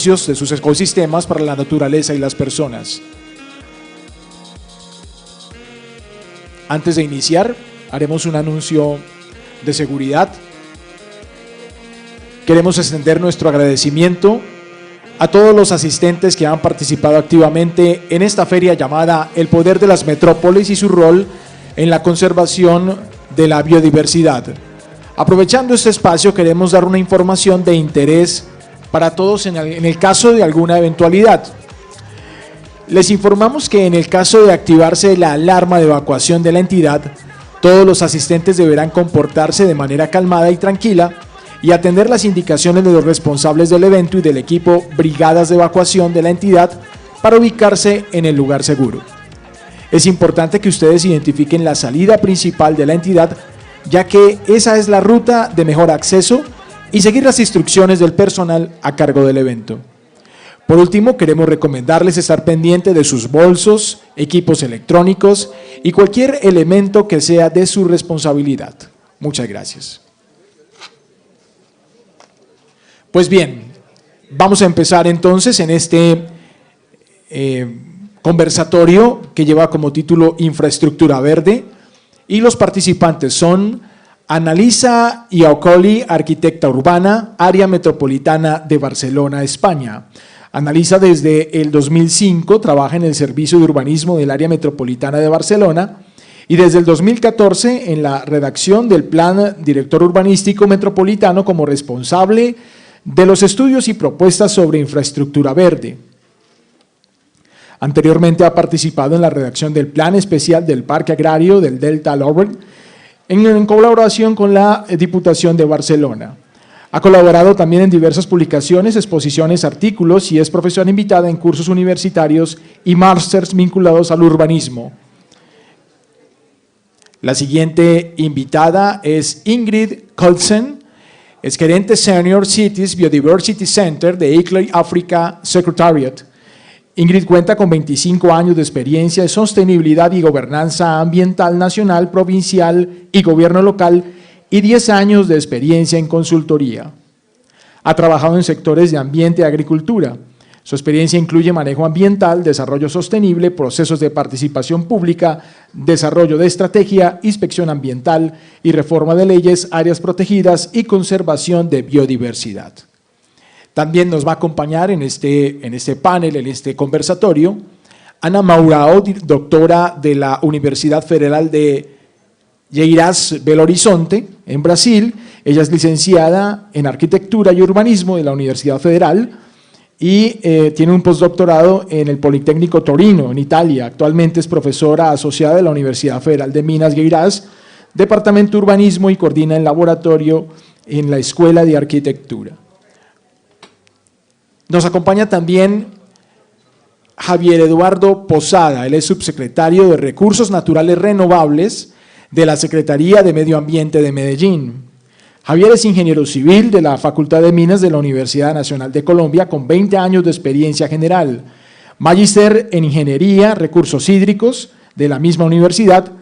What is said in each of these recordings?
de sus ecosistemas para la naturaleza y las personas. Antes de iniciar, haremos un anuncio de seguridad. Queremos extender nuestro agradecimiento a todos los asistentes que han participado activamente en esta feria llamada El Poder de las Metrópolis y su rol en la conservación de la biodiversidad. Aprovechando este espacio, queremos dar una información de interés para todos en el caso de alguna eventualidad. Les informamos que en el caso de activarse la alarma de evacuación de la entidad, todos los asistentes deberán comportarse de manera calmada y tranquila y atender las indicaciones de los responsables del evento y del equipo brigadas de evacuación de la entidad para ubicarse en el lugar seguro. Es importante que ustedes identifiquen la salida principal de la entidad, ya que esa es la ruta de mejor acceso, y seguir las instrucciones del personal a cargo del evento. Por último, queremos recomendarles estar pendiente de sus bolsos, equipos electrónicos y cualquier elemento que sea de su responsabilidad. Muchas gracias. Pues bien, vamos a empezar entonces en este conversatorio que lleva como título Infraestructura Verde, y los participantes son Annalisa Iaocoli, arquitecta urbana, área metropolitana de Barcelona, España. Annalisa desde el 2005 trabaja en el Servicio de Urbanismo del área metropolitana de Barcelona y desde el 2014 en la redacción del Plan Director Urbanístico Metropolitano como responsable de los estudios y propuestas sobre infraestructura verde. Anteriormente ha participado en la redacción del Plan Especial del Parque Agrario del Delta Loren, en colaboración con la Diputación de Barcelona. Ha colaborado también en diversas publicaciones, exposiciones, artículos y es profesora invitada en cursos universitarios y másters vinculados al urbanismo. La siguiente invitada es Ingrid Kolsen, es gerente Senior Cities Biodiversity Center de ICLEI Africa Secretariat. Ingrid cuenta con 25 años de experiencia de sostenibilidad y gobernanza ambiental nacional, provincial y gobierno local y 10 años de experiencia en consultoría. Ha trabajado en sectores de ambiente y agricultura. Su experiencia incluye manejo ambiental, desarrollo sostenible, procesos de participación pública, desarrollo de estrategia, inspección ambiental y reforma de leyes, áreas protegidas y conservación de biodiversidad. También nos va a acompañar en este panel, en este conversatorio, Ana Maurao, doctora de la Universidad Federal de Gerais Belo Horizonte, en Brasil. Ella es licenciada en Arquitectura y Urbanismo de la Universidad Federal y tiene un postdoctorado en el Politécnico Torino, en Italia. Actualmente es profesora asociada de la Universidad Federal de Minas Gerais, Departamento de Urbanismo, y coordina el laboratorio en la Escuela de Arquitectura. Nos acompaña también Javier Eduardo Posada, él es subsecretario de Recursos Naturales Renovables de la Secretaría de Medio Ambiente de Medellín. Javier es ingeniero civil de la Facultad de Minas de la Universidad Nacional de Colombia con 20 años de experiencia general, magíster en Ingeniería, Recursos Hídricos de la misma universidad,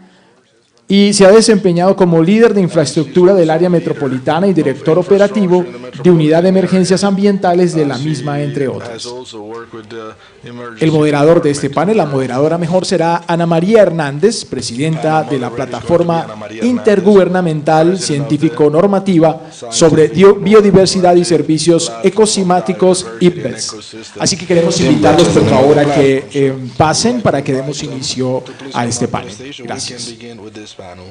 y se ha desempeñado como líder de infraestructura del área metropolitana y director operativo de Unidad de Emergencias Ambientales de la misma, entre otras. El moderador de este panel, la moderadora mejor, será Ana María Hernández, presidenta de la Plataforma Intergubernamental Científico-Normativa sobre Biodiversidad y Servicios Ecosimáticos IPBES. Así que queremos invitarlos, por favor, a que pasen para que demos inicio a este panel. Gracias. Panel.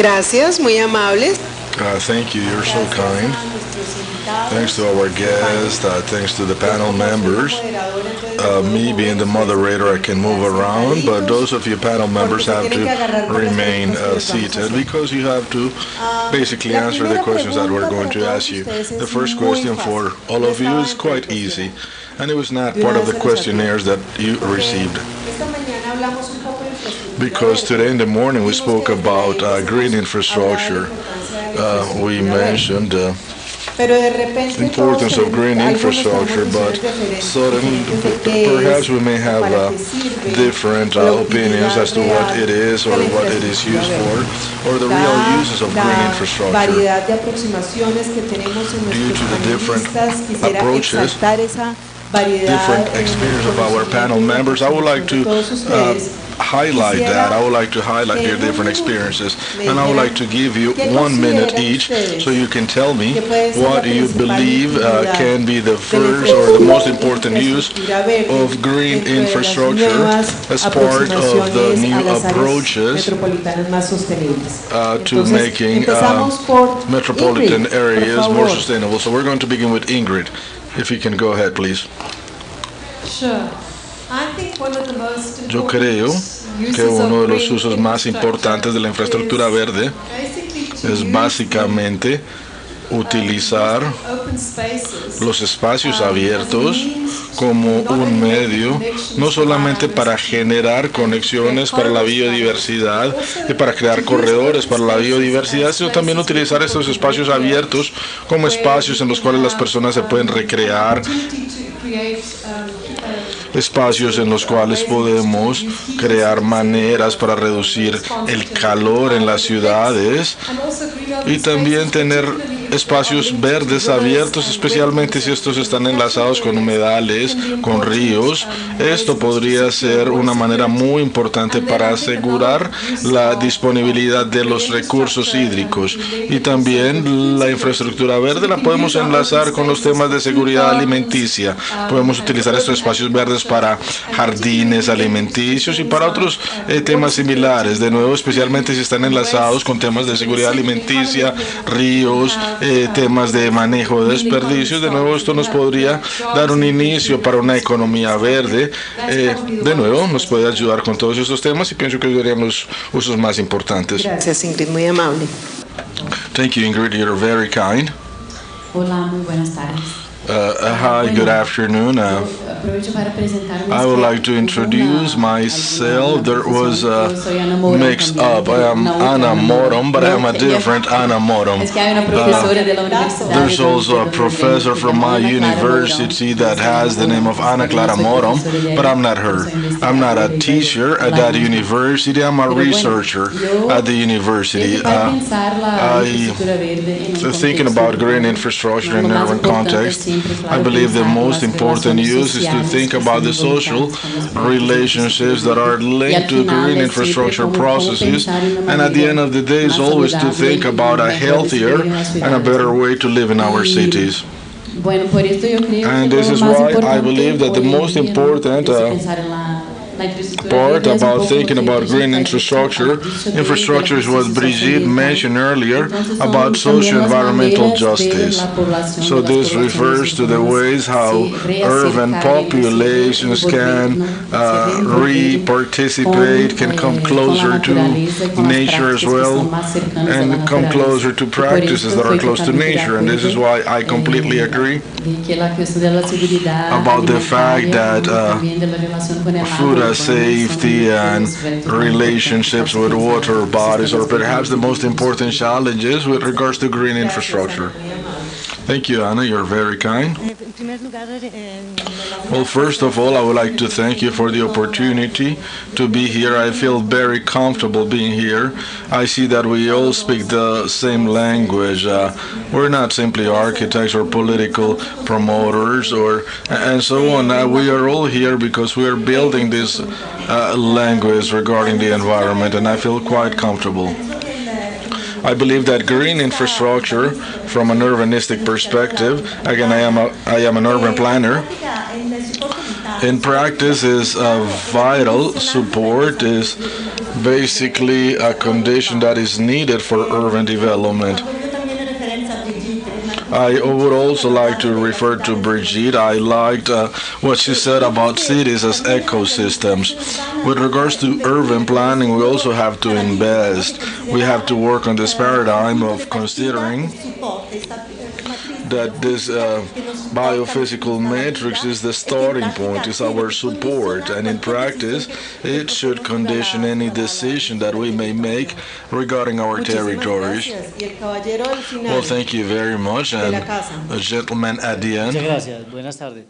Gracias, muy amables. Thank you, you're so kind. Thanks to our guests, thanks to the panel members. me being the moderator, I can move around, but those of you panel members have to remain seated because you have to basically answer the questions that we're going to ask you. The first question for all of you is quite easy, and it was not part of the questionnaires that you received. Because today in the morning we spoke about green infrastructure. We mentioned the importance of green infrastructure, but suddenly perhaps we may have different opinions as to what it is or what it is used for, or the real uses of green infrastructure. Due to the different approaches, different experience of our panel members, I would like to highlight that. I would like to highlight your different experiences, and I would like to give you 1 minute each so you can tell me what you believe can be the first or the most important use of green infrastructure as part of the new approaches to making metropolitan areas more sustainable. So we're going to begin with Ingrid. If you can go ahead, please. Sure. Yo creo que uno de los usos más importantes de la infraestructura verde es básicamente utilizar los espacios abiertos como un medio, no solamente para generar conexiones para la biodiversidad y para crear corredores para la biodiversidad, sino también utilizar estos espacios abiertos como espacios en los cuales las personas se pueden recrear, espacios en los cuales podemos crear maneras para reducir el calor en las ciudades y también tener espacios verdes abiertos, especialmente si estos están enlazados con humedales, con ríos. Esto podría ser una manera muy importante para asegurar la disponibilidad de los recursos hídricos. Y también la infraestructura verde la podemos enlazar con los temas de seguridad alimenticia. Podemos utilizar estos espacios verdes para jardines alimenticios y para otros temas similares. De nuevo, especialmente si están enlazados con temas de seguridad alimenticia, ríos, temas de manejo de desperdicios. De nuevo, esto nos podría dar un inicio para una economía verde. De nuevo, nos puede ayudar con todos estos temas y pienso que serían los usos más importantes. Gracias, Ingrid, muy amable. Thank you, Ingrid. You're very kind. Hola, muy buenas tardes. Hi, good afternoon. I would like to introduce myself. There was a mix up. I am Ana Morom, but I am a different Ana Morom. There's also a professor from my university that has the name of Ana Clara Morom, but I'm not her. I'm not a teacher at that university. I'm a researcher at the university. Thinking about green infrastructure in urban context, I believe the most important use is to think about the social relationships that are linked to green infrastructure processes, and at the end of the day is always to think about a healthier and a better way to live in our cities. And this is why I believe that the most important part about thinking about green infrastructure is what Brigitte mentioned earlier about socio-environmental justice. So this refers to the ways how urban populations can re-participate, can come closer to nature as well, and come closer to practices that are close to nature. And this is why I completely agree about the fact that food safety and relationships with water bodies are perhaps the most important challenges with regards to green infrastructure. Thank you, Anna. You're very kind. Well, first of all, I would like to thank you for the opportunity to be here. I feel very comfortable being here. I see that we all speak the same language. We're not simply architects or political promoters and so on. We are all here because we are building this language regarding the environment, and I feel quite comfortable. I believe that green infrastructure, from an urbanistic perspective, again, I am an urban planner, in practice is a vital support, is basically a condition that is needed for urban development. I would also like to refer to Brigitte. I liked what she said about cities as ecosystems. With regards to urban planning, we also have to invest. We have to work on this paradigm of considering that this biophysical matrix is the starting point, is our support, and in practice it should condition any decision that we may make regarding our territories. Well, thank you very much, and a gentleman at the end. Muchas gracias. Buenas tardes.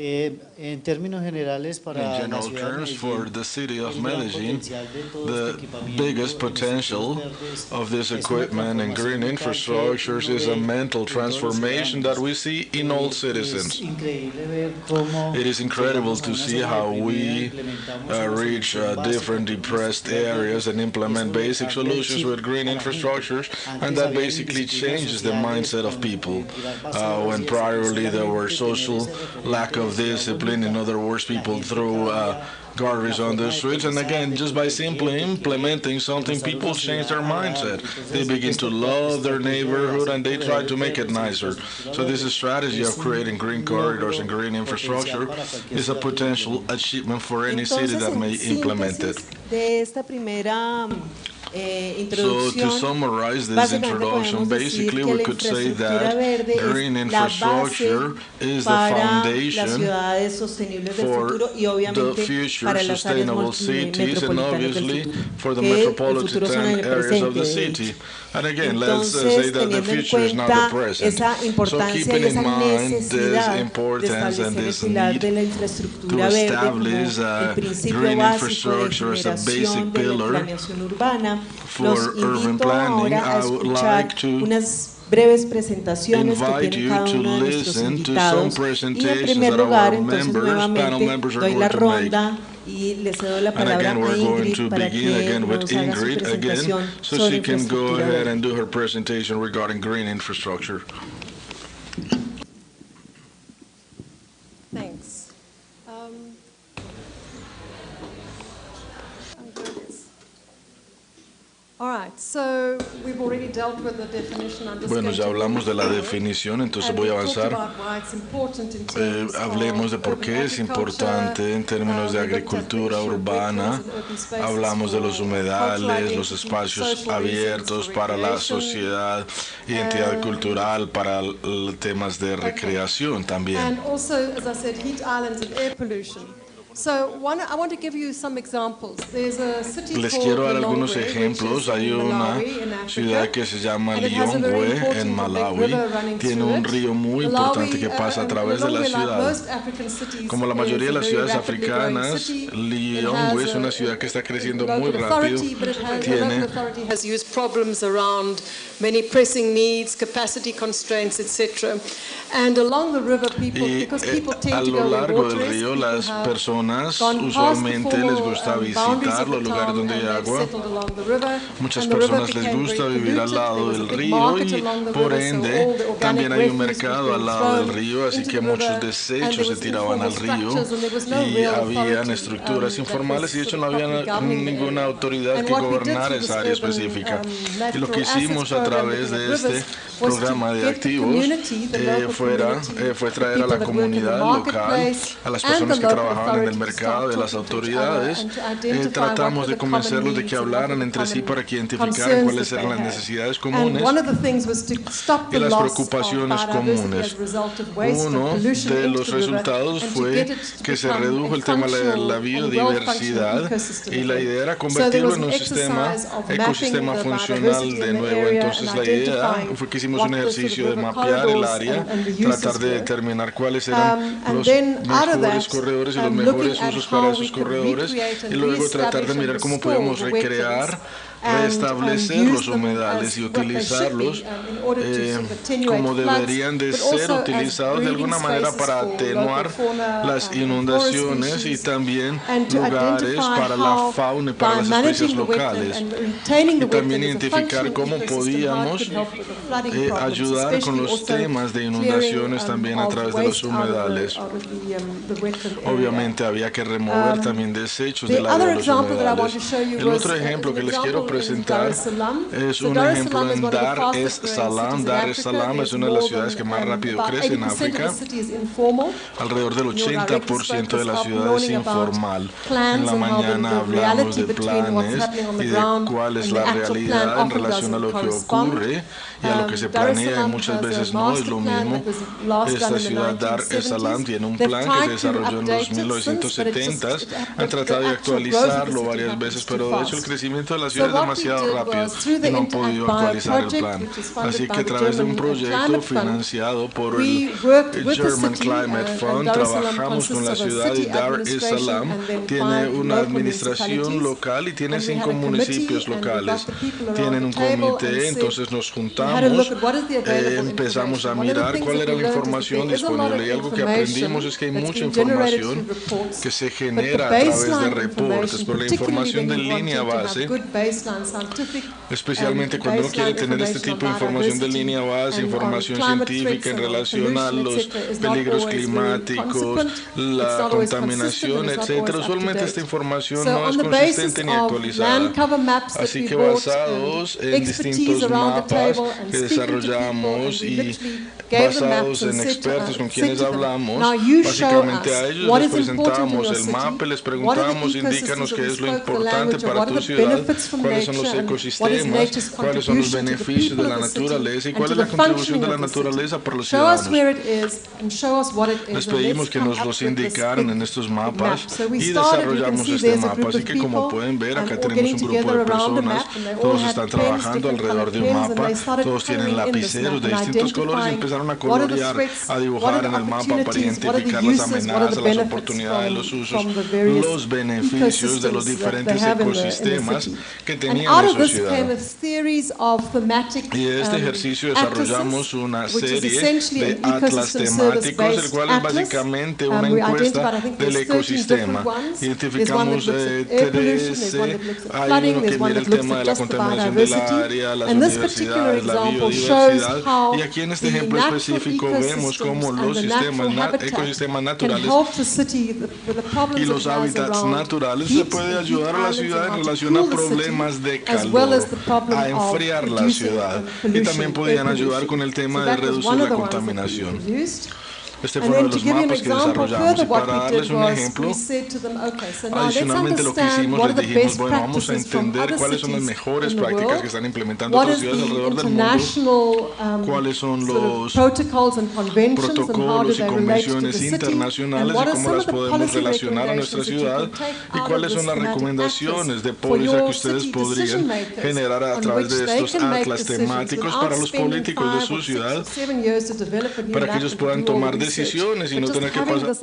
En términos generales, para In la general ciudad de terms, for Medellín, the city of el gran Medellín, potencial de todo the este equipamiento biggest en potential espacios verdes of this es una equipment and green transformación infrastructures que is uno a ve mental en todos los transformation that we ciudadanos. see in all Es citizens. increíble ver cómo It is incredible llegamos a to una see zona how deprimida, we implementamos una reach solución básica different con depressed nuestras areas and implement eso basic cambia el solutions chip with green a la gente. infrastructures, and Antes that había basically indisciplinas changes the sociales mindset of con people. tirar basuras When y eso, priorly there were solamente social tener ese referente lack of de ciudad discipline, in bonita, other words, la people gente threw cambia garbage la on the forma de streets, and pensar, again, de just by comprender, simply de querer, implementing de something, mostrar people una change their ciudad mindset. real. They Entonces, begin to love their neighborhood, and they try to make it nicer. So this is strategy of creating green corridors and green infrastructure is a potential achievement for any city Entonces, that may en implement it. síntesis de esta primera So to introducción, summarize this básicamente introduction, podemos decir basically que we la could say infraestructura that verde green es la infrastructure base is the para las foundation ciudades sostenibles del for futuro y the obviamente future para las áreas sustainable cities, and metropolitanas del obviously futuro, for the que el futuro metropolitan son en el areas of presente, the de city. hecho. And again, let's say Entonces, that the teniendo en future is not the cuenta present. esa So importancia keeping y in esa mind this necesidad de importance and establecer el this pilar need de la to infraestructura verde como establish el principio green básico de infrastructure as a basic generación de la pillar planeación urbana, for los urban invito planning, ahora a I would escuchar like to unas breves presentaciones que invite tienen you cada to uno de nuestros listen to some invitados. Y en presentations primer that lugar, our entonces panel nuevamente members are doy going la to make. ronda y le cedo la And palabra again, a we're going Ingrid to para begin que again with nos haga su Ingrid presentación again, so sobre she can go infraestructura ahead verde. and do her presentation regarding green infrastructure. Thanks. All right, so we've already dealt with the definition. I'm just Bueno, going ya to hablamos de la move definición, entonces and voy a we've talked avanzar. about why it's important in terms Hablemos de of por urban qué es importante en términos de agriculture. We looked at the agricultura issue of urbana. wetlands and open spaces Hablamos de los for humedales, cultural los identity, espacios social abiertos reasons, for para la recreation, sociedad, identidad cultural, para temas de recreación también. and also, as I said, heat islands and air pollution. So I want to give you some examples. There's a city Les called quiero dar algunos Lilongwe, which ejemplos. is Hay in una Malawi, in Africa, ciudad que se llama and it has a very Lilongwe important en big Malawi. river running Tiene through un it. río muy Malawi, importante que pasa a través de la Lilongwe, like ciudad. most African cities, Como la mayoría de is a las very ciudades rapidly growing africanas, city. It Lilongwe has es una a ciudad que está creciendo local muy rápido. authority, but the local Tiene authority has used problems around many pressing needs, capacity constraints, etc. And along the river, people, Y because people a tend to lo go where largo water del is, río, people las have personas gone past the usualmente les formal, gusta boundaries visitar of los the lugares town, donde hay and they've agua. settled along the river, Muchas and the river personas les became gusta very vivir al polluted. lado There was a del big río market y along the por river, so ende all the organic también hay un refuse was mercado being al lado del thrown río, así into que the muchos river, and desechos there se was tiraban al informal río structures, and there was no y real habían authority, estructuras that informales y de was hecho no properly había governing the ninguna area. autoridad And que what we did gobernara through esa this área urban, específica. Y lo que natural hicimos assets a program través looking de at rivers este was to programa de get the activos community, the local community, fue the traer a la people that work in the comunidad local, marketplace, a las and personas the que local trabajaban en el authorities to mercado, start de las talking to each other autoridades. and to identify Tratamos what de were the common convencerlos de needs que and what were hablaran the entre sí common para que identificaran concerns cuáles that eran they las had. necesidades And comunes one of the things was to stop y the las loss of preocupaciones biodiversity comunes. as a result of waste and Uno pollution de into los the river, resultados and to fue get it to que se become redujo a el tema de la functional and biodiversidad well-functioning ecosystem y la again. idea era So there convertirlo was en an un sistema, exercise of ecosistema mapping the funcional biodiversity de in the nuevo. area Entonces and la idea identifying fue que hicimos what un the sort of ejercicio de river mapear el corridors área, and the tratar uses de were. determinar cuáles eran And los then out of mejores that, corredores y los looking mejores at usos para how esos we could corredores recreate and y luego tratar de reestablish mirar and cómo restore podemos the recrear, wetlands and restablecer use los them humedales as y what they should be, utilizarlos in order to sort of attenuate como floods, deberían de but ser also as utilizados de breeding alguna manera spaces para for atenuar local fauna las and inundaciones flora y species, también and to lugares identify para la how, fauna y para by las managing especies the wetland locales. and retaining the Y también wetland as a identificar functioning cómo ecosystem, how it podíamos could help with the flooding problems, ayudar con especially los also temas de clearing, inundaciones también a of través de los waste out of humedales. the wetland area. Obviamente había que remover también desechos The del área other de los example that I want humedales. to show you El was otro ejemplo an que les quiero example presentar es un ejemplo en Dar es Salaam. Dar es Salaam es una de las ciudades que más rápido crece en África. Alrededor del 80% de la ciudad es informal. En la mañana hablamos de planes y de cuál es la realidad en relación a lo que ocurre y a lo que se planea, y muchas veces no es lo mismo. Esta ciudad Dar es Salaam tiene un plan que se desarrolló en los 1970s. Han tratado de actualizarlo varias veces, pero de hecho el crecimiento de la ciudad es demasiado rápido y no han podido actualizar el plan. Así que a través de un proyecto financiado por el German Climate Fund trabajamos con la ciudad de Dar es Salaam. Tiene una administración local y tiene 5 municipios locales. Tienen un comité, entonces nos juntamos, empezamos a mirar cuál era la información disponible, y algo que aprendimos es que hay mucha información que se genera a través de reportes, pero la información de línea base, especialmente cuando uno quiere tener este tipo de información de línea base, información científica en relación a los peligros climáticos, la contaminación, etcétera, usualmente esta información no es consistente ni actualizada. Así que basados en distintos mapas que desarrollamos y basados en expertos con quienes hablamos, básicamente a ellos les presentamos el mapa, les preguntamos, indícanos qué es lo importante para tu ciudad, cuáles son los ecosistemas, cuáles son los beneficios de la naturaleza y cuál es la contribución de la naturaleza para los ciudadanos. Les pedimos que nos los indicaran en estos mapas y desarrollamos este mapa. Así que como pueden ver, acá tenemos un grupo de personas, todos están trabajando alrededor de un mapa, todos tienen lapiceros de distintos colores y empezaron a colorear, a dibujar en el mapa para identificar las amenazas, las oportunidades, los usos, los beneficios de los diferentes ecosistemas que tenían en su ciudad. Y de este ejercicio desarrollamos una serie de atlas temáticos, el cual es básicamente una encuesta del ecosistema. Identificamos 13, hay uno que mira el tema de la contaminación del área, las universidades, la biodiversidad, y aquí en este ejemplo específico vemos cómo los ecosistemas naturales y los hábitats naturales se puede ayudar a la ciudad en relación a problemas de calor, a enfriar la ciudad, y también podían ayudar con el tema de reducir la contaminación. Este fue uno de los mapas que desarrollamos, y para darles un ejemplo, adicionalmente lo que hicimos, les dijimos, bueno, vamos a entender cuáles son las mejores prácticas que están implementando otras ciudades alrededor del mundo, cuáles son los protocolos y convenciones internacionales y cómo las podemos relacionar a nuestra ciudad, y cuáles son las recomendaciones de póliza que ustedes podrían generar a través de estos atlas temáticos para los políticos de su ciudad, para que ellos puedan tomar decisiones y no tener que pasar.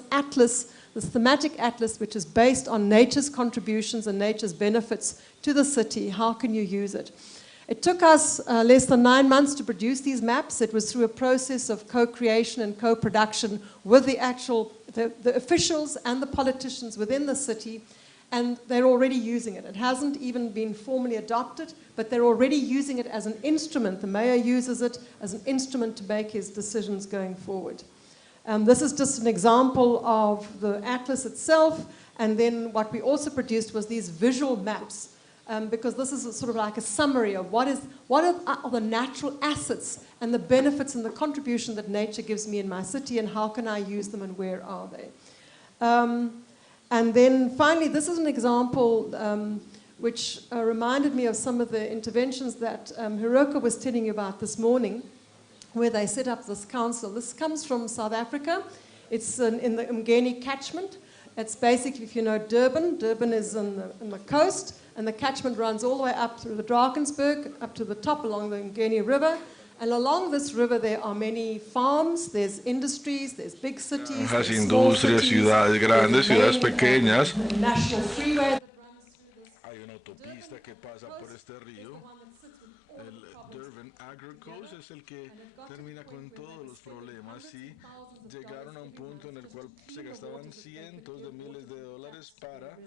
This thematic atlas, which is based on nature's contributions and nature's benefits to the city. How can you use it? It took us less than 9 months to produce these maps. It was through a process of co-creation and co-production with the officials and the politicians within the city, and they're already using it. It hasn't even been formally adopted, but they're already using it as an instrument. The mayor uses it as an instrument to make his decisions going forward. This is just an example of the atlas itself, and then what we also produced was these visual maps, because this is sort of like a summary of what are the natural assets and the benefits and the contribution that nature gives me in my city, and how can I use them and where are they. And then finally, this is an example which reminded me of some of the interventions that Hiroka was telling you about this morning, where they set up this council. This comes from South Africa. It's in the Umgeni catchment. It's basically, if you know Durban, Durban is in the coast, and the catchment runs all the way up through the Drakensberg, up to the top along the Umgeni River. And along this river there are many farms, there's industries, there's big cities, Las industrias, ciudades grandes, ciudades pequeñas. national freeway. Hay una autopista que pasa por este río. El Durban Agricoast es el que termina con todos los problemas, y llegaron a un punto en el cual se gastaban cientos de miles de dólares para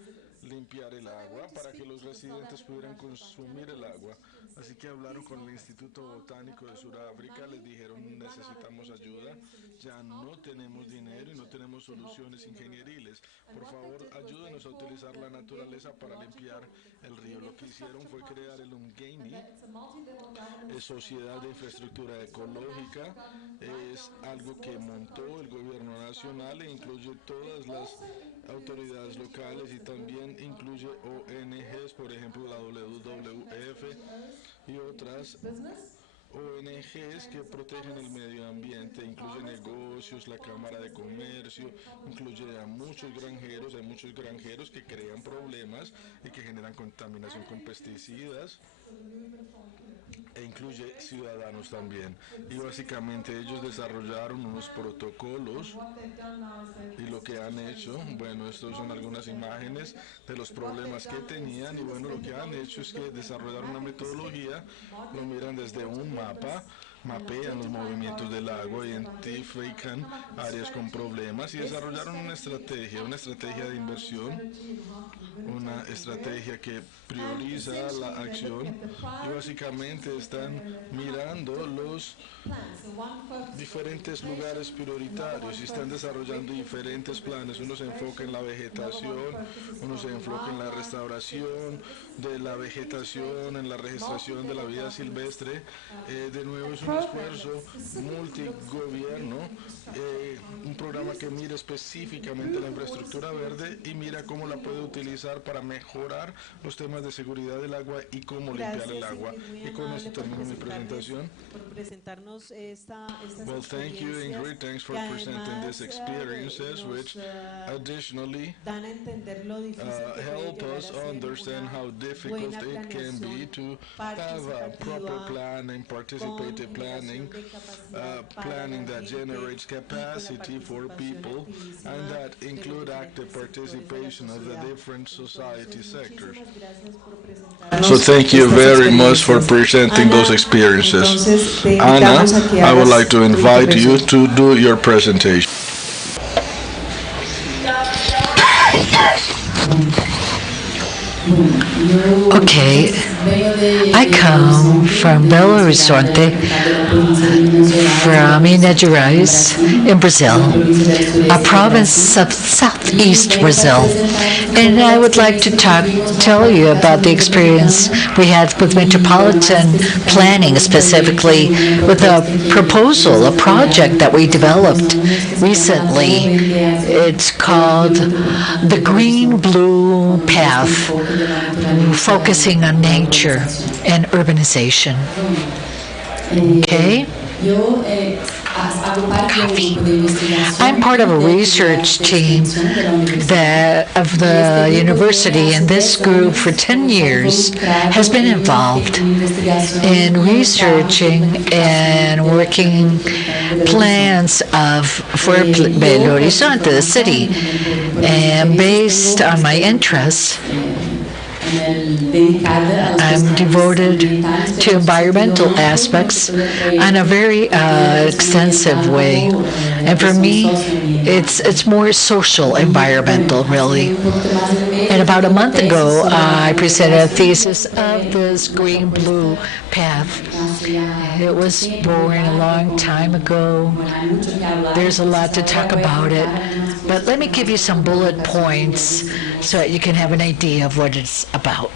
limpiar el agua, para que los residentes pudieran consumir el agua. Así que hablaron con el Instituto Botánico de Sudáfrica, les dijeron necesitamos ayuda, ya no tenemos dinero y no tenemos soluciones ingenieriles. Por favor, ayúdenos a utilizar la naturaleza para limpiar el río. Lo que hicieron fue crear el UMGENI, Sociedad de Infraestructura Ecológica. Es algo que montó el gobierno nacional e incluye todas las autoridades locales y también incluye ONGs, por ejemplo la WWF y otras ONGs que protegen el medio ambiente, incluye negocios, la Cámara de Comercio, incluye a muchos granjeros, hay muchos granjeros que crean problemas y que generan contaminación con pesticidas, e incluye ciudadanos también. Y básicamente ellos desarrollaron unos protocolos y lo que han hecho, bueno, estos son algunas imágenes de los problemas que tenían y bueno, lo que han hecho es que desarrollaron una metodología, lo miran desde un mapa, mapean los movimientos del agua, identifican áreas con problemas y desarrollaron una estrategia de inversión, una estrategia que prioriza la acción y básicamente están mirando los diferentes lugares prioritarios y están desarrollando diferentes planes. Uno se enfoca en la vegetación, uno se enfoca en la restauración de la vegetación, en la registración de la vida silvestre. De nuevo es un esfuerzo multigobierno, un programa que mira específicamente la infraestructura verde y mira cómo la puede utilizar para mejorar los temas de seguridad del agua y cómo limpiar el agua. Y con esto termino mi presentación. Por presentarnos estas Well, thank you, Ingrid. Thanks for presenting these experiences, which additionally dan a entender lo difícil que puede help llegar a us ser understand how difficult buena it can be to have a proper planning, participative planning, planning that generates capacity for people and that include active participation of the different society sectors. So thank you very much for presenting those experiences. Ana, I would like to invite you to do your presentation. Okay, I come from Belo Horizonte, from Minas Gerais in Brazil, a province of southeast Brazil. And I would like to tell you about the experience we had with metropolitan planning, specifically with a proposal, a project that we developed recently. It's called the Green-Blue Path, focusing on nature and urbanization. Okay? Coffee. I'm part of a research team of the university, and this group for 10 years has been involved in researching and working plans for Belo Horizonte, the city. And based on my interests, I'm devoted to environmental aspects in a very extensive way. And for me, it's more social environmental, really. And about a month ago, I presented a thesis of this green-blue path. It was born a long time ago. There's a lot to talk about it. But let me give you some bullet points so that you can have an idea of what it's about.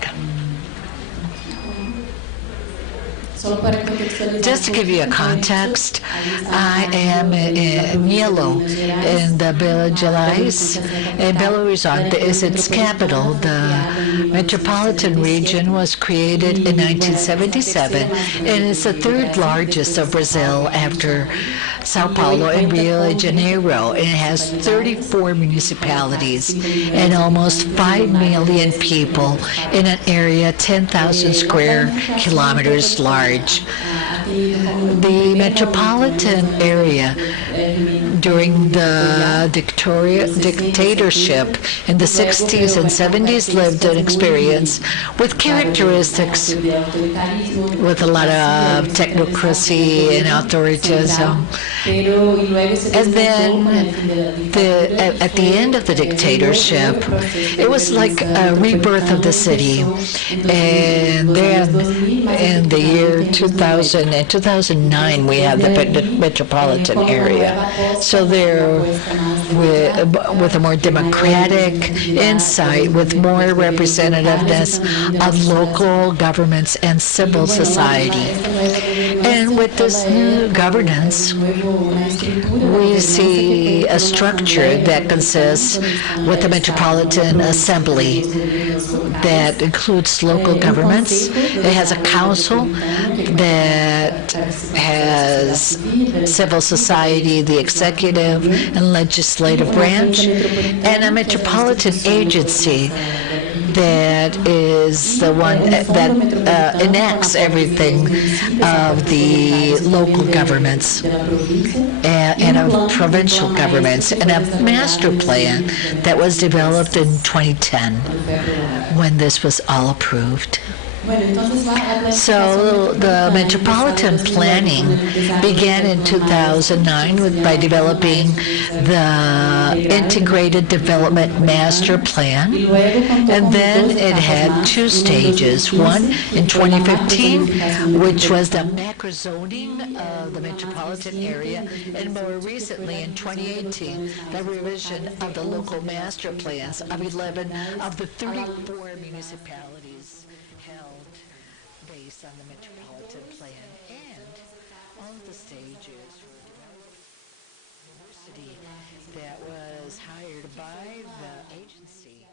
Just to give you a context, I am in Yellow in the Belo Gerais, and Belo Horizonte is its capital. The metropolitan region was created in 1977, and it's the third largest of Brazil after Sao Paulo and Rio de Janeiro. It has 34 municipalities and almost 5 million people in an area 10,000 square kilometers large. The metropolitan area during the dictatorship in the 60s and 70s lived an experience with characteristics with a lot of technocracy and authoritarianism. And then at the end of the dictatorship, it was like a rebirth of the city. And then in the year 2000 and 2009, we have the metropolitan area. So there, with a more democratic insight, with more representativeness of local governments and civil society. And with this new governance, we see a structure that consists with a metropolitan assembly that includes local governments. It has a council that has civil society, the executive and legislative branch, and a metropolitan agency that is the one that enacts everything of the local governments and of provincial governments, and a master plan that was developed in 2010 when this was all approved. So the metropolitan planning began in 2009 by developing the Integrated Development Master Plan, and then it had two stages. One in 2015, which was the macro zoning of the metropolitan area, and more recently in 2018, the revision of the local master plans of 11 of the 34 municipalities held based on the metropolitan plan, and all of the stages for diversity that was hired by the agency.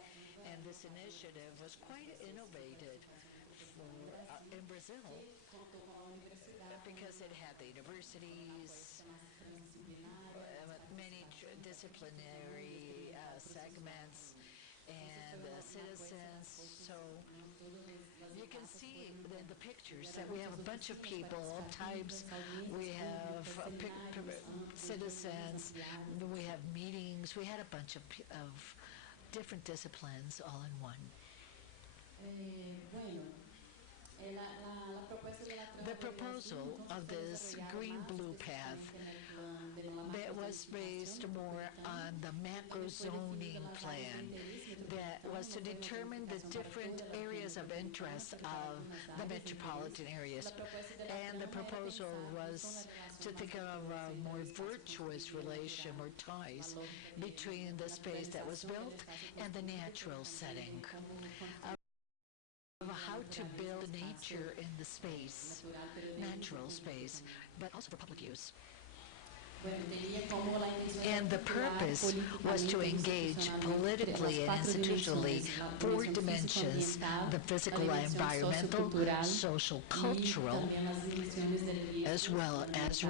And this initiative was quite innovative in Brazil because it had the universities, many disciplinary segments, and citizens. So you can see in the pictures that we have a bunch of people, all types. We have citizens, we have meetings. We had a bunch of different disciplines all in one. The proposal of this green-blue path that was based more on the macro zoning plan that was to determine the different areas of interest of the metropolitan areas. And the proposal was to think of a more virtuous relation or ties between the space that was built and the natural setting. Of how to build nature in the space, natural space, but also for public use. And the purpose was to engage politically and institutionally four dimensions: the physical, environmental, social, cultural, as well as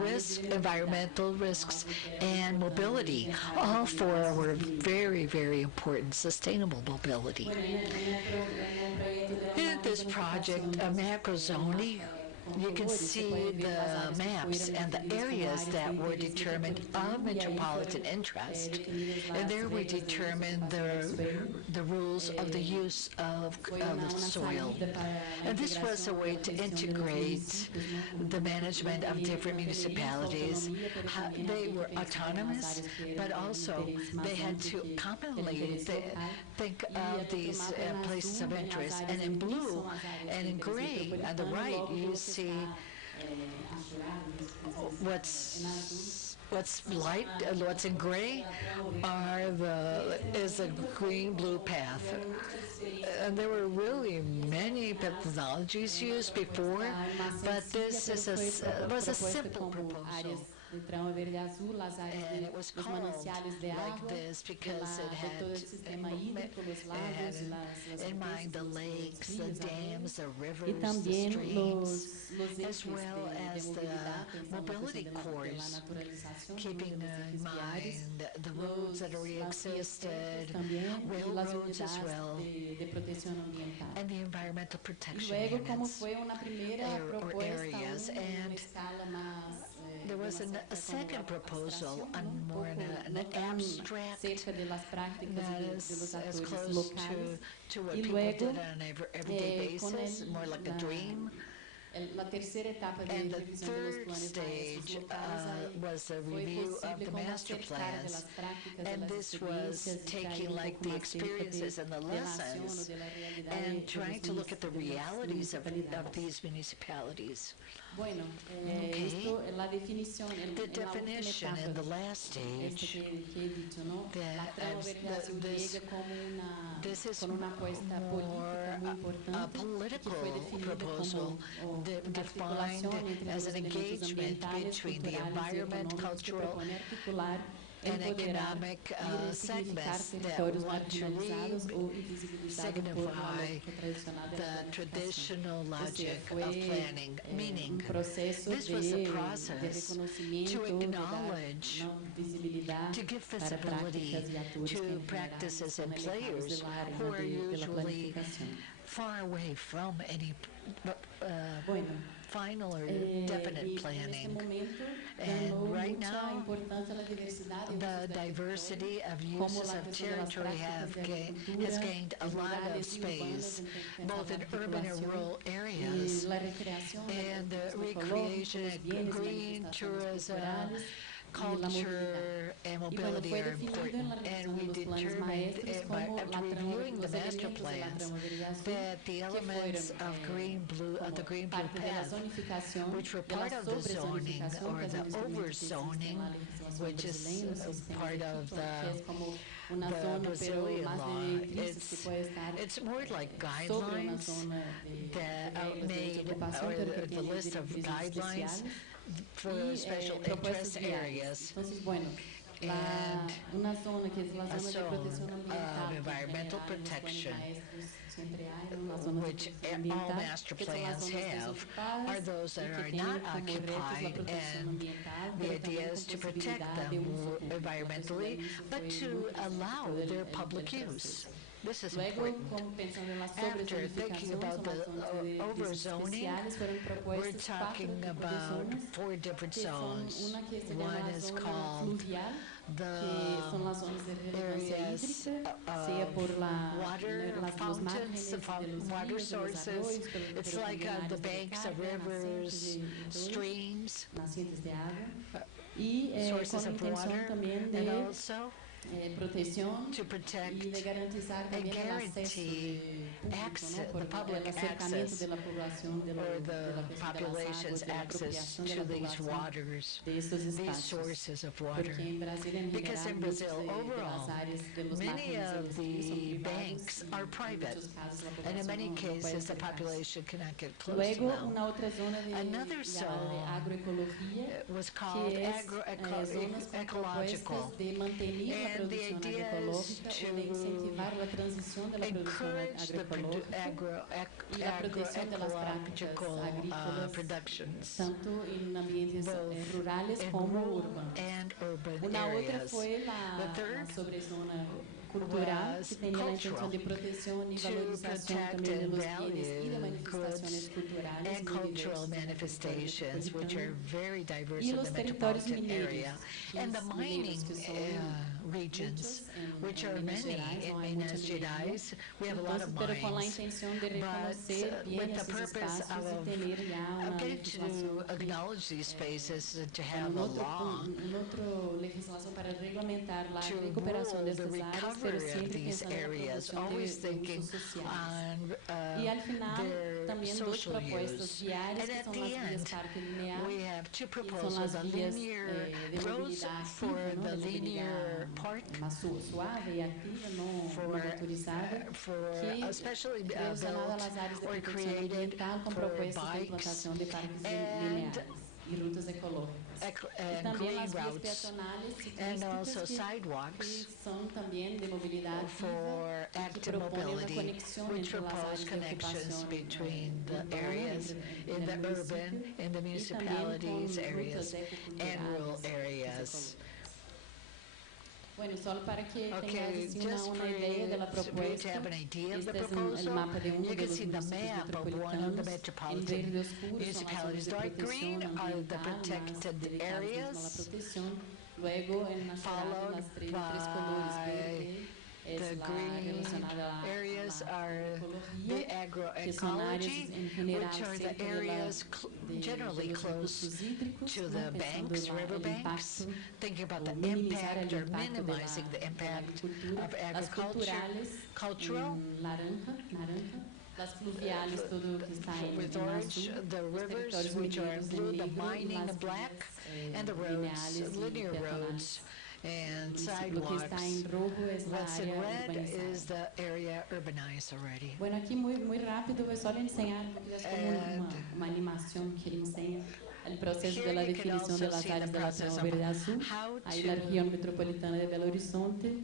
environmental risks, and mobility. All four were very, very important: sustainable mobility. In this project, a macro zoning, you can see the maps and the areas that were determined of metropolitan interest. And there we determined the rules of the use of the soil. And this was a way to integrate the management of different municipalities. They were autonomous, but also they had to commonly think of these places of interest. And in blue and in gray on the right, you see what's light, what's in gray is a green-blue path. And there were really many methodologies used before, but this was a simple proposal. And it was called like this because it had in mind the lakes, the dams, the rivers, the streams, as well as the mobility cores, keeping in mind the roads that already existed, railroads as well, and the environmental protection units or areas. And There was a second proposal on more an abstract that is as close to what people did on an everyday basis, more like a dream. And the third stage was a review of the master plans, and this was taking like the experiences and the lessons and trying to look at the realities of these municipalities. Bueno, The definition in the last stage, this is more a political proposal defined as an engagement between the environment, cultural, and economic segments that want to signify the traditional logic of planning, meaning this was a process to acknowledge, to give visibility to practices and players who are usually far away from any final or definite planning. And right now, the diversity of uses of territory has gained a lot of space, both in urban and rural areas, and the recreation and green tourism, culture, and mobility are important. And we determined, after reviewing the master plans, that the elements of the green-blue path, which were part of the zoning or the over-zoning, which is part of the Brazilian law, it's more like guidelines that are made, or the list of guidelines for special interest areas. And a zone of environmental protection, which all master plans have, are those that are not occupied, and the idea is to protect them environmentally, but to allow their public use. This is important. After thinking about the overzoning, we're talking about 4 different zones. One is called the areas of water fountains, water sources. It's like the banks of rivers, streams, sources of water, and also to protect and guarantee access, the public access, or the population's access to these waters, these sources of water. Because in Brazil, overall, many of the banks are private, and in many cases, the population cannot get close to them. Another zone was called ecological. And the idea is to encourage the agroecological productions, both in rural and urban areas. The third was cultural, to protect and value goods and cultural manifestations, which are very diverse in the metropolitan area, and the mining regions, which are many in Minas Gerais. We have a lot of mines, but with the purpose of getting to acknowledge these spaces and to have a law to rule the recovery of these areas, always thinking on their social use. And at the end, we have 2 proposals, a linear roads for the linear park, for especially built or created for bikes, and green routes, and also sidewalks for active mobility, which propose connections between the areas in the urban, in the municipalities areas, and rural areas. Bueno, solo para que tengas Okay, así just una for idea de la you to propuesta. have an idea of the Este es el proposal, mapa de uno you de can los see the municipios map of one of the metropolitanos. En verde oscuro son las municipalities. zonas de Dark green protección are the ambiental, más protected dedicadas mesmo a la areas, protección. Luego, en las followed las tres colores, verde, the es la green relacionada areas a la are ecología, the que son áreas agroecology, en general which are the cerca de areas de generally los close recursos hídricos, to ¿no? the Pensando banks, el riverbanks, impacto, thinking about o the minimizar el impact or impacto minimizing the de la impact agricultura. of Las agriculture, culturales, cultural, naranja, las fluviales, todo lo que está with en orange, azul, the los rivers territorios which are mineiros blue, en the negro, y mining las in black, vías and the lineales roads, y linear peatonales. roads and Lo que está en sidewalks. rojo es la What's in área red is urbanizada. the area urbanized already. Bueno, aqui muito rápido, é só lhe ensinar, porque é como uma animação que ele ensina o processo Here da you can definição also das see the áreas da process Latam of Verde Azul, how aí na to- região metropolitana de Belo Horizonte.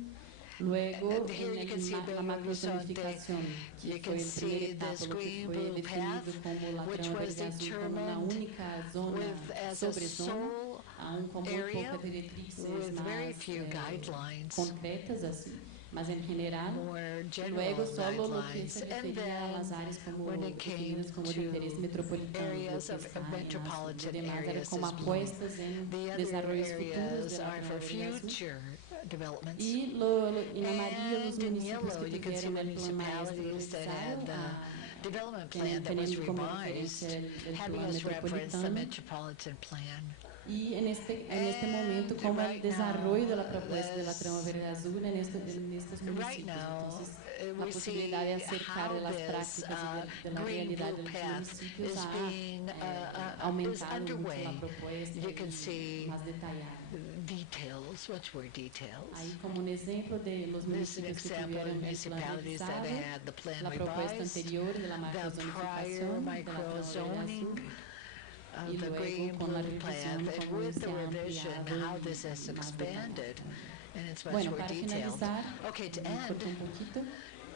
Luego, Here you can see la Belo macrozonificación, You que can foi a see primeira this etapa, lo que green foi blue definido path, como which Latam was Verde Azul, como uma determined única zona, with as a sobrezona, sole com muito area poucas diretrizes with very mais few guidelines. concretas, assim. Mas em general, More general luego solo lo que guidelines. se And refería a las then áreas como when it came definidas como de interés to metropolitano, areas lo of que está en azul. metropolitan Demás era areas como is blue. apuestas en The other desarrollos futuros areas de la are for Verde Azul. future developments. Y en amarillo los And in municipios yellow, que you can see tuvieron el plan maestro municipalities that revisado, had the development plan that teniendo was como revised, referencia el having plan as reference the metropolitano. metropolitan plan. Y en este momento, And como el right desarrollo de la now, propuesta de la trama verde azul en estos municipios. Right now, Entonces, la we see posibilidad de acercar how las this prácticas y de la green realidad de blue los path municipios is being ha is aumentado mucho underway. la propuesta You can see más detallada. details, which were details. Ahí como un ejemplo de los This is an municipios que example of tuvieron el plan municipalities that revisado, had the plan la propuesta revised, anterior de la the prior macrozonificación, de la micro-zoning, y the luego green con la blue revisión path, and como with the se ha revision, ampliado how this has más expanded, and it's much Bueno, more para detailed. finalizar, Okay, to corto un end, poquito,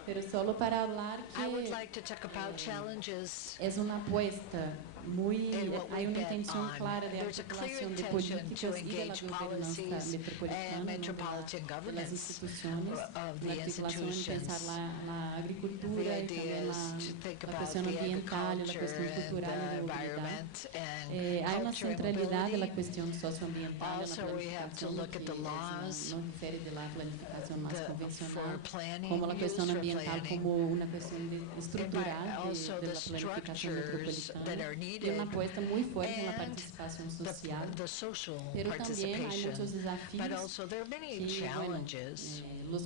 pero solo para hablar I would que like to talk about challenges es una apuesta in what hay we una bet intención on. clara de There's a clear articulación de intention to políticas y de la engage gobernanza policies metropolitana, and ¿no? metropolitan de las governance instituciones, of la the articulación en institutions. pensar la The agricultura y idea también is to think la about cuestión the ambiental y la agriculture cuestión and cultural y the de movilidad. environment and Hay una culture and centralidad de la mobility. cuestión socioambiental en Also, la we have to planificación look at the que laws, no difiere de la planificación más for convencional, planning, como la cuestión used for ambiental planning. como una cuestión estructural Also de the la planificación structures that metropolitana are y needed una apuesta muy fuerte en la and participación social. the social Pero también hay muchos participation. desafíos But also there are many que, challenges. los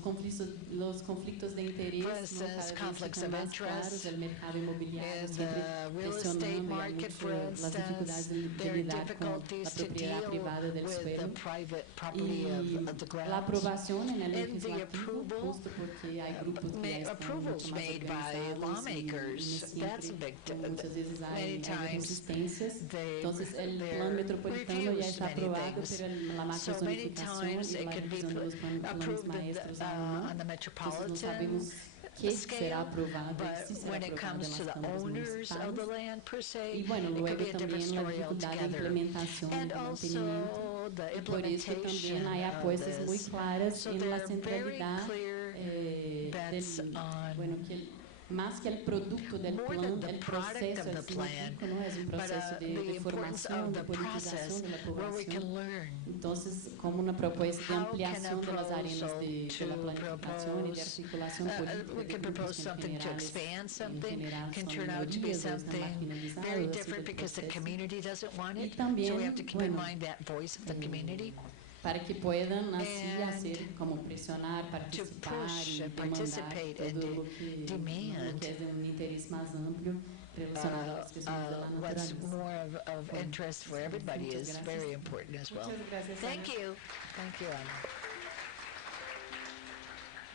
conflictos de interés, For ¿no? instance, Cada vez conflicts están of más claros, interest el mercado inmobiliario in siempre the real presionando estate y hay market, for mucho las dificultades instance, de there are lidar con la difficulties to propiedad deal privada del with the suelo. private Y property of the la grounds. aprobación en el And the legislativo, approval, justo porque hay grupos que ya están approvals mucho más made by organizados lawmakers, y that's a big muchas veces many hay times resistencias. they- Entonces el they're plan metropolitano ya refused está many aprobado, things. pero la So many macrozonificación times y it la can be revisión de los planes approved maestros aún on no. the Entonces no metropolitan sabemos qué será scale, aprobado y si but será when it aprobado en comes to las the cámaras owners of the municipales. land per se, Y bueno, it could luego be a different también la story dificultad de altogether. implementación y And de mantenimiento. also the Y por eso implementation también hay of apuestas muy this. claras So en there la are very centralidad clear bets on bueno, más que el producto del more plan, than the el product proceso of en the sí plan, mismo, ¿no? Es un but proceso the de importance formación, of de the politización process de la where we can población. learn. Entonces, como una propuesta de How can a ampliación de las arenas proposal de la to planificación y de propose, articulación política we de can grupos propose que en something to general, expand en something, general can son turn out to be minorías o están something marginalizados, very ha sido different el because the proceso. community doesn't want Y it. también, So we have to keep in bueno, mind that voice of the community. para que puedan así And hacer como presionar, participar push y and demandar participate and todo lo que, demand lo que es de un interés más amplio relacionado a las cuestiones de la What's naturaleza. more of Bueno, interest for everybody muchas is gracias. very important as well. Muchas gracias, Thank Ana. you. Thank you, Ana.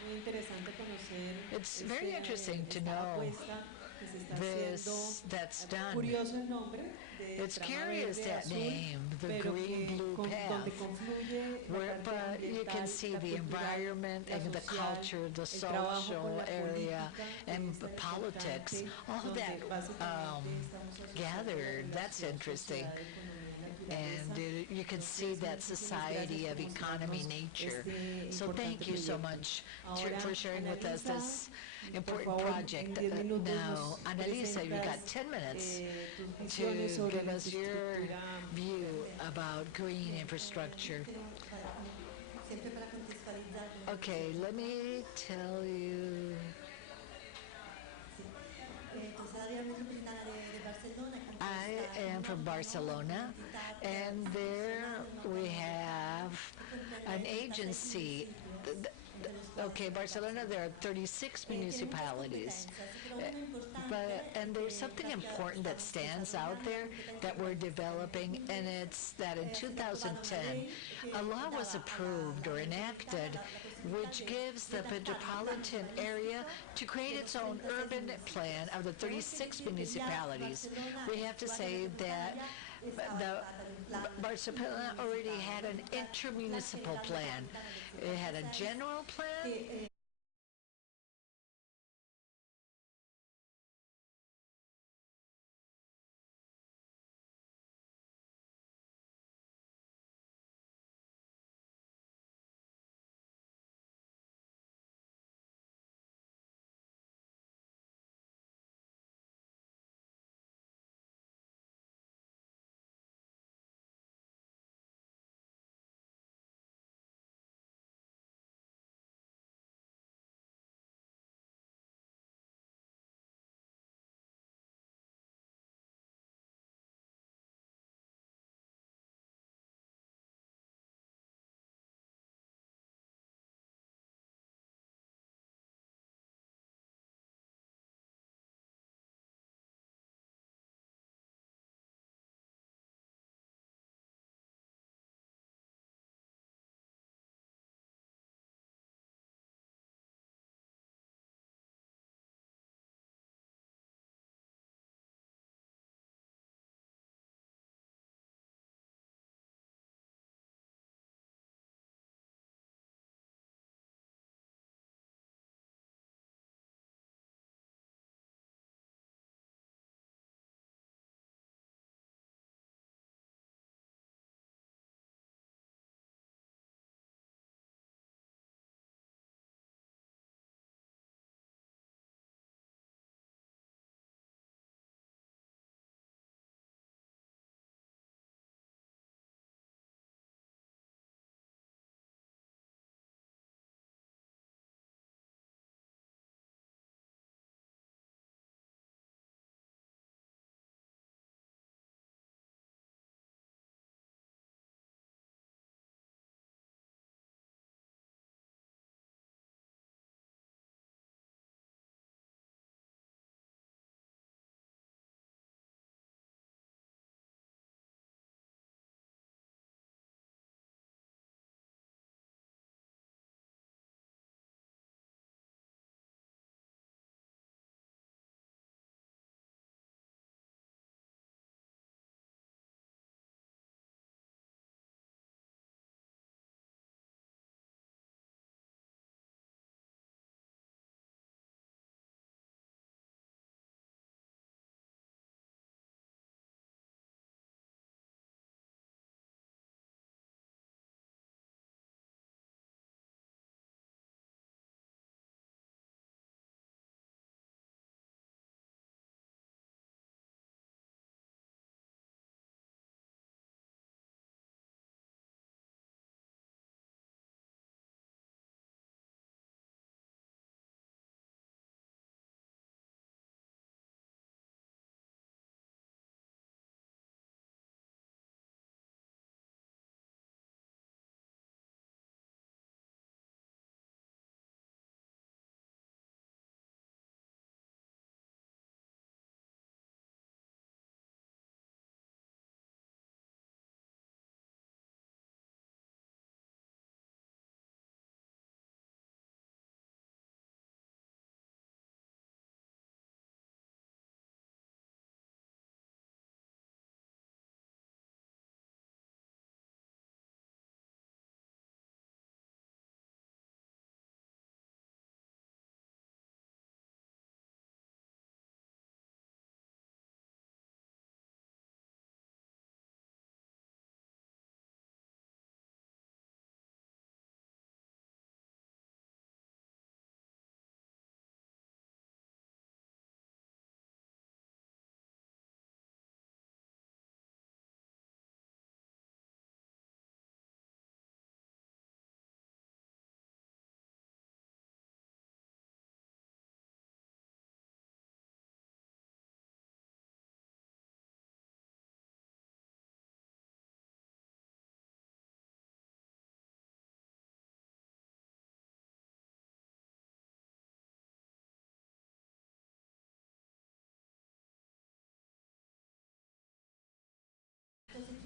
Muy interesante conocer It's very interesting to esta know apuesta que se está this haciendo. that's done. Curioso el nombre de It's trama curious verde that azul, name, the pero green que blue donde path, confluye la Where, parte but you can ambiental, see la the cultural, environment la and the social, culture, the el trabajo social con la area, política, que and es tan politics, importante, all donde that básicamente estamos asociando gathered. la That's sociedad interesting. económica And you can see that society of economy nature. So thank you so much for sharing with us this important project. Now, Annalisa, you've got 10 minutes to give us your view about green infrastructure. Okay, let me tell you. I am from Barcelona, and there we have an agency. Okay, Barcelona, there are 36 municipalities. And there's something important that stands out there that we're developing, and it's that in 2010, a law was approved or enacted which gives the metropolitan area to create its own urban plan of the 36 municipalities. We have to say that Barcelona already had an intermunicipal plan. It had a general plan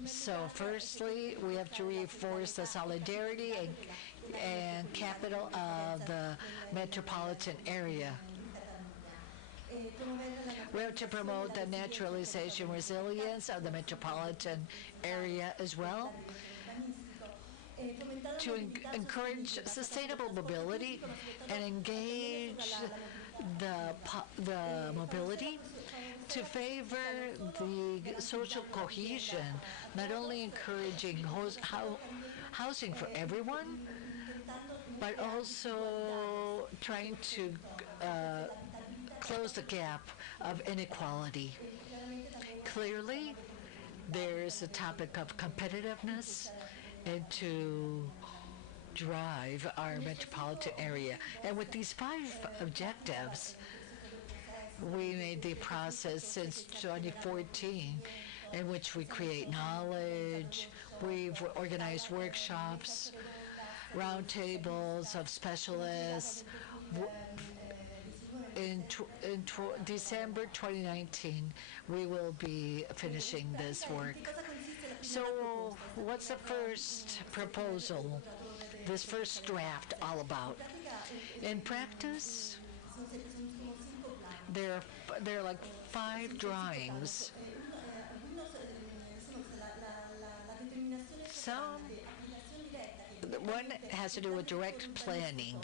So firstly, we have to reinforce the solidarity and capital of the metropolitan area. We have to promote the naturalization resilience of the metropolitan area as well, to encourage sustainable mobility and engage the mobility, to favor the social cohesion, not only encouraging housing for everyone, but also trying to close the gap of inequality. Clearly, there is a topic of competitiveness and to drive our metropolitan area. And with these 5 objectives, we made the process since 2014 in which we create knowledge. We've organized workshops, roundtables of specialists. In December 2019, we will be finishing this work. So what's the first proposal, this first draft all about? In practice, there are like 5 drawings. One has to do with direct planning,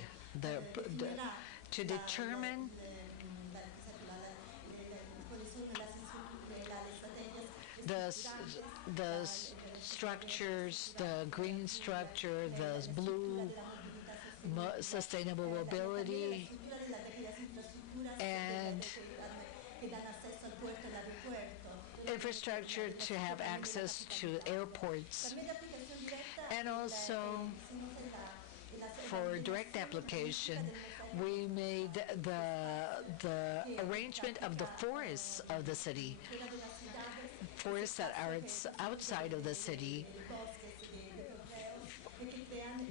to determine the structures, the green structure, the blue sustainable mobility, and infrastructure to have access to airports, and also for direct application, we made the arrangement of the forests of the city, forests that are outside of the city,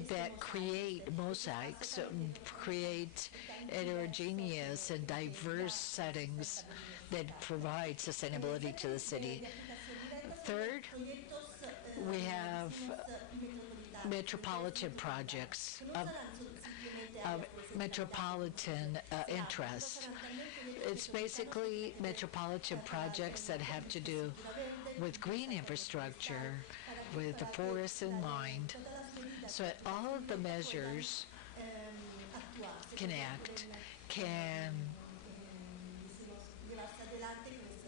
that create mosaics, create heterogeneous and diverse settings that provide sustainability to the city. Third, we have metropolitan projects of metropolitan interest. It's basically metropolitan projects that have to do with green infrastructure, with the forests in mind, so that all of the measures can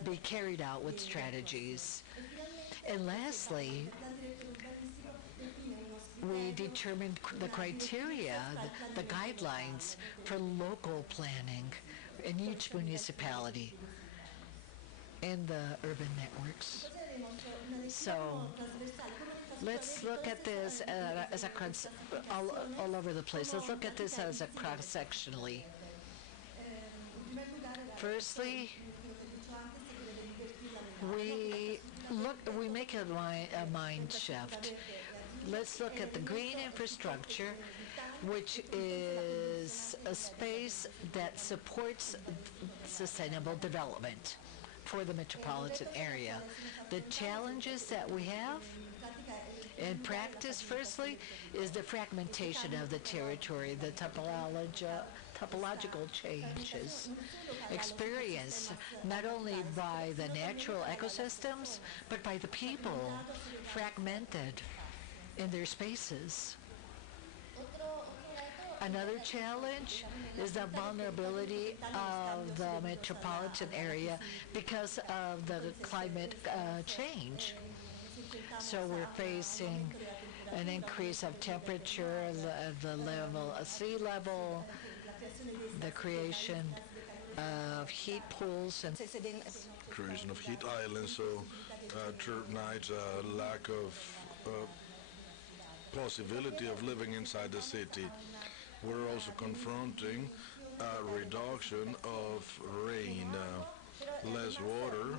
be carried out with strategies. And lastly, we determined the criteria, the guidelines for local planning in each municipality in the urban networks. So let's look at this as all over the place. Let's look at this as a cross-sectionally. Firstly, we make a mind shift. Let's look at the green infrastructure, which is a space that supports sustainable development for the metropolitan area. The challenges that we have in practice, firstly, is the fragmentation of the territory, the topological changes experienced not only by the natural ecosystems, but by the people, fragmented in their spaces. Another challenge is the vulnerability of the metropolitan area because of the climate change. So we're facing an increase of temperature, the level of sea level, the creation of heat pools and creation of heat islands, so tonight lack of possibility of living inside the city. We're also confronting a reduction of rain, less water,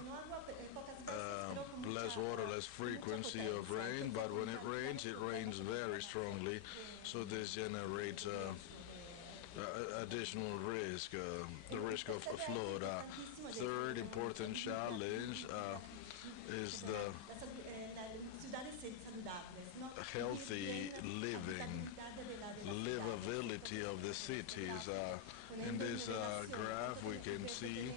less frequency of rain, but when it rains very strongly, so this generates additional risk, the risk of a flood. Third important challenge is the healthy livability of the cities. In this graph, we can see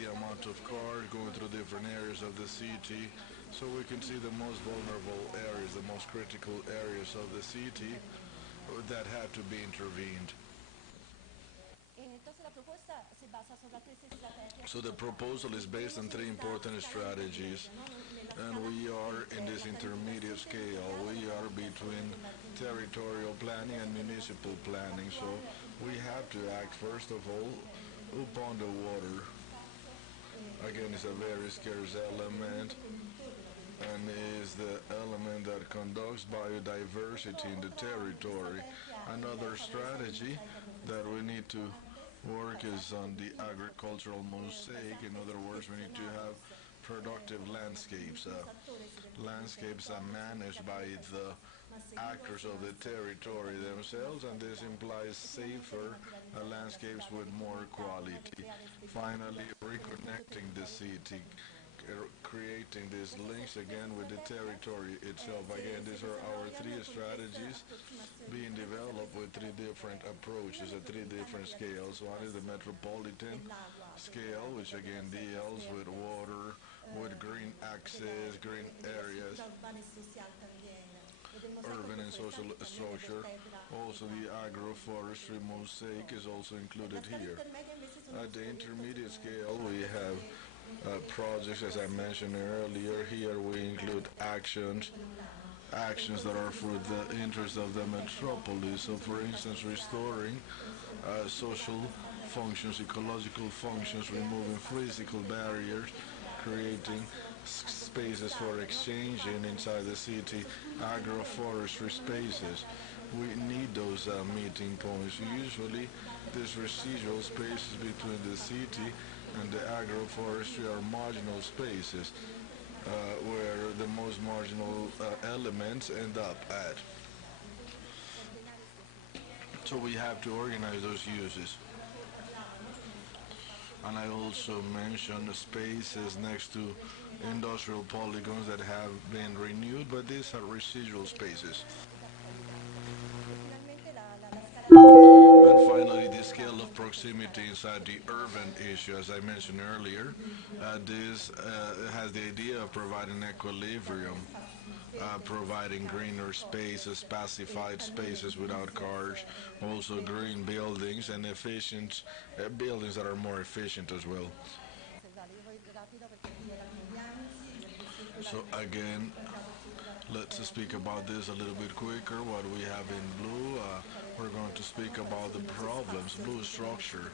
the amount of cars going through different areas of the city. So we can see the most vulnerable areas, the most critical areas of the city that have to be intervened. So the proposal is based on three important strategies, and we are in this intermediate scale. We are between territorial planning and municipal planning. So we have to act first of all upon the water. Again, it's a very scarce element and is the element that conducts biodiversity in the territory. Another strategy that we need to work is on the agricultural mosaic. In other words, we need to have productive landscapes. Landscapes are managed by the actors of the territory themselves, and this implies safer landscapes with more quality. Finally, reconnecting the city, creating these links again with the territory itself. Again, these are our three strategies being developed with three different approaches at three different scales. One is the metropolitan scale, which again deals with water, with green access, green areas, urban and social structure. Also, the agroforestry mosaic is also included here. At the intermediate scale, we have projects, as I mentioned earlier. Here we include actions that are for the interest of the metropolis. So, for instance, restoring social functions, ecological functions, removing physical barriers, creating spaces for exchanging inside the city, agroforestry spaces. We need those meeting points. Usually, these residual spaces between the city and the agroforestry are marginal spaces where the most marginal elements end up at. So we have to organize those uses. And I also mentioned the spaces next to industrial polygons that have been renewed, but these are residual spaces. And finally, the scale of proximity inside the urban issue, as I mentioned earlier, this has the idea of providing equilibrium, providing greener spaces, pacified spaces without cars, also green buildings and efficient buildings that are more efficient as well. So again, let's speak about this a little bit quicker. What we have in blue, we're going to speak about the problems, blue structure,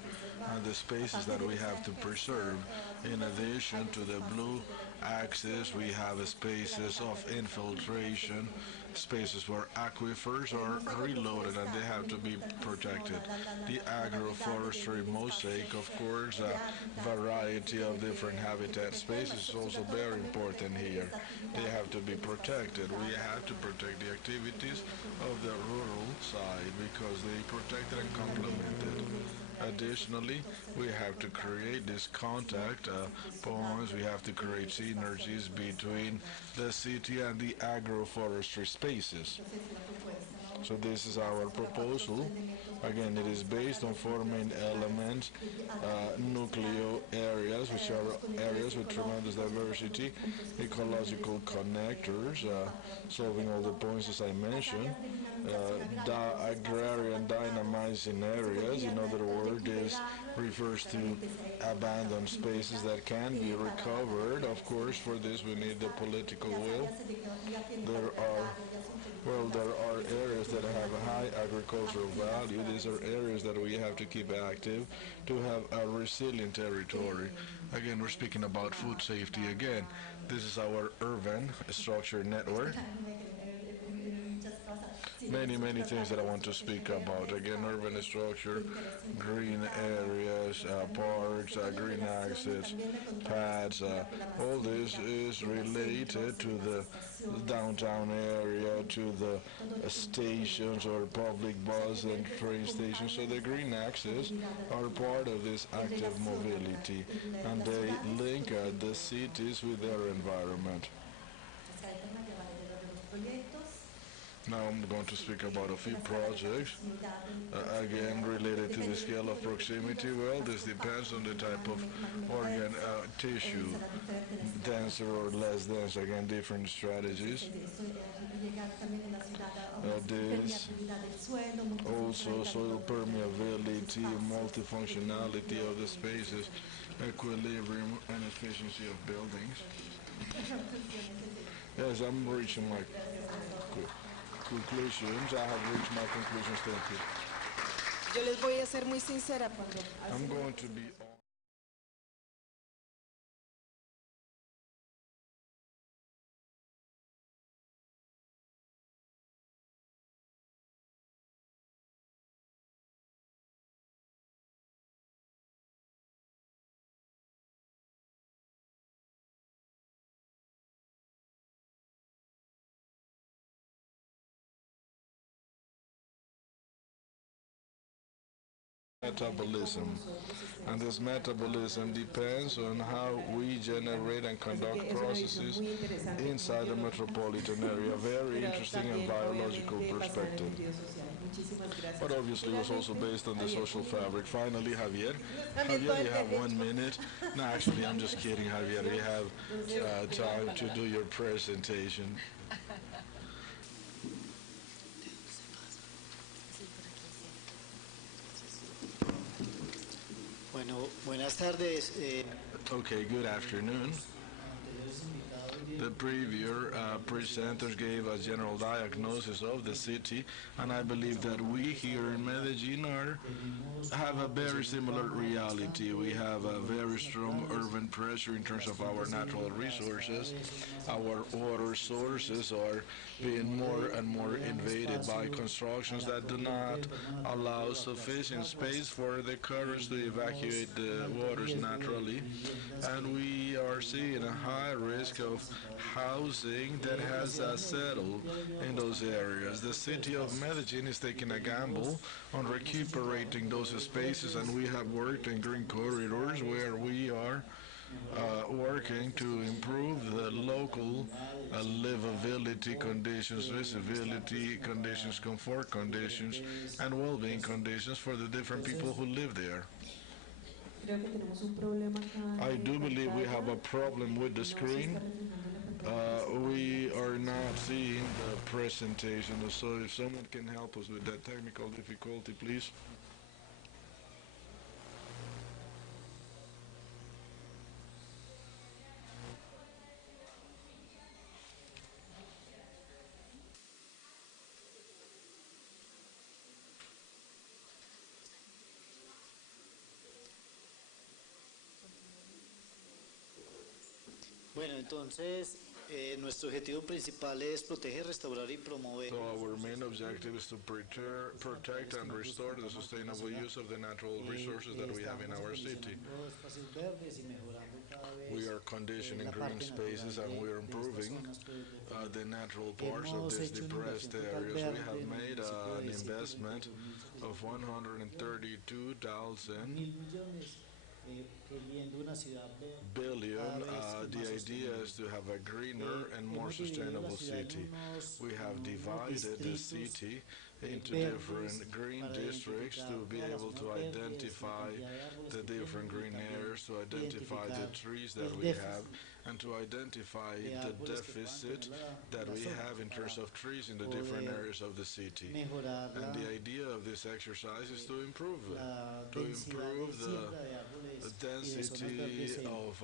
and the spaces that we have to preserve. In addition to the blue axis, we have spaces of infiltration, spaces where aquifers are reloaded and they have to be protected. The agroforestry mosaic, of course, a variety of different habitat spaces is also very important here. They have to be protected. We have to protect the activities of the rural side because they protect it and complement it. Additionally, we have to create this contact points. We have to create synergies between the city and the agroforestry spaces. So this is our proposal. Again, it is based on four main elements, nucleo areas, which are areas with tremendous diversity, ecological connectors, solving all the points as I mentioned, agrarian dynamizing areas, in other words, this refers to abandoned spaces that can be recovered. Of course, for this we need the political will. There are areas that have a high agricultural value. These are areas that we have to keep active to have a resilient territory. Again, we're speaking about food safety again. This is our urban structure network. Many things that I want to speak about. Again, urban structure, green areas, parks, green access, paths. All this is related to the downtown area, to the stations or public bus and train stations. So the green access are part of this active mobility, and they link the cities with their environment. Now I'm going to speak about a few projects, again related to the scale of proximity. Well, this depends on the type of organ tissue, denser or less dense, again different strategies. This also soil permeability, multifunctionality of the spaces, equilibrium and efficiency of buildings. Yes, I'm reaching my conclusions. I have reached my conclusions. Thank you. Yo les voy a ser muy sincera cuando I'm going to be. Metabolism, and this metabolism depends on how we generate and conduct processes inside the metropolitan area. Very interesting and biological perspective, but obviously it was also based on the social fabric. Finally, Javier, you have 1 minute. No, actually I'm just kidding, Javier. You have time to do your presentation. Bueno, buenas tardes. Okay, good afternoon. The previous presenters gave a general diagnosis of the city, and I believe that we here in Medellin have a very similar reality. We have a very strong urban pressure in terms of our natural resources. Our water sources are being more and more invaded by constructions that do not allow sufficient space for the currents to evacuate the waters naturally, and we are seeing a high risk of housing that has settled in those areas. The city of Medellin is taking a gamble on recuperating those spaces, and we have worked in green corridors where we are working to improve the local livability conditions, visibility conditions, comfort conditions, and well-being conditions for the different people who live there. I do believe we have a problem with the screen. We are not seeing the presentation, so if someone can help us with that technical difficulty, please. Bueno, entonces nuestro objetivo principal es proteger, restaurar y promover. So our main objective is to protect and restore the sustainable use of the natural resources that we have in our city. Espacios verdes y mejorando cada vez We are conditioning green spaces and we are improving the natural parts of these depressed areas. We have made an investment of 132,000 billion. The idea is to have a greener and more sustainable city. We have divided the city into different green districts to be able to identify the different green areas, to identify the trees that we have, and to identify the deficit that we have in terms of trees in the different areas of the city. And the idea of this exercise is to improve the density of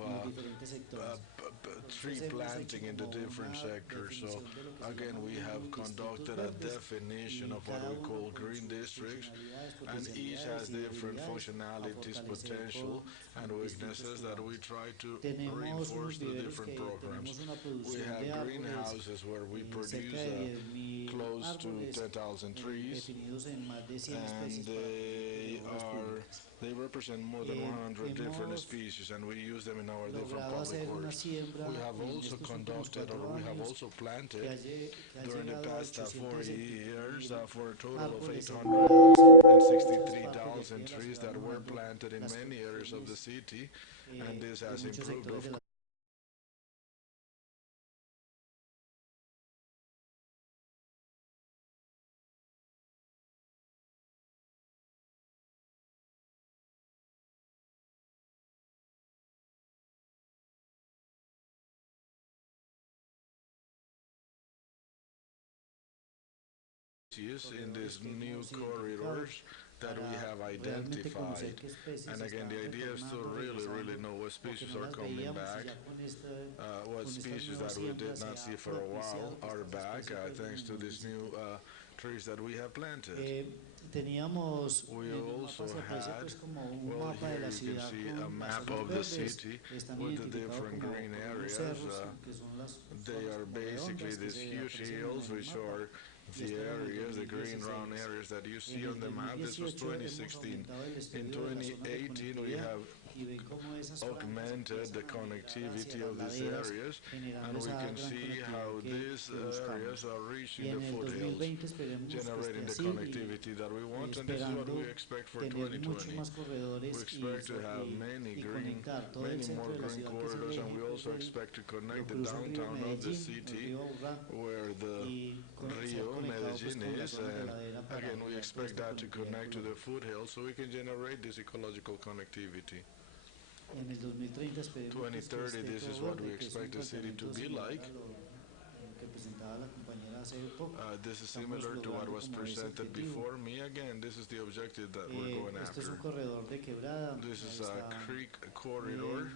tree planting in the different sectors. So again, we have conducted a definition of what we call green districts, and each has different functionalities, potential, and weaknesses that we try to reinforce the different programs. We have greenhouses where we produce close to 10,000 trees, and they represent more than 100 different species, and we use them in our different public works. We have also conducted, or we have also planted during the past 4 years for a total of 863,000 trees that were planted in many areas of the city, and this has improved, of in these new corridors that we have identified. And again, the idea is to really know what species are coming back, what species that we did not see for a while are back, thanks to these new trees that we have planted. We also had, well, here you can see a map of the city with the different green areas. They are basically these huge hills, which are the areas, the green round areas that you see on the map. This was 2016. In 2018, we have augmented the connectivity of these areas, and we can see how these areas are reaching the foothills, generating the connectivity that we want, and this is what we expect for 2020. We expect to have many more green corridors, and we also expect to connect the downtown of the city where the Rio Medellin is, and again we expect that to connect to the foothills so we can generate this ecological connectivity. 2030, this is what we expect the city to be like. This is similar to what was presented before me. Again, this is the objective that we're going after. This is a creek corridor.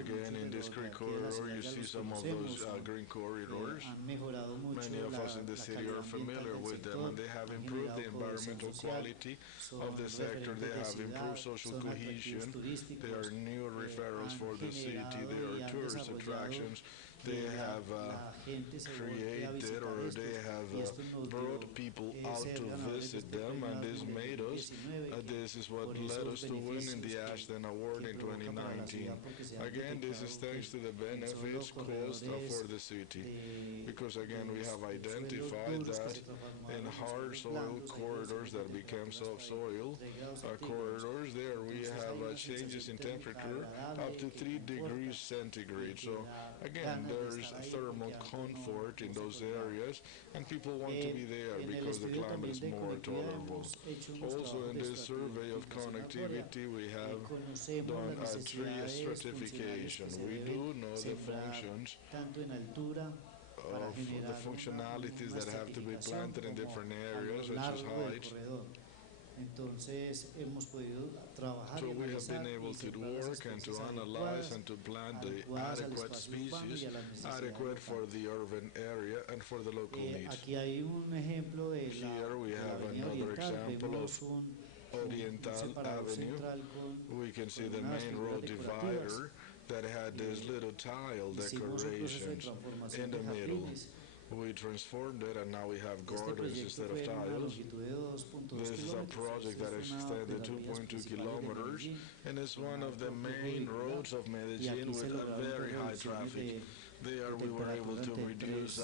Again, in this creek corridor, you see some of those green corridors. Many of us in the city are familiar with them, and they have improved the environmental quality of the sector. They have improved social cohesion. They are new referrals for the city. They are tourist attractions. They have created, or they have brought people out to visit them, and this made us, this is what led us to win in the Ashton Award in 2019. Again, this is thanks to the benefits caused for the city, because again we have identified that in hard soil corridors that became soft soil corridors, there we have changes in temperature up to 3 degrees centigrade. So again, there's thermal comfort in those areas, and people want to be there because the climate is more tolerable. Also, in this survey of connectivity, we have done a tree stratification. We do know the functions of the functionalities that have to be planted in different areas, such as height. So we have been able to work and to analyze and to plant the adequate species, adequate for the urban area and for the local needs. Here we have another example of Oriental Avenue. We can see the main road divider that had these little tile decorations in the middle. We transformed it, and now we have gardens instead of tiles. This is a project that extended 2.2 kilometers, and it's one of the main roads of Medellin with a very high traffic. There we were able to reduce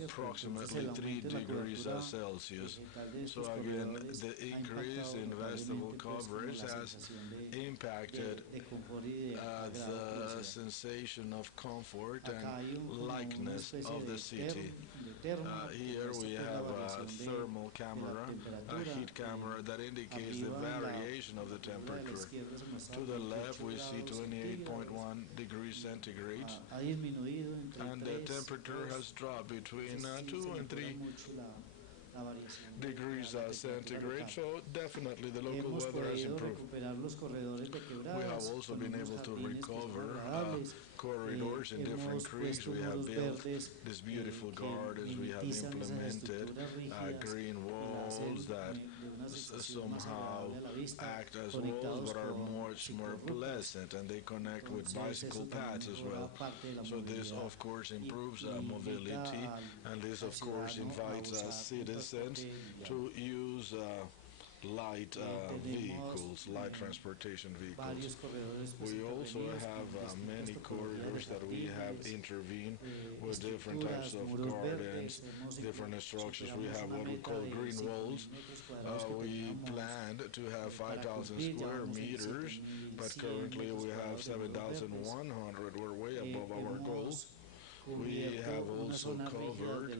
approximately 3 degrees Celsius. So again, the increase in vegetable coverage has impacted the sensation of comfort and likeness of the city. Here we have a thermal camera, a heat camera that indicates the variation of the temperature. To the left we see 28.1 degrees centigrade, and the temperature has dropped between 2 and 3 degrees centigrade, so definitely the local weather has improved. We have also been able to recover corridors in different creeks. We have built these beautiful gardens. We have implemented green walls that somehow act as walls but are much more pleasant, and they connect with bicycle paths as well. So this of course improves mobility, and this of course invites citizens to use light vehicles, light transportation vehicles. We also have many corridors that we have intervened with different types of gardens, different structures. We have what we call green walls. We planned to have 5,000 square meters, but currently we have 7,100. We're way above our goal. We have also covered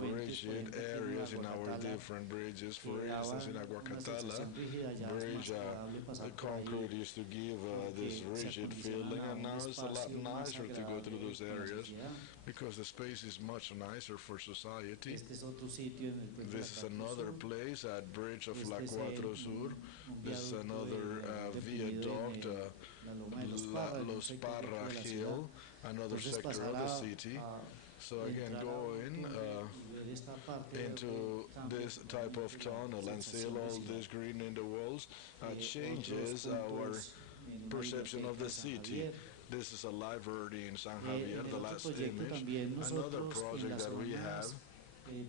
rigid areas in our different bridges. For instance, in Aguacatala bridge, the concrete used to give this rigid feeling, and now it's a lot nicer to go through those areas because the space is much nicer for society. Este es otro sitio en el puente This is La Cuatro another Sur. place at Bridge of La Este es Cuatro un Sur. This is viaducto another definido viaduct, en la Loma de los Parra, en un Los sector de Parra la ciudad. Hill, another Entonces sector of pasará the city. So again, entrar a going un túnel y ver esta parte de into cambio this type of tunnel and see all this green in the walls changes our perception of the city. This is a library in San Javier, the last image. Another project that we have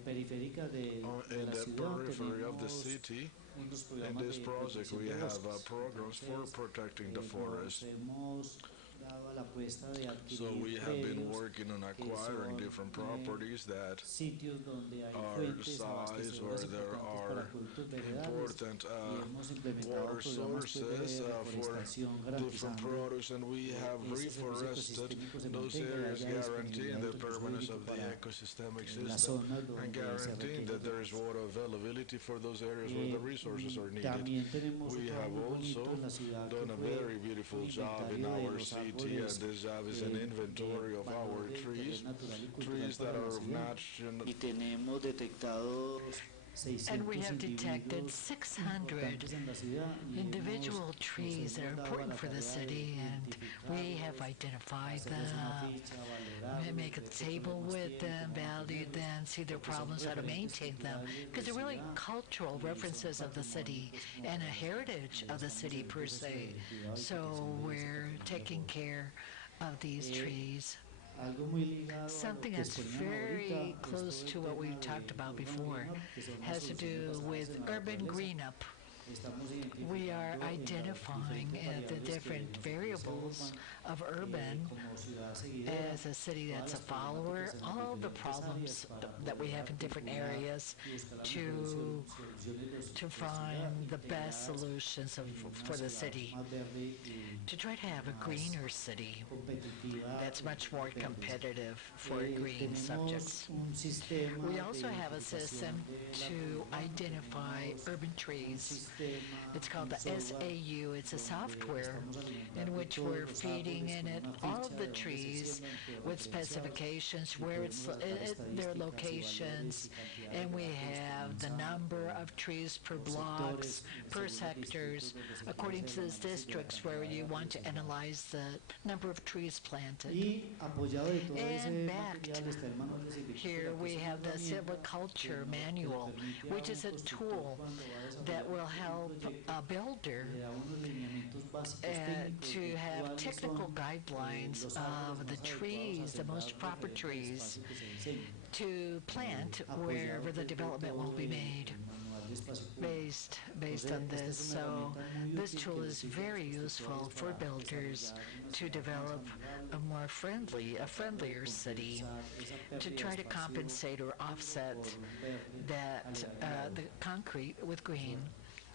periférica de in la the ciudad periphery of the tenemos city. unos In programas this de project, protección we de have bosques. programs for Entonces, protecting the forest. nos hemos dado a la apuesta de So adquirir we have been predios working on que acquiring son, different properties that sitios donde hay are fuentes sites where abastecedoras there importantes para are productos vegetales important y hemos implementado water programas sources de for reforestación different garantizando produce, and we have estos servicios reforested ecosistémicos se those mantengan, areas, haya guaranteeing the disponibilidad y permanence of the para ecosystemic las system zonas and donde se guaranteeing requiere. that there is water availability for those areas where the resources are needed. También tenemos We un have trabajo muy bonito also en la ciudad done que a fue very beautiful un job in inventario de our los city, and árboles this job is an inventory of valor our de trees, interés natural y cultural trees that para la are of ciudad. natural. Y tenemos detectados 600 And we have detected individuos 600 importantes en la ciudad y individual nos trees that are hemos dado a important la for the tarea de city, and we have identificarlos, identified hacerles una them, ficha, valorarlos, make a ver qué table problemas with them, tienen, cómo value mantenerlos, them, see their porque son problems, how to referentes maintain them, culturales because de they're really ciudad cultural y son references of the patrimonio city pues, como and a para heritage of the estamos city en per proceso se. de cuidado y So protección de ese we're patrimonio taking urbano. care of these trees. Algo muy ligado a lo Something que that's exponían very ahorita es close todo to el what tema we've de talked about urban before greenup, que son las has to soluciones do basadas with en la urban naturaleza. green up. Estamos We are identificando en las identifying diferentes the variables que different nos ofrece variables urban, of urban como ciudad seguidora, as a city todas that's a las follower, problemáticas en las all the diferentes problems áreas para that we have poder in different articular areas y buscar las to mejores soluciones de to ciudad find the best integradas solutions en una for the ciudad city, más verde y to try to have a más greener city competitiva that's much more verde. competitive for green Tenemos subjects. un sistema We de also have a identificación system de la to fauna, identify tenemos urban un trees. sistema, It's called un the software SAU. It's a donde software estamos in alimentando which todos we're los feeding árboles in con it una all ficha of de the dónde se trees siembran, with georreferenciados, specifications y where podemos it's sacar their estadísticas y locations, valores y cantidad de and we árboles por have the manzana, number por of trees per por blocks, sectores, per según los sectors, distritos donde se according produce to el those análisis de la districts where cantidad de you want árboles to sembrados. analyze the number of trees planted. Y apoyado de todo ese And backed material está el manual de servicios here social, que we es una have the herramienta silviculture que manual, le permite a which is un a constructor tool cuando va a that desarrollar will un help proyecto a builder le da unos lineamientos básicos técnicos to de have cuáles technical son guidelines los árboles of the más adecuados a trees, the sembrar most proper referente al trees espacio que se diseñe. to plant wherever the development will be made based on this. So this tool is very useful for builders to develop a more friendlier city, to try to compensate or offset that the concrete with green.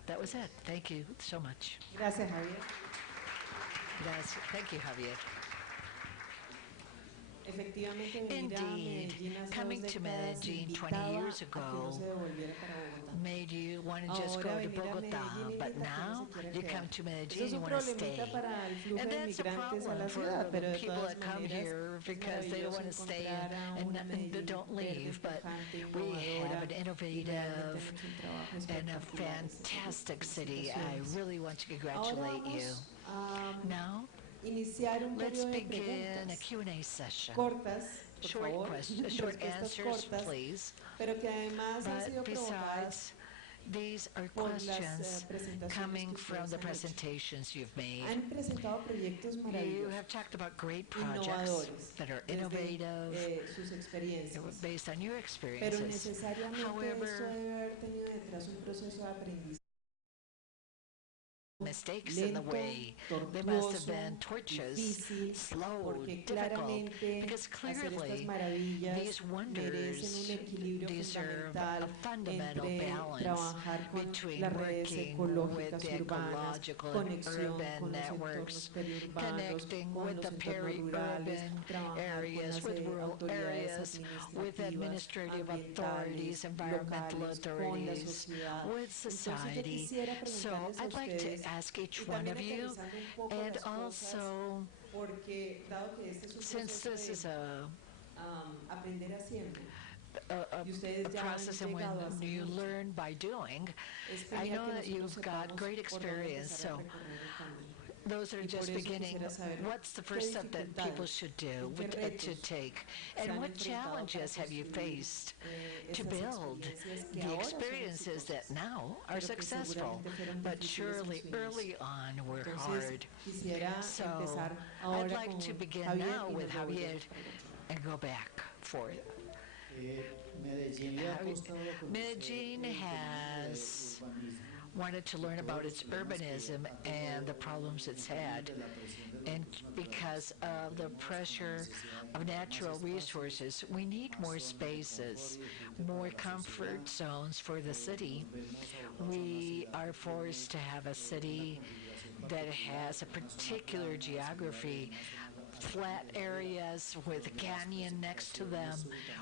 That was it. Thank you so much. Gracias, Javier. Thank you, Javier. Efectivamente, venir a Indeed, Medellín hace coming 2 to décadas Medellín 20 invitaba years a que no ago se devolviera para Bogotá. made you want to just Ahora go to venir a Bogota, Medellín but invita a que now no se quiera you quedar. come to Eso Medellín, es you un want to problemita stay. para el flujo And de that's a migrantes a la problem for ciudad, pero the de people todas that come maneras here es because they don't maravilloso want to stay encontrar a and una they Medellín don't verde, leave, but pujante, we innovadora have an y realmente innovative han hecho un trabajo and a espectacular. fantastic city. I Felicitaciones. really want to Ahora congratulate you. vamos a Now, iniciar un let's periodo de begin a preguntas Q&A session. cortas, por Short favor, questions, short respuestas answers, cortas, please. pero que además han sido But provocadas besides, these are por las questions presentaciones coming que from ustedes the han hecho. presentations you've made. Han presentado proyectos You maravillosos, have talked about great projects innovadores, that are desde innovative, sus experiencias, based on your pero experiences. necesariamente esto However, debe haber tenido detrás un proceso de aprendizaje mistakes in the lento, way. They must have tortuoso, been tortuous, difícil, slow, porque difficult, claramente because hacer estas clearly maravillas these merecen wonders un equilibrio deserve fundamental a fundamental entre balance trabajar con between las redes working ecológicas with the urbanas, ecological and conexión urban con los networks, entornos periurbanos, connecting con with los the entornos rurales, peri-urban trabajar con areas, las with rural autoridades areas, with administrative ambientales, authorities, environmental locales, con la authorities, sociedad. with Entonces yo society. quisiera So preguntarles a I'd like to ustedes, ask each y one también of you, aterrizando un poco and las cosas, also, porque dado que este es un since proceso this is a aprender haciendo. a Y ustedes ya han process in llegado a when hacer you mucho. learn by doing. Es I genial know que that nosotros you've got sepamos great por dónde experience, empezar a so recorrer el camino. those that are Y por just eso beginning, quisiera saber what's the qué first step that people dificultades should do, y qué to retos take? se And han what enfrentado challenges para have you construir, faced to esas build experiencias que the ahora son experiences that exitosas, now are pero que successful, seguramente fueron but difíciles en surely su inicio? early on were Entonces, hard. quisiera So empezar I'd ahora like con to begin Javier now y with luego Javier volvemos para el otro. and go back for it. Medellín le ha costado conocer Medellin el fenómeno has del urbanismo. wanted to learn about its urbanism and the problems it's had, and because of the pressure of natural resources, we need more spaces, more comfort zones for the city. We are forced to have a city that has a particular geography, flat areas with a canyon next to them,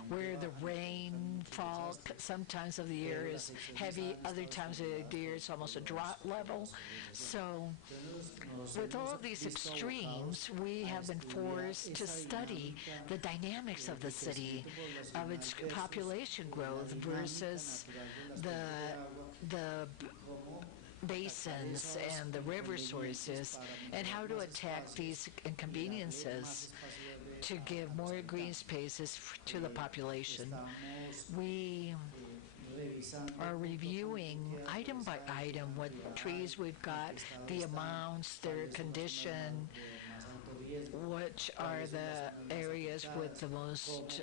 where the rainfall sometimes of the year is heavy, other times of the year it's almost a drought level. So with all of these extremes, we have been forced to study the dynamics of the city, of its population growth versus the basins and the river sources, and how to attack these inconveniences to give more green spaces to the population. We are reviewing item by item what trees we've got, the amounts, their condition, which are the areas with the most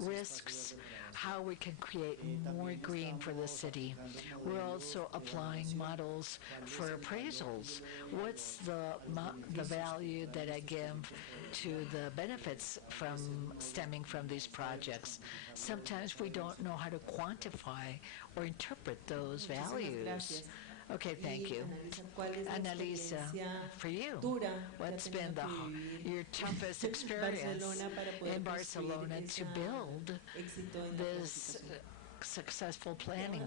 risks, how we can create more green for the city. We're also applying models for appraisals. What's the value that I give to the benefits from stemming from these projects? Sometimes we don't know how to quantify or interpret those values. Okay, thank you. Annalisa, for you, what's been your toughest experience in Barcelona to build this successful planning?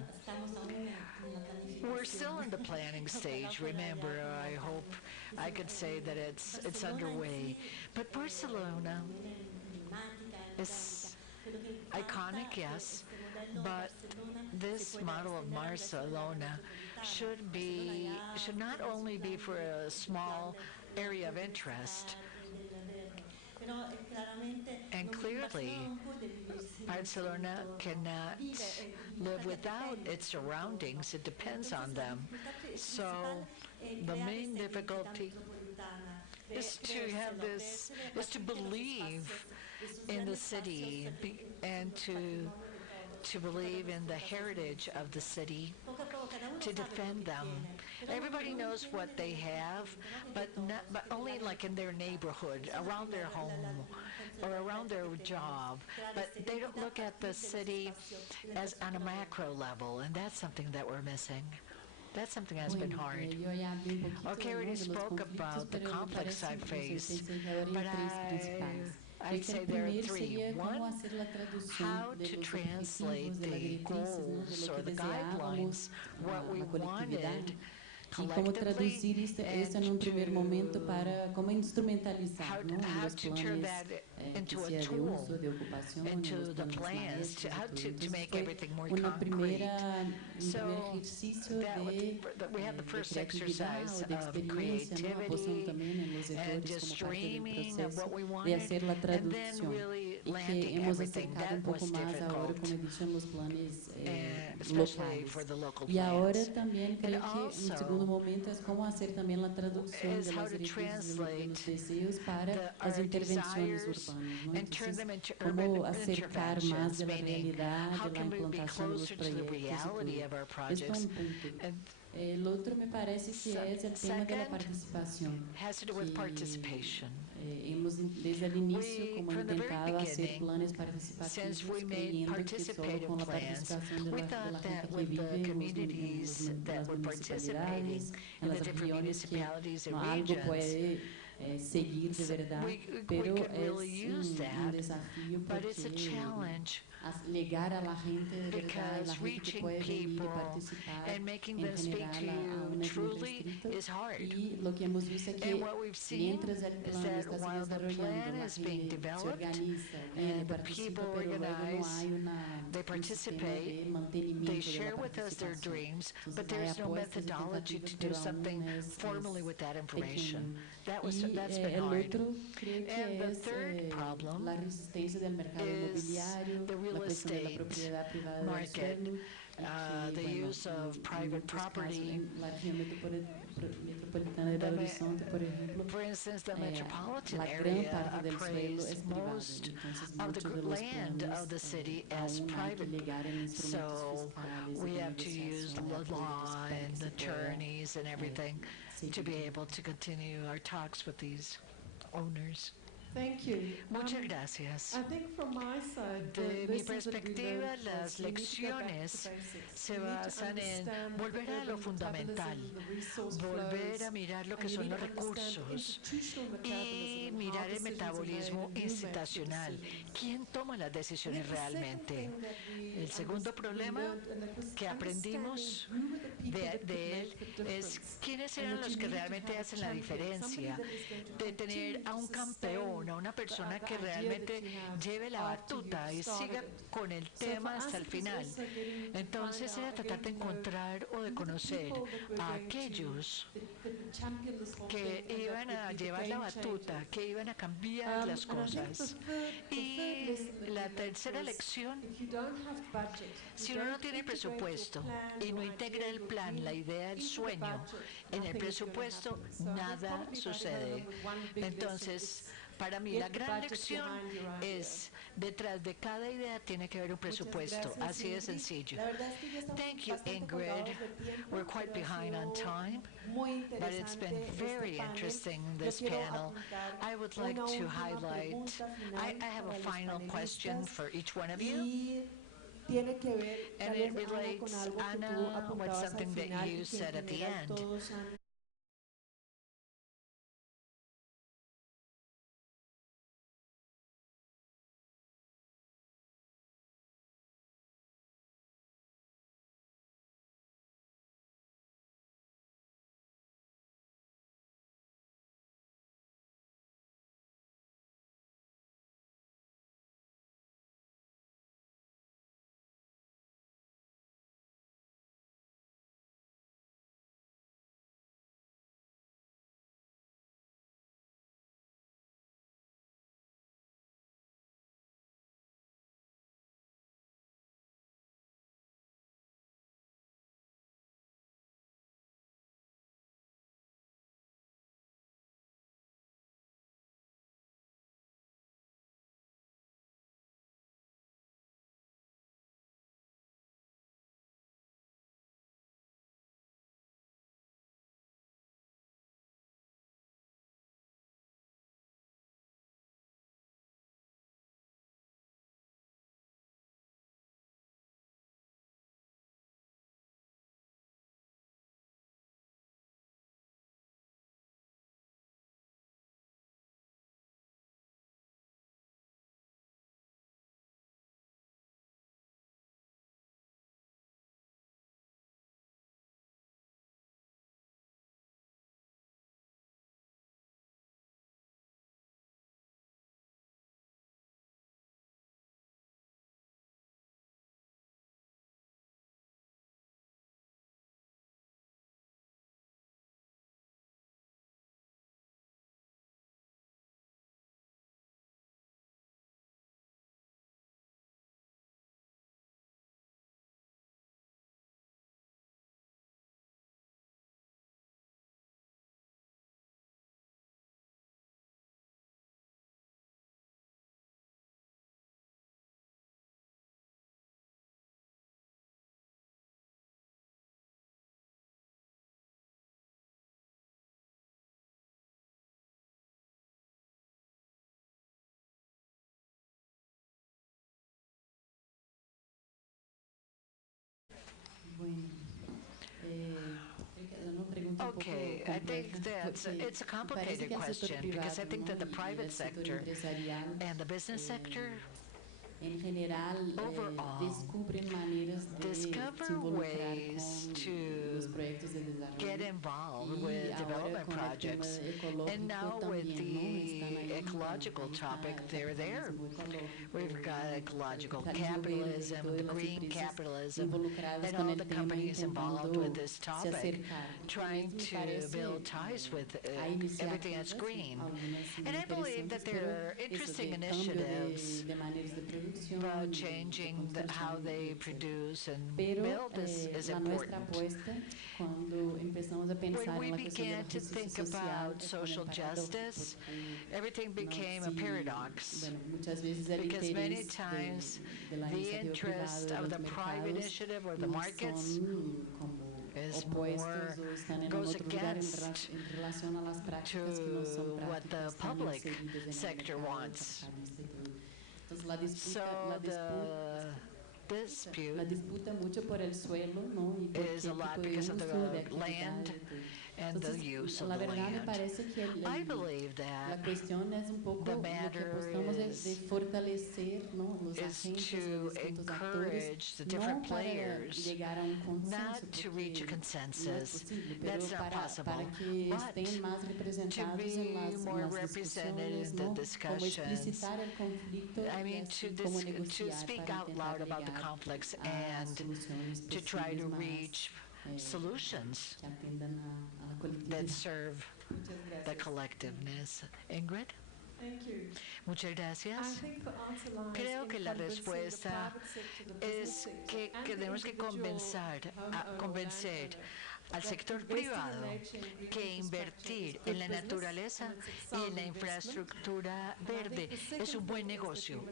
We're still in the planning stage. Remember, I hope I could say that it's underway. But Barcelona is iconic, yes, but this model of Barcelona should not only be for a small area of interest. And clearly, Barcelona cannot live without its surroundings. It depends on them. So the main difficulty is to believe in the city and to believe in the heritage of the city, to defend them. Everybody knows what they have, but only like in their neighborhood, around their home, or around their job. But they don't look at the city as on a macro level, and that's something that we're missing. That's something that's been hard. Okay, I already spoke about the conflicts I've faced, but I'd say there are three. One, how to translate the goals or the guidelines, what we wanted y cómo traducir esto en un primer momento para cómo instrumentalizar, ¿no? Los planes que sea de uso, de ocupación, los planes maestros, entonces fue un primer ejercicio de creatividad o de experiencia, ¿no? Apostando también en los errores como parte del proceso de hacer la traducción y que hemos acercado un poco más ahora, como he dicho, en los planes locales. Y ahora también creo que un segundo momento es cómo hacer también la traducción de las directrices de los deseos para las intervenciones urbanas, ¿no? Entonces, cómo acercar más de la realidad de la implantación de los proyectos. Esto es un punto. El otro me parece que es el tema de la participación. Hemos desde el inicio como intentado hacer planes participativos, creyendo que solo con la participación de la gente que vive en las municipalidades, en las regiones, que algo puede seguir de verdad, we pero could really es use that, desafío but it's a porque challenge llegar a la gente de verdad, la because gente que reaching puede venir y people participar and making en them speak to general a un you evento truly distrito. is hard. Y lo que hemos visto es que And what we've seen mientras el is plan that está se while the desarrollando, plan la is being gente se developed organiza, viene, and the participa, people pero luego no organize, hay they un sistema participate, de they mantenimiento de la share with us their participación. dreams, Entonces but hay there's no apuestas y methodology tentativas, to do pero aún something es formally with that information. pequeño. That's Y been el hard. otro creo que And the es third problem la resistencia del mercado is inmobiliario, the real la presión de la estate propiedad privada del market, suelo, y the que, use of en private muchos casos, property. en la región metropolitana de The Belo me- Horizonte, por ejemplo, For instance, the metropolitan la gran area parte del suelo es appraised privado, most entonces of the muchos de los land planes of the city as aún hay que private. llegar en instrumentos So fiscales we de have to use the negociación, acuerdos law para que and se the pueda attorneys and everything to be seguir. able to continue our talks with these owners. Thank you. Muchas gracias. I think from my side, De the mi lessons that we perspectiva, learned las was we need to go back to lecciones basics. se We need to basan en understand volver the a lo urban fundamental, metabolism, the resource volver flows, a mirar lo que and you son need los to understand recursos institutional metabolism y and how mirar el decisions are made metabolismo and who makes the institucional. decisions. ¿Quién toma las I decisiones think the second realmente? thing that we El segundo problema learned, and that was que aprendimos understanding who were the people that could de él make the es difference, quiénes and eran that los you que needed to realmente have a hacen la champion, somebody diferencia, that is going to de tener continue a to un sustain campeón, a una persona the que idea realmente that you have lleve la after you've batuta y started siga it. con el So for tema us hasta el it was final. also getting to Entonces find era out, tratar de again, to know encontrar o de who the conocer people that were a going to aquellos that would champion this whole que thing and that iban would a be the llevar la game batuta, changers. que iban a cambiar las And I think cosas. the third Y lesson that la we learned tercera was lección, if you don't have budget, si you uno no don't tiene integrate your presupuesto plan, y no your integra idea, el your plan, la dream idea, el into the sueño budget, en el nothing is gonna presupuesto, happen. So I think nada probably if I had to sucede. home with one big lesson, Entonces, it's para mí get la the gran budget lección behind your idea. es detrás de cada idea tiene que haber un presupuesto, así de sencillo. Thank you, Ingrid. We're quite behind on time, but it's been very interesting, this panel. I would like to highlight, I have a final question for each one of you. And it relates, Ana, with something that you said at the end. Okay, I think that it's a complicated question because I think that the private sector and the business sector em general, overall descobrem maneiras de se discover involucrar ways com to os projetos de desenvolvimento. get involved E with agora, development com o tema projects. ecológico And now with também, não está na the ecological topic, they're there. We've got ecological capitalism, the green capitalism, and all the companies involved with this topic, trying to build ties with everything that's green. And I believe that there are interesting initiatives about changing how they produce and build is important. When we began to think about social justice, everything became a paradox because many times the interest of the private initiative or the markets is more, goes against to what the public sector wants. So the dispute is a lot because of the land and the use of the land. I believe that the matter is to encourage the different players not to reach a consensus. That's not possible, but to be more represented in the discussions. I mean, to speak out loud about the conflicts and to try to reach solutions that serve the collectiveness. Ingrid? Thank you. Muchas I gracias. think the answer lies Creo in que la convincing the respuesta private sector, the business es sector, que and the tenemos que individual convencer al sector privado que invertir en la naturaleza y en la infraestructura verde es un buen negocio,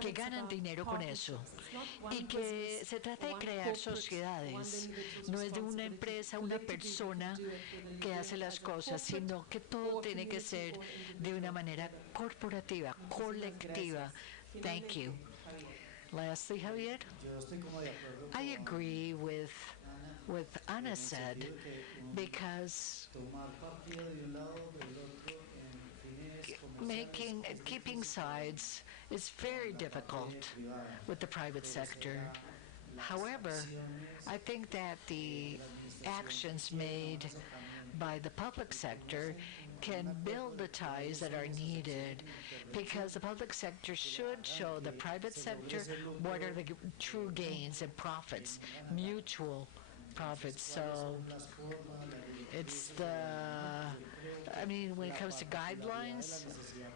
que ganan dinero con eso y que se trata de crear sociedades. No es de una empresa, una persona que hace las cosas, sino que todo tiene que ser de una manera corporativa, colectiva. Thank you. Lastly, Javier, I agree with what Ana said, because keeping sides is very difficult with the private sector. However, I think that the actions made by the public sector can build the ties that are needed, because the public sector should show the private sector what are the true gains and profits, mutual profits. So it's when it comes to guidelines,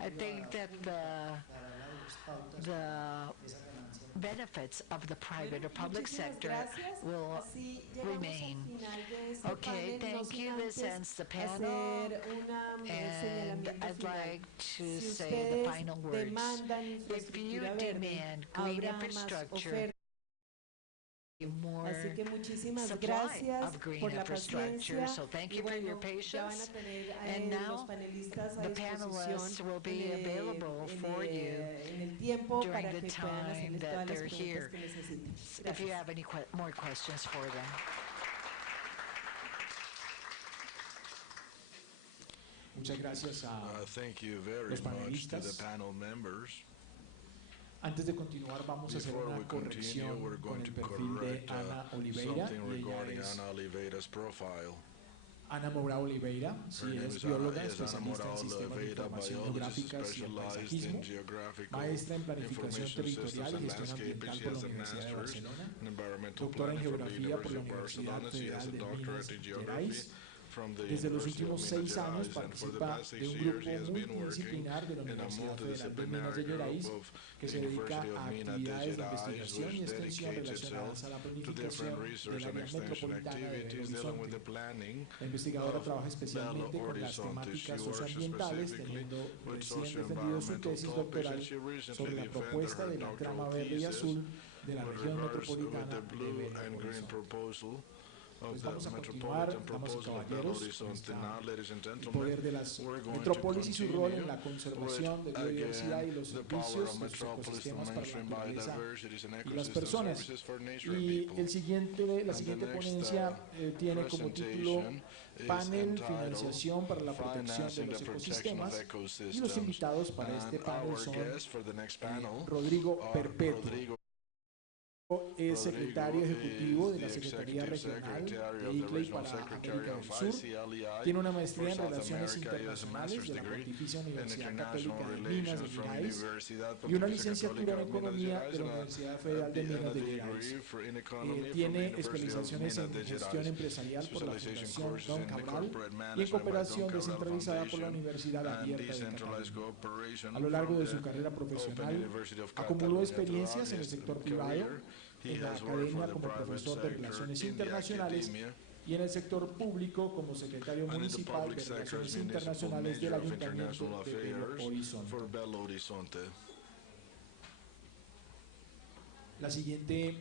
I think that the benefits of the private or public sector will remain. Okay, thank you. This ends the panel. And I'd like to say the final words. If you demand green infrastructure, more supply of green infrastructure. So thank you for your patience. And now the panelists will be available for you during the time that they're here, if you have any more questions for them. Muchas gracias a thank you very los much to the panelistas. panel members. Antes de continuar, vamos a hacer Before una we continue, corrección we're con going el to perfil de correct Ana Oliveira. something Y regarding ella es Ana Oliveira's profile. Ana Moura Oliveira, Her sí, name es is bióloga, Ana especialista en sistemas de Oliveira, información biologist geográficas y el specialized paisajismo, in geographical maestra en planificación information systems territorial y and gestión landscaping. ambiental She por la has a Universidad de master's Barcelona, in environmental doctora en planning from the geografía por la University of Universidad Barcelona. She has Federal a de doctorate Minas in geography Gerais. from the Desde los University of últimos Minas 6 años Gerais, and for the participa past de 6 un years grupo he has been working multidisciplinar de la in a Universidad Federal de Minas multidisciplinary Gerais group of que the se dedica University of a Minas de actividades de Gerais, investigación y which extensión dedicates relacionadas itself a la to planificación different del research and área extension metropolitana de Belo activities dealing with the Horizonte. planning La investigadora of trabaja Belo especialmente con las Horizonte. She temáticas works socioambientales, specifically teniendo with recién defendido su socio-environmental tesis topics, doctoral and she sobre recently la defended propuesta her de la trama doctoral verde y thesis azul de la with región regards with metropolitana the de blue Belo and green Horizonte. proposal Pues the vamos a continuar, metropolitan damas y proposal of Belo caballeros, con Horizonte. esta- Now, ladies and el gentlemen, poder de las we're going to metrópolis y su rol en continue la conservación de with, biodiversidad y los again, the power servicios of de sus metropolis, the ecosistemas para la mentioned naturaleza biodiversities and y las ecosystem personas. services for nature and Y people. la siguiente And the next, ponencia tiene como título presentation is Panel entitled Financiación para la Protección de Financing los the Protection of Ecosistemas, y Ecosystems. los invitados para este And panel our son guests for the next panel Rodrigo are Perpetuo. Rodrigo Es secretario ejecutivo de la is the Secretaría Executive Regional Secretary de of the ICLEI Regional para Secretary América of del Sur. ICLEI Tiene una maestría en for South Relaciones America. He has a Internacionales master's de la degree Pontificia in Universidad International Católica de Minas Relations de from Gerais Universidad y una Pontificia licenciatura en Católica de Minas Economía de la Gerais Universidad Federal de Minas de Gerais. Tiene especializaciones en gestión empresarial por la Fundación Don Cabral y en cooperación descentralizada por la Universidad Abierta de Cataluña. A lo largo de su carrera profesional, acumuló experiencias en el sector privado, en la academia como profesor de Relaciones Internacionales y en el sector público como secretario municipal de Relaciones Internacionales del Ayuntamiento de Belo Horizonte. La siguiente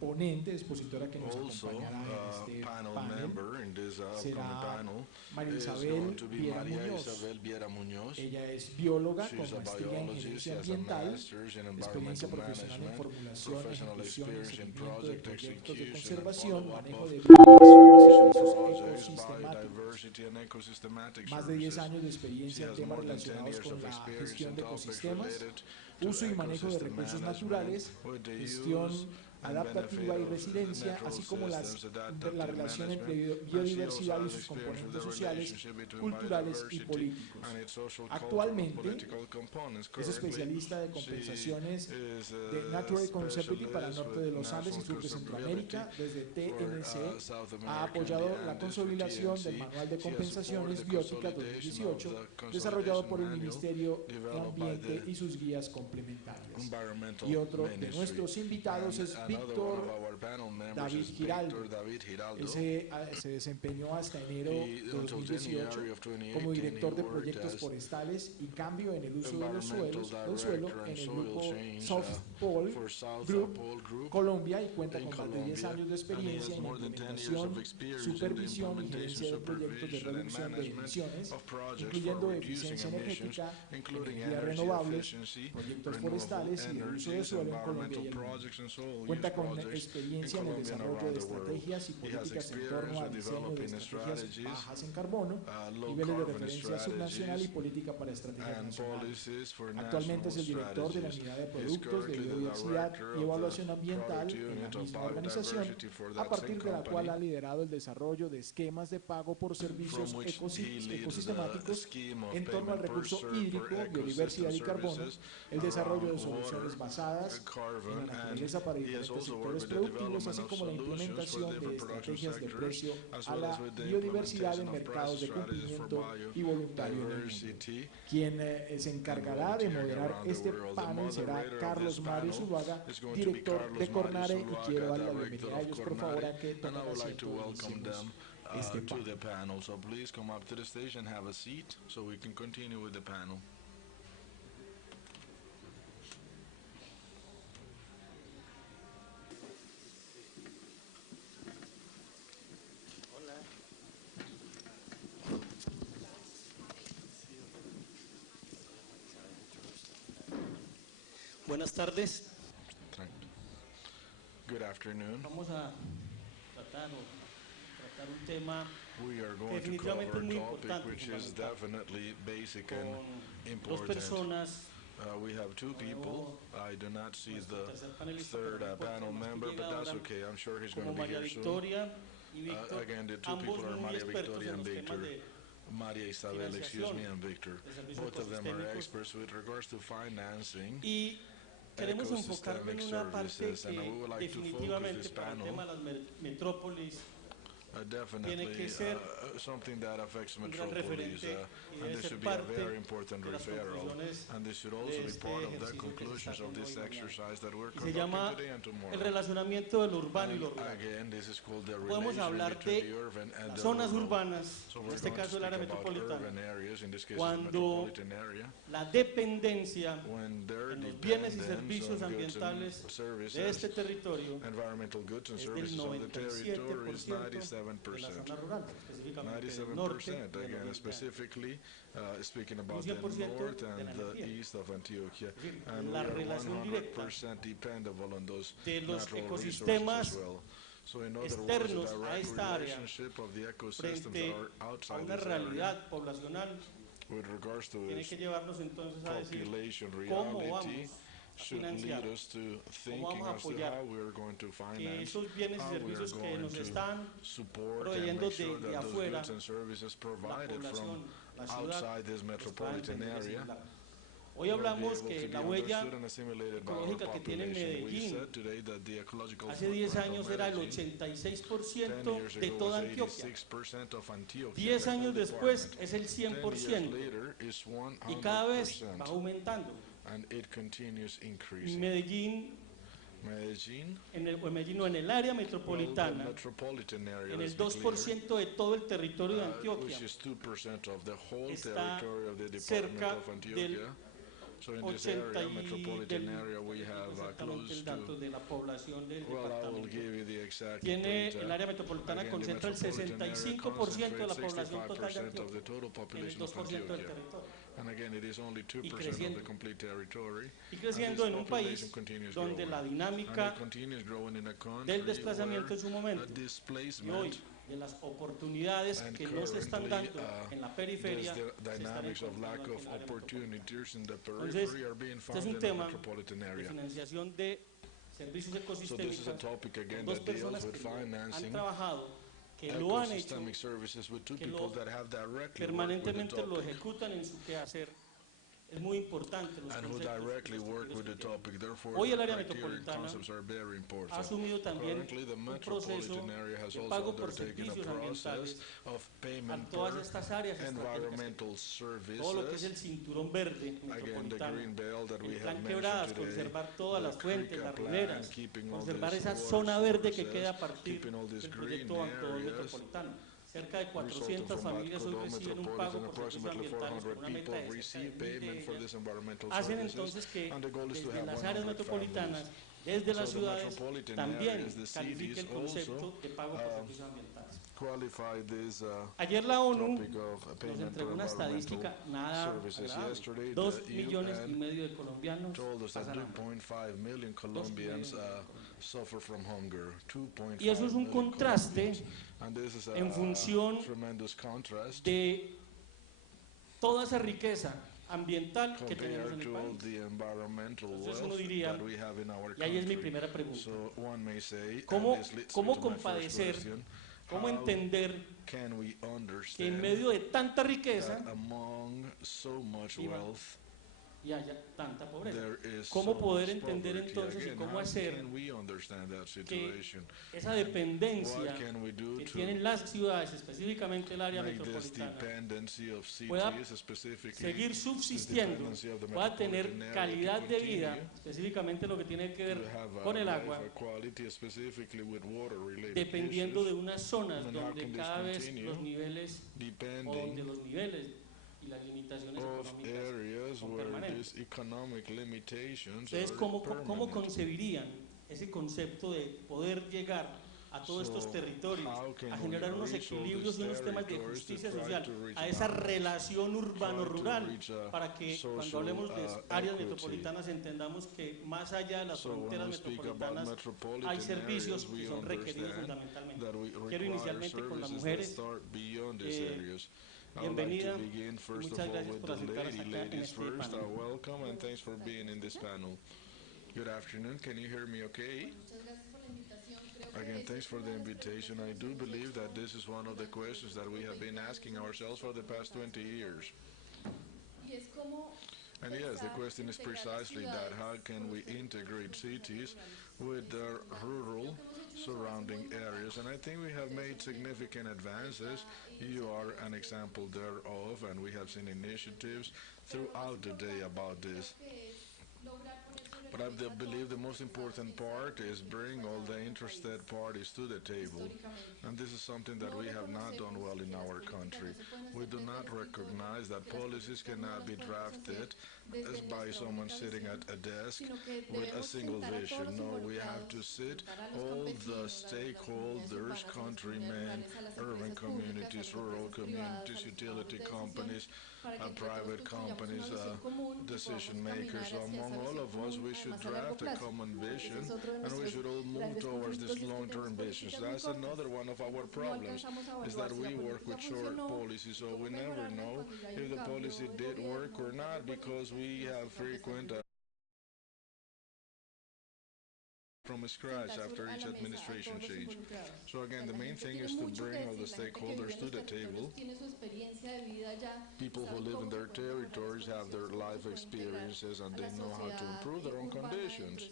ponente, expositora que nos acompañará en este panel será María Isabel Viera Muñoz. Ella es bióloga con maestría en gerencia ambiental, experiencia profesional en formulación, ejecución y seguimiento de proyectos de conservación, manejo de biodiversidad y servicios ecosistemáticos. Más de 10 años de experiencia en temas relacionados con la gestión de ecosistemas, uso y manejo de recursos naturales, gestión adaptativa y resiliencia, así como la relación entre biodiversidad y sus componentes sociales, culturales y políticos. Actualmente es especialista de compensaciones de Natural Conservation para el norte de los Andes y sur de Centroamérica. Desde TNC ha apoyado la consolidación del Manual de Compensaciones Bióticas 2018, desarrollado por el Ministerio de Ambiente y sus guías complementarias. Y otro de nuestros invitados es Víctor David Giraldo. Él se desempeñó hasta enero de 2018 como director de proyectos forestales y cambio en el uso del suelo en el grupo South Pole Group Colombia, y cuenta con más de 10 años de experiencia en implementación, supervisión y gerencia de proyectos de reducción de emisiones, incluyendo eficiencia energética, energías renovables, proyectos forestales y el uso de suelo en Colombia y el mundo. Cuenta con experiencia en el desarrollo de estrategias y políticas en torno al diseño de estrategias bajas en carbono, niveles de referencia subnacional y política para estrategias nacionales. Actualmente es el director de la Unidad de Productos de Biodiversidad y Evaluación Ambiental en la misma organización, a partir de la cual ha liderado el desarrollo de esquemas de pago por servicios ecosistemáticos en torno al recurso hídrico, biodiversidad y carbono, el desarrollo de soluciones basadas en la naturaleza para diferentes sectores productivos, así como la implementación de estrategias de precio a la biodiversidad en mercados de cumplimiento y voluntario en el mundo. Quien se encargará de moderar este panel será Carlos Mario Zuluaga, director de Cornare, y quiero darle la bienvenida a ellos, por favor, a que tomen asiento y iniciemos este panel. So please come up to the stage and have a seat so we can continue with the panel. Buenas tardes. Good afternoon. Vamos a tratar un tema We are que going to definitivamente cover es muy a topic importante, which is fundamental. definitely basic and Con dos important. personas, We have two people. I do not see the tercer panelista, third pero no importa, panel más que member, llega but that's ahora, okay. I'm sure he's going como to be María here soon. Victoria y Víctor, Again, the two ambos people are muy Maria expertos Victoria en and los temas Victor. de Maria Isabel, excuse me, and Victor. de servicios Both of them are ecosistémicos. experts with regards to financing Y queremos enfocarlo en ecosystemic una parte services, and we que would like to focus definitivamente this para el panel tema de las metrópolis definitely tiene que ser something that affects un gran Metropolis, referente y and debe this ser should be a parte very important de las referral, conclusiones and this should also de be este part of the ejercicio que se está conclusions of haciendo this hoy mañana. exercise that we're Y se llama conducting today and el tomorrow. relacionamiento de lo urbano y lo And rural. again, this is called the Podemos relation hablar between de the urban and las the zonas rural. urbanas, So en we're este going to caso el área speak about metropolitana, urban areas, in this case the cuando metropolitan area, la dependencia when their en los bienes y dependence servicios on goods ambientales and services, de este territorio environmental goods and es del services of the territory is 97% de la 97%. zona rural, específicamente del norte, 97%, del again, oriente. specifically speaking about the 100% north de la and the energía. east of Antioquia. Es decir, And we la are relación directa 100% dependable on those de los natural resources ecosistemas as well. So in other words, externos the a direct esta área relationship of the ecosystems that frente are a outside una this area realidad poblacional with regards to tiene its que llevarnos entonces a decir population cómo reality vamos a should financiar, lead us to thinking vamos a as to apoyar how we are going to que finance, esos bienes y how we are servicios que going nos to están support and proveyendo make sure de that those afuera goods and services la provided población, from la ciudad, outside this los pueda metropolitan entender y area asimilar. Hoy will be hablamos able que to la be huella understood and assimilated by our ecológica que tiene population. We Medellín said today that the ecological hace 10 footprint años of era el Medellín 10 86% years de ago toda was Antioquia. 86% of Antioquia. 10 the whole años después department. es el 10 years 100% later is y cada vez 100%, va aumentando. and it continues Y increasing. Medellín, Medellín, Medellín no, en el área well, the metropolitana, metropolitan area, en el let's be clear, 2% de todo el territorio de which Antioquia, is 2% of the whole está territory of the department cerca of del Antioquia. So in this 80 area, y metropolitan del, area, we have exactamente close el dato to, de la población del well, I will departamento. give you the exact Tiene data. el área metropolitana Again, the concentra el metropolitan area 65% de la concentrates población total de 65% of the Antioquia, total en el population of 2% del Antioquia. territorio. And again, it is only 2% of creciendo. the complete territory. Y creciendo And en this un population país continues donde growing. la And dinámica it continues growing in a country del desplazamiento en su where momento the y displacement hoy de las oportunidades and que no se están currently, dando en la there's periferia the se están dynamics of encontrando lack aquí of en el área metropolitana. opportunities in the Entonces, periphery are being este es found un in the tema metropolitan de area. financiación de servicios So this is a ecosistémicos topic again con dos that deals personas with que lo han financing trabajado, que lo han hecho, ecosystemic services with two que people lo that have directly worked with the permanentemente lo topic ejecutan en su quehacer. Es muy importante los and who conceptos, directly los work with the criterios que topic. Therefore, Hoy el the área criteria and metropolitana concepts are very ha important. asumido también Currently, the un proceso metropolitan area has de also pago por undertaken a servicios process ambientales of a payment todas per estas áreas environmental estratégicas. Todo lo que es el services. cinturón verde Again, the metropolitano, green belt that we el have plan quebradas, mentioned today, conservar todas the las fuentes, Krika las plan, riberas, keeping all conservar these esa water zona verde que sources, queda a partir keeping all del these proyecto green Banco areas, Metropolitano. Cerca de resulting 400 from familias hoy Banco reciben un pago Metropolitan, por servicios approximately ambientales con 400 una meta people de receive cerca de 1000 payment de for ellas. this environmental Hacen services, entonces que and the goal is to desde have las áreas 100 metropolitanas, families. desde las So the ciudades, metropolitan también areas, the califique cities el concepto also, de pago por servicios ambientales. qualify this Ayer la ONU topic of nos payment entregó per una estadística environmental nada services. agradable. Yesterday, 2 the millones y UN medio de colombianos told us that pasan hambre. 2.5 million Colombians suffer from hunger. 2.5 Y eso es un million contraste Colombians. And this is en función tremendous contrast de toda esa riqueza ambiental que tenemos en compared el to all país. the environmental Entonces uno wealth diría, that we have in our y ahí es mi country. primera pregunta, So one may say, ¿cómo, and this leads me cómo to my first compadecer, question, cómo how entender can we que en understand medio de tanta riqueza that among so much Viva. wealth y haya tanta pobreza? there is ¿Cómo so poder much entender poverty? entonces y Again, cómo how hacer can we understand that que situation? esa dependencia What can we do que to tienen las ciudades, específicamente el área make this metropolitana, dependency of pueda cities, specifically seguir this subsistiendo, dependency of the pueda tener metropolitan area calidad to de vida, continue específicamente lo que tiene que to ver have con el life agua, quality, specifically with water-related dependiendo de issues, unas zonas And how donde can this cada vez continue? los niveles o donde depending los niveles y las limitaciones of económicas areas son where permanentes. these economic limitations Entonces, are ¿cómo permanent. concebirían ese concepto de poder llegar a todos estos territorios, how can a we generar unos reach all equilibrios y these unos temas de territories to justicia try social, to reach a esa balance, relación urbano-rural, try to reach a para que cuando social, hablemos de áreas equity. metropolitanas entendamos que más allá de las So when fronteras we speak about metropolitanas metropolitan hay servicios areas, we que son requeridos understand fundamentalmente. that we Quiero require inicialmente con las services that mujeres. start beyond these areas. I would like Bienvenida to begin first of muchas all gracias with por the aceptar acá en ladies este first. panel. Welcome and thanks for being in this panel. Good afternoon. Can you hear me okay? Again, thanks for the invitation. I do believe that this is one of the questions that we have been asking ourselves for the past 20 years. And yes, the question is precisely that. How can we integrate cities with the rural surrounding areas? And I think we have made significant advances. You are an example thereof, and we have seen initiatives throughout the day about this. But I believe the most important part is bring all the interested parties to the table. And this is something that we have not done well in our country. We do not recognize that policies cannot be drafted as by someone sitting at a desk with a single vision. No, we have to sit all the stakeholders, countrymen, urban communities, rural communities, utility companies, private companies, decision makers. So among all of us, we should draft a common vision, and we should all move towards this long-term vision. So that's another one of our problems, is that we work with short policies, so we never know if the policy did work or not, because we have frequent from scratch after each administration change. So again, the main thing is to bring all the stakeholders to the table. People who live in their territories have their life experiences, and they know how to improve their own conditions.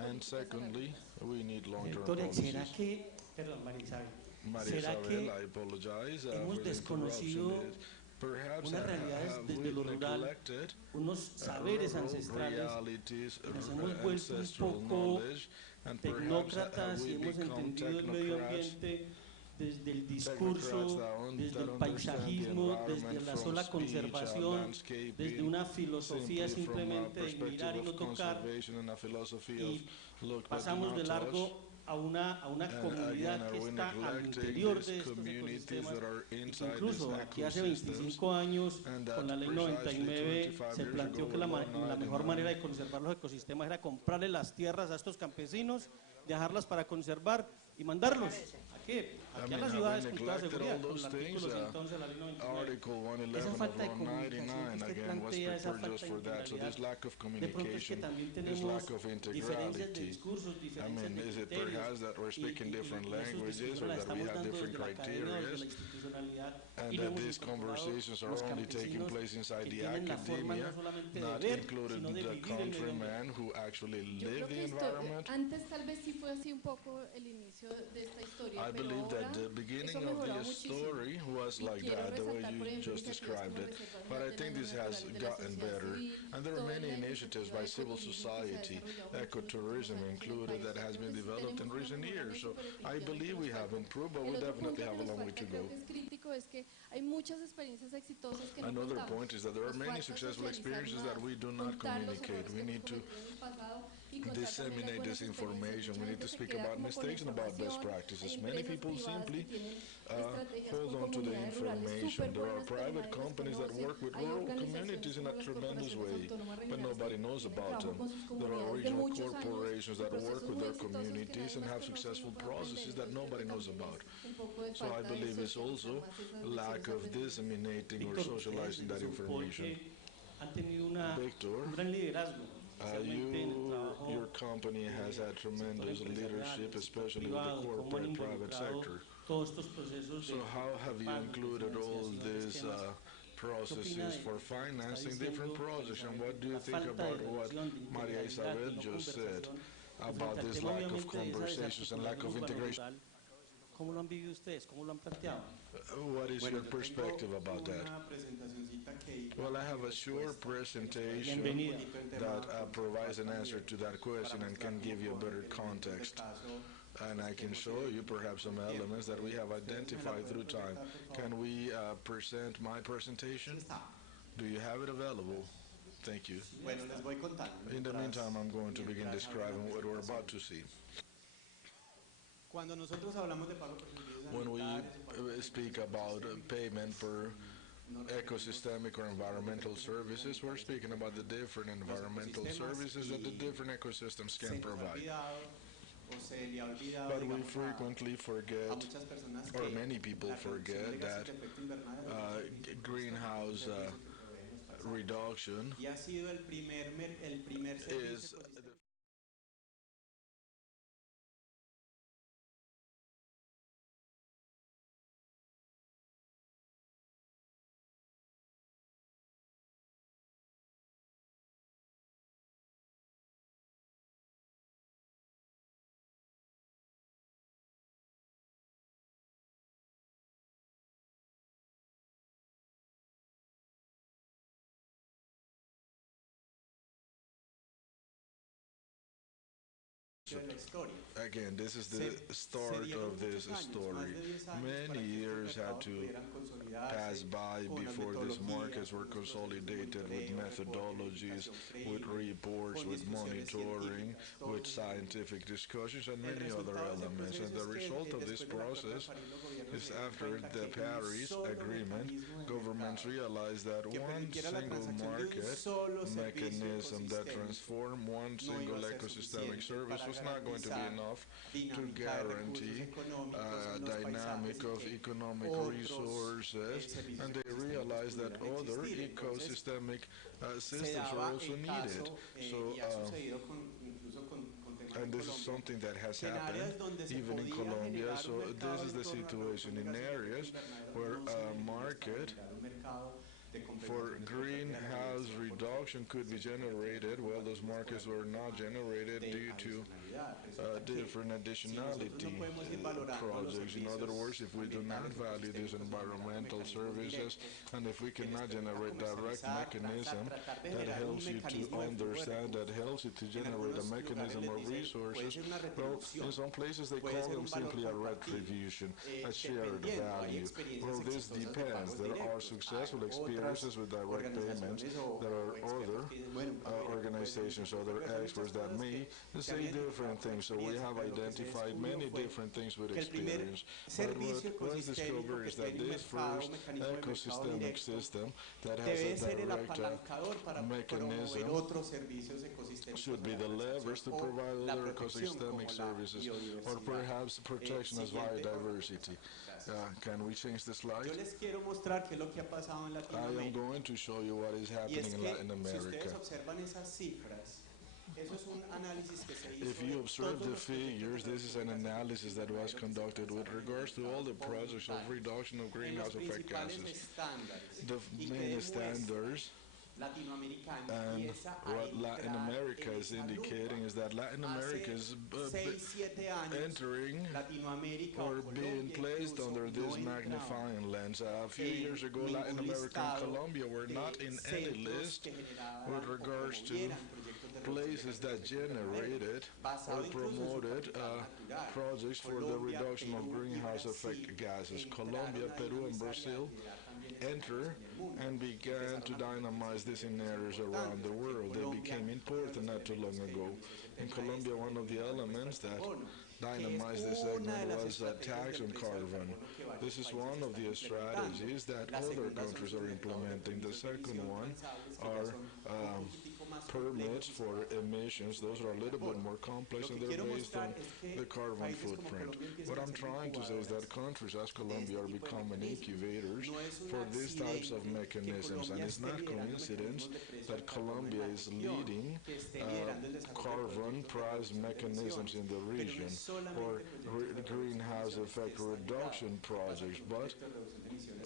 And secondly, we need long-term Victoria, policies. ¿será que, perdón, María ¿será Isabel, que I apologize hemos for the desconocido interruption. Perhaps unas realidades have desde we lo rural, neglected unos saberes rural ancestrales, realities, nos hemos vuelto un ancestral poco knowledge, and perhaps tecnócratas y we hemos become entendido el medio technocrats, ambiente desde el discurso, desde el that understand the paisajismo, desde environment la from sola speech, conservación, landscaping, desde una filosofía simply from a simplemente de perspective mirar y no of tocar, conservation and a philosophy y of look but do pasamos not de touch. largo a una Again, comunidad are que we está al neglecting interior these de estos communities ecosistemas, that are y que inside incluso these aquí hace ecosystems, 25 años and that con la ley precisely 99 25 se years planteó ago que la, with law la mejor 99, manera de conservar los ecosistemas era comprarle las tierras a estos campesinos, dejarlas para conservar y mandarlos. ¿A qué? Aquí a las ciudades con toda seguridad, con el artículo 111 de la ley 99. Article Esa 111 of falta de Law comunicación 99 que usted again was plantea, esa prepared just falta de for that. So this integralidad, lack of de pronto es que communication, también this tenemos lack of diferencias de integrality. discursos, I diferencias mean, de is it criterios, perhaps that we're speaking different languages, or la that we estamos have dando different desde la academia, desde la criteria, institucionalidad, and y no that hemos these incorporado conversations are los only taking campesinos place inside que the tienen la forma academia, no solamente de not ver, included sino de the vivir el medio ambiente. countrymen who actually Yo live creo the que environment. antes tal vez sí fue así un poco el inicio de esta historia, I pero believe ahora that the beginning eso of mejoró the muchísimo. story was Y like quiero that, the way resaltar, por you ejemplo, just iniciativas described como it. reservas But I de think la this zona has natural de la gotten sociedad better. civil, And there are toda many la initiatives iniciativa by de civil ecoturismo que se ha society, desarrollado mucho en ecotourism estos included, países. that has been Entonces, developed in tenemos un recent years. So mejoramiento, pero I believe we have improved, but we el otro definitely punto que have a nos long way falta, to creo go. que es crítico, es que hay muchas experiencias exitosas que no Another contamos. point is that there are Nos many falta successful socializar experiences that más, we do not contar los communicate. errores We que need hemos to cometido en el pasado y contar también las disseminate buenas this information. experiencias. We Mucha need to gente se speak queda about como con la mistakes and about best información. practices. Hay Many empresas people privadas simply que tienen estrategias hold con on to the comunidades rurales information. súper There are buenas, pero private nadie las companies that conoce. work with Hay rural organizaciones communities in como a las tremendous corporaciones way, autónomas but regionales nobody que knows tienen about trabajo them. con sus There are comunidades de regional muchos años, corporations y that procesos work with muy their exitosos que communities nadie and más have conoce y successful no puede aprender. processes that Entonces, nobody creo que knows también about. es un poco de So I falta de believe it's socializar also más esas lack lecciones of aprendidas. disseminating or Víctor, socializing that ustedes desde su information. enfoque han tenido un Victor, gran liderazgo, especialmente en el trabajo your company has had tremendous leadership, especially with the privado, cómo han corporate private involucrado sector. todos estos procesos de So how have you pagos, de included all financiación de these esquemas. processes for financing different projects, and what do you think about what Maria Isabel just said about this lack of conversations and lack of integration? ¿Cómo lo han vivido ustedes? ¿Cómo lo han planteado? What is your perspective about that? Well, I have a short presentation that provides an answer to that question and can give you a better context. And I can show you perhaps some elements that we have identified through time. Can we present my presentation? Do you have it available? Thank you. In the meantime, I'm going to begin describing what we're about to see. When we speak about payment for ecosystemic or environmental services, we're speaking about the different environmental services that the different ecosystems can provide. But we frequently forget, or many people forget, that greenhouse reduction is Again, this is the start of this story. Many years had to pass by before these markets were consolidated with methodologies, with reports, with monitoring, with scientific discussions, and many other elements. And the result of this process is after the Paris Agreement, governments realized that one single market mechanism that transformed one single ecosystemic service was not going to be enough to guarantee a dynamic of economic resources, and they realized that other ecosystemic systems were also needed. And this is something that has happened even in Colombia. So this is the situation in areas where a market for greenhouse reduction could be generated. Well, those markets were not generated due to different additionality projects. In other words, if we do not value these environmental services, and if we cannot generate direct mechanism that helps you to understand, that helps you to generate a mechanism of resources, well, in some places they call them simply a retribution, a shared value. Well, this depends. There are successful experiences with direct payments. There are other organizations, other experts that may say different things. So we have identified many different things with experience. But what was discovered is that this first ecosystemic system that has a direct mechanism should be the levers to provide other ecosystemic services, or perhaps protection as biodiversity. Can we change the slide? I am going to show you what is happening in Latin America. If you observe the figures, this is an analysis that was conducted with regards to all the projects of reduction of greenhouse effect gases. The main standards and what Latin America is indicating is that Latin America is entering or being placed under this magnifying lens. A few years ago, Latin America and Colombia were not in any list with regards to places that generated or promoted projects for the reduction of greenhouse effect gases. Colombia, Peru, and Brazil enter and began to dynamize this in areas around the world. They became important not too long ago. In Colombia, one of the elements that dynamized this segment was a tax on carbon. This is one of the strategies that other countries are implementing. The second one are permits for emissions. Those are a little bit more complex, and they're based on the carbon footprint. What I'm trying to say is that countries as Colombia are becoming incubators for these types of mechanisms, and it's not coincidence that Colombia is leading carbon price mechanisms in the region or greenhouse effect reduction projects. But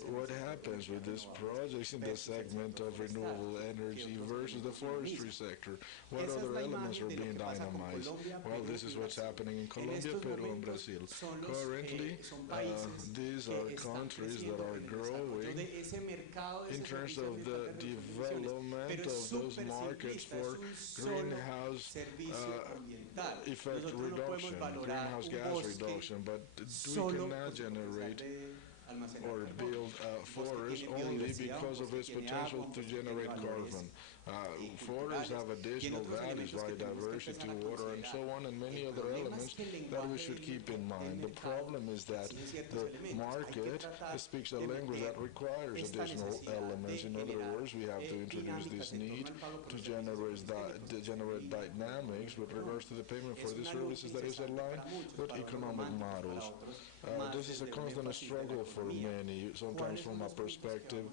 what happens with these projects in the segment of renewable energy versus the forestry sector? What other elements are being dynamized? Well, this is what's happening in Colombia, Peru, and Brazil. Currently, these are countries that are growing in terms of the development of those markets for greenhouse effect reduction, greenhouse gas reduction, but we cannot generate or build forests only because of its potential to generate carbon. Forests have additional values, biodiversity, water, and so on, and many other elements that we should keep in mind. The problem is that the market speaks a language that requires additional elements. In other words, we have to introduce this need to generate dynamics with regards to the payment for these services that is aligned with economic models. This is a constant struggle for many, sometimes from a perspective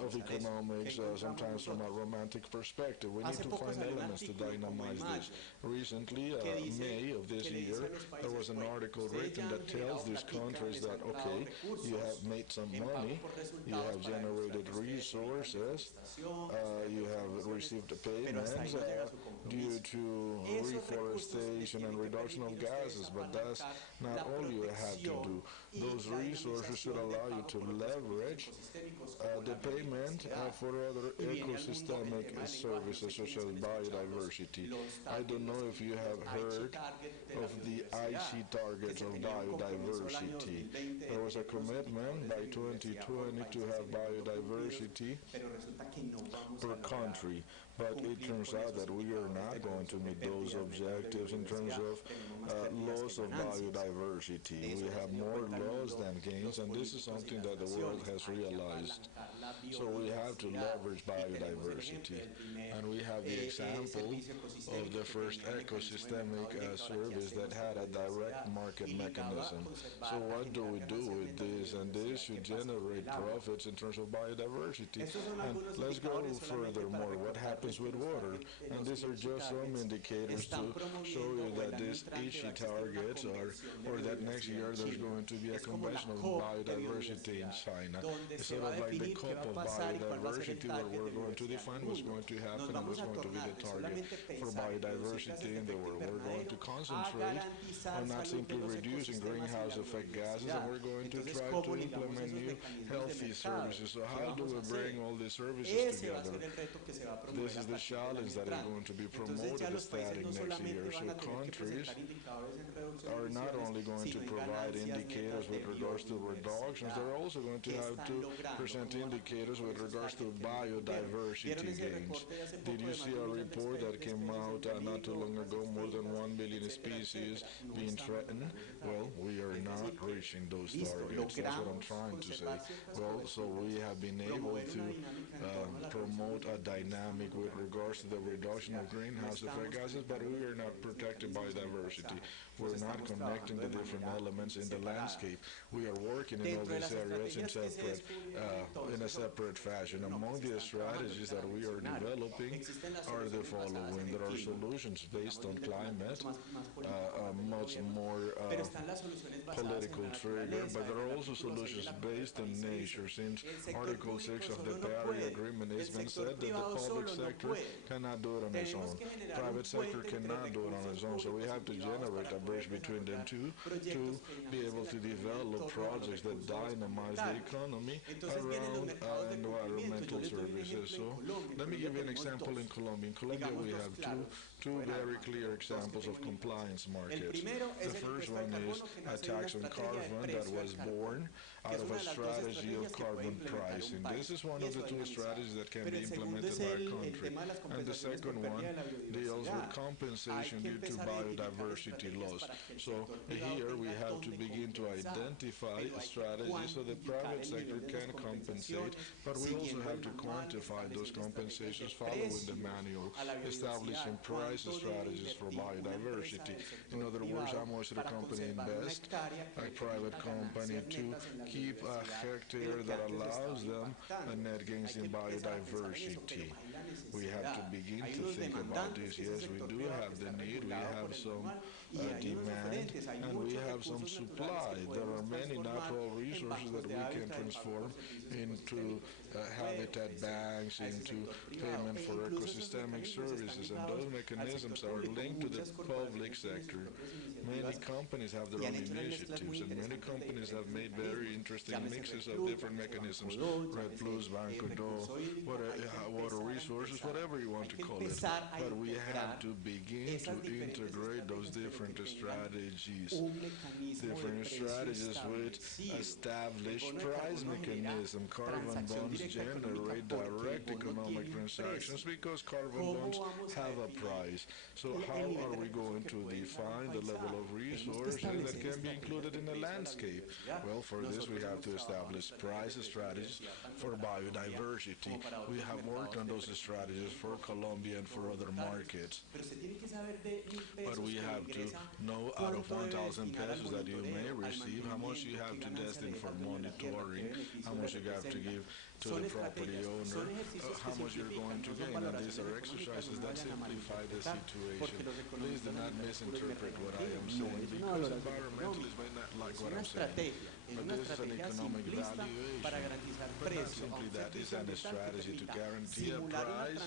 of economics, sometimes from a romantic perspective. We need to find elements to dynamize this. Recently, May of this year, there was an article written that tells these countries that, okay, you have made some money, you have generated resources, you have received payments due to reforestation and reduction of gases, but that's not all you have to do. those resources should allow you to leverage the payment for other ecosystemic services such as biodiversity. I don't know if you have heard of the IC targets of biodiversity. There was a commitment by 2020 to have biodiversity per country, but it turns out that we are not going to meet those objectives in terms of loss of biodiversity. We have more loss than gains, and this is something that the world has realized. So we have to leverage biodiversity, and we have the example of the first ecosystemic service that had a direct market mechanism. So what do we do with this? And this should generate profits in terms of biodiversity. And let's go furthermore. What happens with water? And these are just some indicators to show you that these ICI targets are, or that next year there's going to be a convention of biodiversity in China. It's sort of like the cup of biodiversity where we're going to define what's going to happen and what's going to be the target for biodiversity in the world. We're going to concentrate on not simply reducing greenhouse effect gases, and we're going to try to implement new healthy services. So how do we bring all these services together? This is the challenge that is going to be promoted starting next year. So countries are not only going to provide indicators with regards to reductions, they're also going to have to present indicators with regards to biodiversity gains. Did you see a report that came out not too long ago, more than 1 billion species being threatened? Well, we are not reaching those targets. That's what I'm trying to say. Well, so we have been able to promote a dynamic with regards to the reduction of greenhouse effect gases, but we are not protecting biodiversity. We're not connecting the different elements in the landscape. We are working in all these areas in a separate fashion. Among the strategies that we are developing are the following. There are solutions based on climate, much more political trigger, but there are also solutions based on nature, since Article 6 of the Paris Agreement has been said that the public sector cannot do it on its own. Private sector cannot do it on its own, so we have to generate a bridge between them two to be able to develop projects that dynamize the economy around environmental services. So let me give you an example in Colombia. In Colombia we have two very clear examples of compliance markets. The first one is a tax on carbon that was born out of a strategy of carbon pricing. This is one of the two strategies that can be implemented by a country. And the second one deals with compensation due to biodiversity loss. So here we have to begin to identify a strategy so the private sector can compensate, but we also have to quantify those compensations following the manual, establishing price strategies for biodiversity. In other words, how much should a company invest, a private company, to keep a hectare that allows them a net gains in biodiversity. We have to begin to think about this. Yes, we do have the need, we have some demand, and we have some supply. There are many natural resources that we can transform into habitat banks, into payment for ecosystemic services, and those mechanisms are linked to the public sector. Many companies have their own initiatives, and many companies have made very interesting mixes of different mechanisms, Red Plus, Banco Do, water resources, whatever you want to call it. But we have to begin to integrate those different strategies with established price mechanism. Carbon bonds generate direct economic transactions because carbon bonds have a price. So how are we going to define the level of resources that can be included in the landscape? Well, for this we have to establish price strategies for biodiversity. We have worked on those strategies for Colombia and for other markets. But we have to know out of 1,000 pesos that you may receive, how much you have to destine for monitoring, how much you have to give to the property owner, how much you're going to gain. And these are exercises that simplify the situation. Please do not misinterpret what I am saying, because environmentalists may not like what I'm saying. But this is an economic valuation. But not simply that, it's a strategy to guarantee a price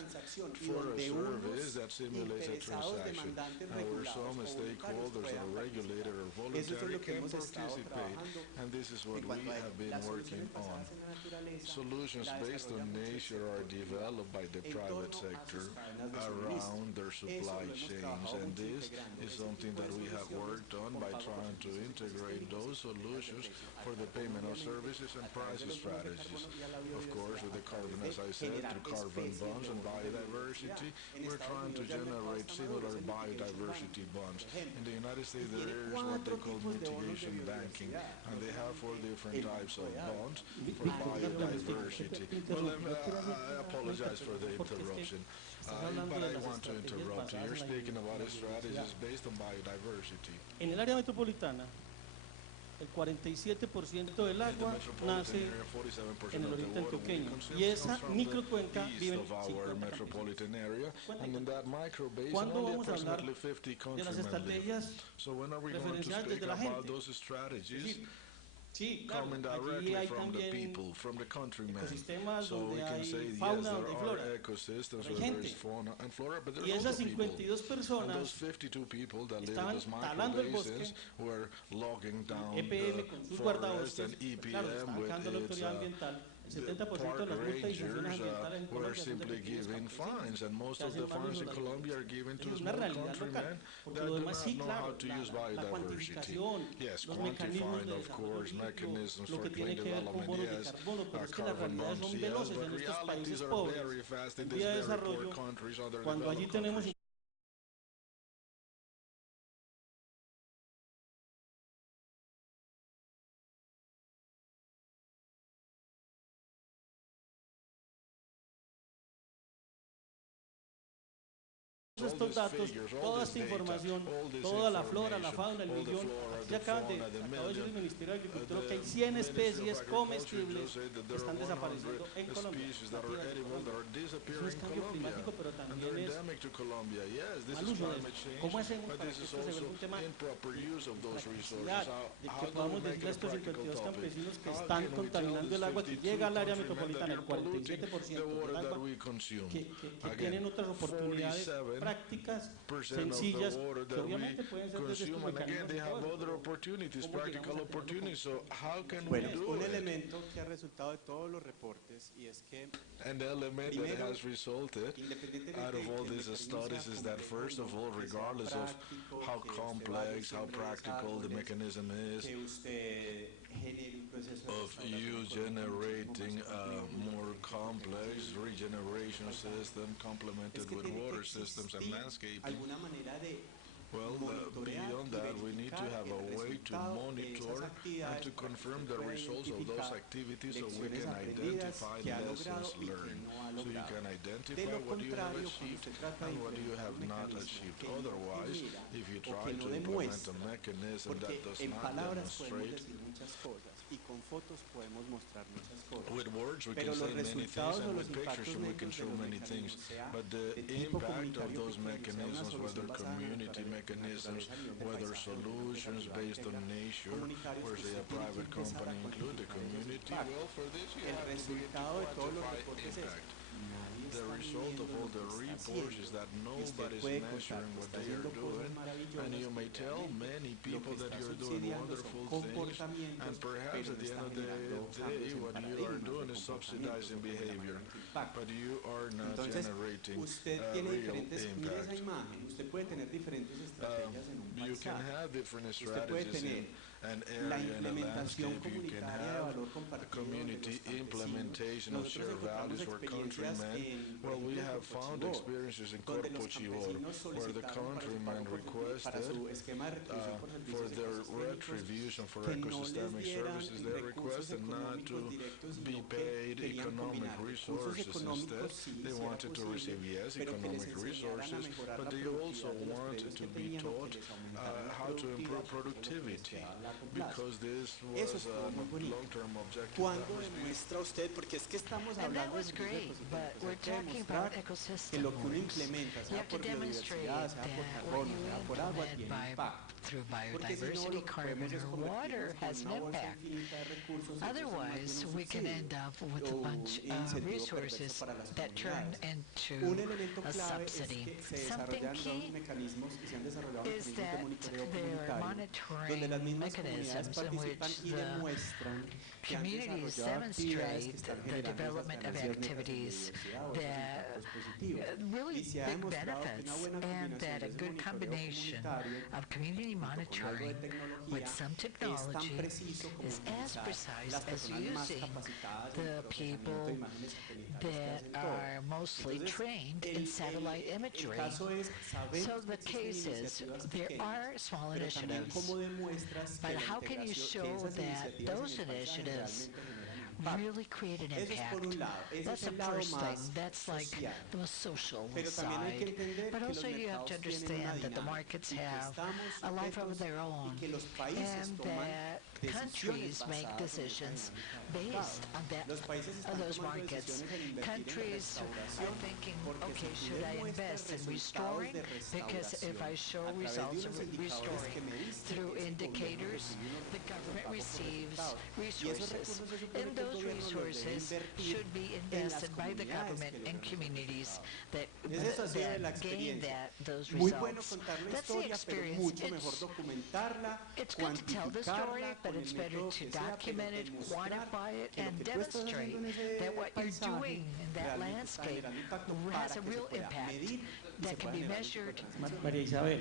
for a service that simulates a transaction. Now, where some stakeholders or regulated or voluntary can participate, and this this is what en we cuanto a ello. have been Las working soluciones on. basadas en la naturaleza Solutions la based on desarrollan muchos nature are sectores developed by the en private torno a sector sus cadenas de suministro. around their Eso supply lo hemos chains, trabajado and mucho this integrando is ese something tipo that de we have soluciones worked on con by pago por trying to servicios integrate ecosistémicos those y de solutions precio al for the carbono, payment of obviamente, services and a través de prices los bonos de strategies. carbono y a la Of course, with biodiversidad, the a través carbon, de as I said, generar through carbon especies bonds de and bonos de biodiversity, biodiversidad. En we're Estados trying to Unidos ya el mercado generate está maduro, similar es el mitigation biodiversity banking, bonds. por ejemplo, In the United y States, tiene there is what they 4 call tipos de bonos de mitigation banking, biodiversidad. and they have 4 different El types Banco of de Agua. bonds for Víctor, biodiversity. Well, I apologize for the porque es que interruption, estás hablando but de I las want to estrategias interrupt you. basadas You're en la speaking about biodiversidad. strategies based on biodiversity. En el área metropolitana, el 47% del In the agua metropolitan nace area, 47% en el of the oriente water we antioqueño, consume y esa comes from the microcuenca east viven of our 50 metropolitan area, and in that micro basin, ¿Cuándo only vamos a hablar approximately 50 de las countrymen live. estrategias So when are we going to referenciales speak de la about gente? those Es strategies decir, sí, claro, coming allí directly hay from the también people, from the countrymen? ecosistemas So we donde can hay say, yes, fauna, there donde hay are flora, ecosystems pero hay where there is gente. fauna and flora, but Y there's esas also people. 52 And personas those 52 people that live in estaban those micro talando el bosque, basins were logging down EPM the con sus forest, guardabosques, and pues claro, EPM está with sacando la its autoridad ambiental. El the 70% de park las multas y sanciones rangers ambientales en were Colombia son de simply pequeños giving campesinos fines, and most que of the hacen mal fines uso in de las Colombia are biodiversidad. given to Es una small realidad countrymen local, porque that lo do demás not sí, know claro, how to use la biodiversity. cuantificación, Yes, los mecanismos quantifying, de of desarrollo course, limpio, mechanisms lo for que clean tiene que ver con development, bonos de yes, carbono, pero es que las carbon realidades bonds, son yes, veloces but en estos realities países are pobres, very fast in en these vía de very poor desarrollo, countries, cuando allí underdeveloped tenemos countries. estos datos, toda esta información, toda la flora, la fauna, el millón. Aquí acaban de, acabo de decir el Ministerio de Agricultura que hay 100 especies comestibles que están desapareciendo en Colombia. Es un cambio climático, pero también es mal uso de eso. ¿Cómo hacemos para que esto se vuelva un tema de practicidad, de que podamos decirle a estos 52 campesinos que están contaminando el agua que llega al área metropolitana, el 47% del agua, que tienen otras oportunidades prácticas sencillas que obviamente pueden ser desde estos mecanismos. Bueno, un elemento que ha resultado de todos los reportes y es que And the element that has resulted out of all these studies is that, first of all, regardless of how complex, how practical the mechanism is, of you generating a more complex regeneration system complemented with water systems and landscaping, well, beyond that, we need to have a way to monitor and to confirm the results of those activities so we can identify lessons learned. So you can identify what you have achieved and what you have not achieved. Otherwise, if you try to implement a mechanism that does not demonstrate, y con fotos podemos mostrar muchas cosas. with words we Pero can los say many things, resultados o and los with pictures impactos we can negros de show los many things. mecanismos, sea But the de tipo impact of comunitario those pequeño, sea una mechanisms, whether solución basada en community naturaleza, mechanisms, nivel del whether paisaje, nivel solutions territorial based on integral, nature, comunitarios or que say a usted tiene que private empezar company a include the cuantificar esos community, impactos. well, for this you El have to begin to resultado de todos los quantify reportes es impact. nadie The está result of midiendo all lo the que está reports is haciendo. that Y usted nobody's puede contar measuring que what está they are haciendo cosas doing, maravillosas, and you may pero tell realmente many lo people que that está you're doing subsidiando son wonderful things, comportamientos, and perhaps pero at the está end of the generando day cambios en what you are paradigmas doing de is comportamientos subsidizing o de la manera behavior, en que impacta. but you are not Entonces, generating usted tiene real diferentes, mire esa impact. imagen, usted puede tener diferentes estrategias en un You can paisaje. have different Usted puede strategies tener in an la area, in a implementación landscape. You can comunitaria de have valor the compartido de community los campesinos. implementation of Nosotros shared encontramos values for experiencias countrymen. en, por Well, we ejemplo, have en found Corpochivor, experiences in donde los Corpochivor, campesinos where the solicitaron countrymen para requested su esquema de retribución por for servicios their ecosistémicos retribution for que no les ecosystemic dieran services, they recursos requested not to económicos directos, be sino que paid querían economic combinar recursos resources. económicos, Instead, sí, they si era wanted to posible, receive, yes, pero que les economic enseñaran a resources, mejorar but la they also productividad de los wanted predios to que be tenían o taught que les aumentaran la how to improve productividad, que eso es lo que les productivity, quedaba a largo plazo. because this Eso was estuvo muy a bonito. long-term objective that ¿Cuándo was being demuestra usted? Porque es que estamos And that hablando de was great, but we're talking about ecosystem que lo que uno works. implementa, You sea have to por demonstrate biodiversidad, sea por that what carbono, you sea por agua, implement tiene impacto. through Porque si no, biodiversity, lo que carbon, podemos es or convertirnos water con has an una bolsa impact. infinita de recursos, y eso es más bien Otherwise, un we can subsidio end up with a o bunch un of incentivo resources perverso para las that turn comunidades. into Un elemento a clave es subsidy. que se Something desarrollan key mecanismos y se han desarrollado is mecanismos de that monitoreo they're comunitario, donde las monitoring mismas mechanisms mechanisms in which the communities demonstrate the development of activities that really big benefits, and that a good combination of community monitoring with some technology is as precise as using the people that are mostly trained in satellite imagery. So the case is, there are small initiatives, but how can you show that those initiatives really create an impact? That's the first thing. That's like the most social side. But also you have to understand that the markets have a life of their own, and that countries make decisions based on those markets. Countries are thinking, okay, should I invest in restoring? Because if I show results of restoring through indicators, the government receives resources. And those resources should be invested by the government and communities that gain those results. That's the experience. It's good to tell the story, but it's better to document it, quantify it, and demonstrate that what you're doing in that landscape has a real impact that can be measured. María Isabel,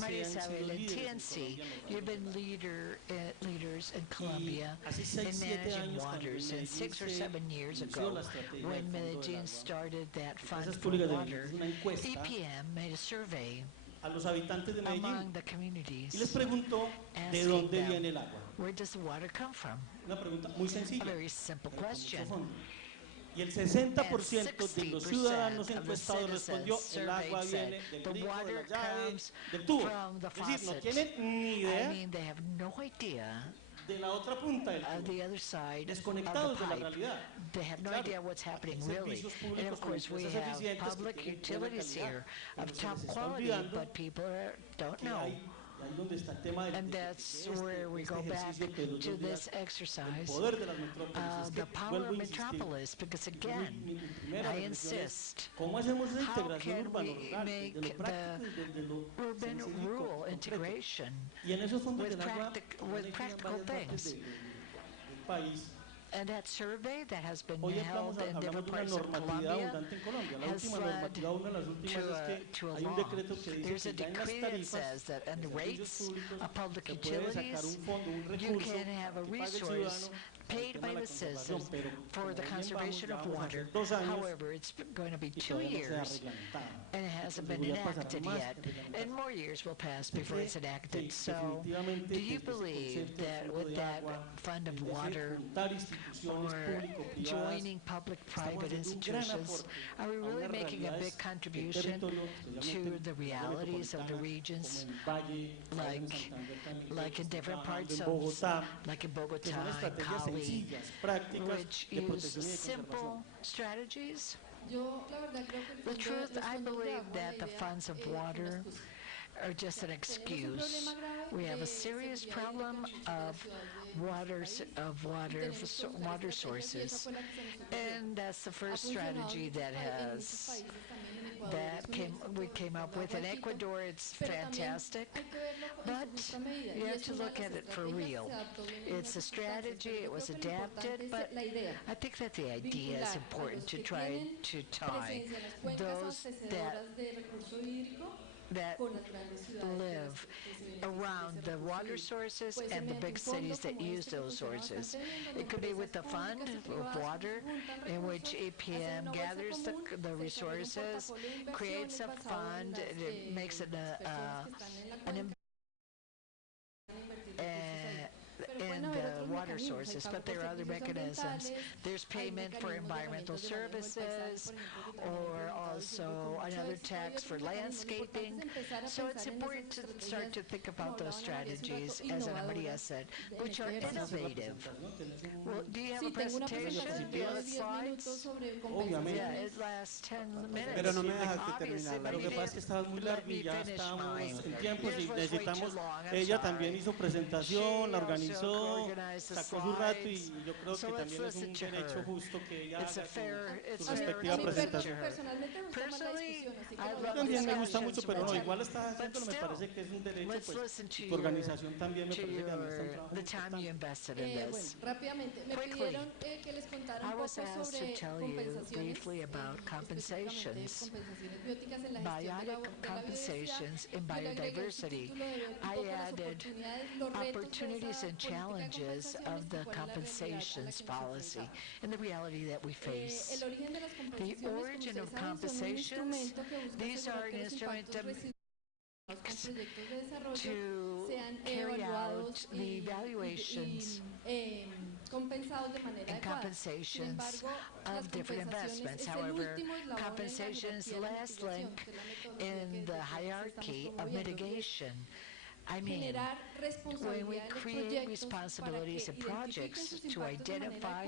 Maria Isabel, in TNC, you've been leaders in Colombia in managing waters. And 6 or 7 years ago, when Medellin started that fund for water, EPM made a survey among the communities, y les preguntó de asking dónde them, viene el agua. where does the water come from? Una pregunta muy A sencilla, very simple pero con mucho question. fondo. Y el 60% de los 60% ciudadanos of the encuestados respondió, citizens el agua surveyed viene said del the grifo, de water la llave, comes del tubo. from the Es decir, no faucet. tienen ni I idea mean, they have no idea de la otra punta del of tubo. the other side of the Desconectados de la pipe. realidad. They have no Claro, idea what's happening hay really. servicios And públicos of con course we empresas have eficientes que public tienen buena utilities calidad, here pero of se top les está quality, olvidando but people don't que know. ahí donde está el tema And that's where we go back to this exercise poder de las metrópolis. of the power of metropolis, because again, I insist, ¿Cómo hacemos esa how integración can we urbano-rural? make De lo práctico y de lo urban-rural concreto. integration Y en esos fondos with, del agua with practical things? del país. And that survey that has been Hoy held in hablamos different de una parts of normatividad Colombia abundante en Colombia. La has última led normativa, una de las últimas es que to a hay un law. decreto que dice There's a que ya en las decree that tarifas says that in the de servicios rates públicos of public se puede sacar utilities, un fondo, un you recurso can have a que pague el resource ciudadano paid by the citizens for the conservation of water. However, it's going to be 2 years, and it hasn't been enacted yet, and more years will pass before it's enacted. So, do you believe that with that fund of water, or joining public-private institutions, are we really making a big contribution to the realities of the regions, like in different parts of, like in Bogota and Cali, which use simple strategies? The truth, I believe that the funds of water are just an excuse. We have a serious problem of water sources, and that's the first strategy we came up with. In Ecuador, it's fantastic, but you have to look at it for real. It's a strategy, it was adapted, but I think that the idea is important to try to tie those that live around the water sources and the big cities that use those sources. It could be with the fund of water, in which EPM gathers the resources, creates a fund, it makes it in the water sources, but there are other mechanisms. There's payment for environmental services, or also another tax for landscaping. So it's important to start to think about those strategies, as Ana Maria said, which are innovative. Well, do you have a presentation? Do you have slides? Yeah, it lasts 10 minutes. Pero no me dejaste Obviously, terminar. but Lo que you pasa es que estamos muy didn't let largos me y ya finish estamos mine. en tiempos Yours y was way too necesitamos. long, I'm Ella sorry. también hizo presentación, la She also organizó. organized sacó su rato y yo creo que también es un derecho justo que ella haga su respectiva presentación. Personalmente me gusta más la discusión, así que A mí también me gusta mucho, pero no, igual está haciéndolo, me parece que es un derecho, pues, y tu organización también me parece que también está un trabajo importante. bueno, rápidamente, me pidieron que les contara un poco sobre compensaciones, específicamente compensaciones bióticas en la gestión de la biodiversidad. I added opportunities and challenges of the compensations policy and the reality that we face. The origin of compensations, these are an instrument to carry out the evaluations and compensations of different investments. However, compensations last link in the hierarchy of mitigation. I mean, when we create responsibilities and projects to identify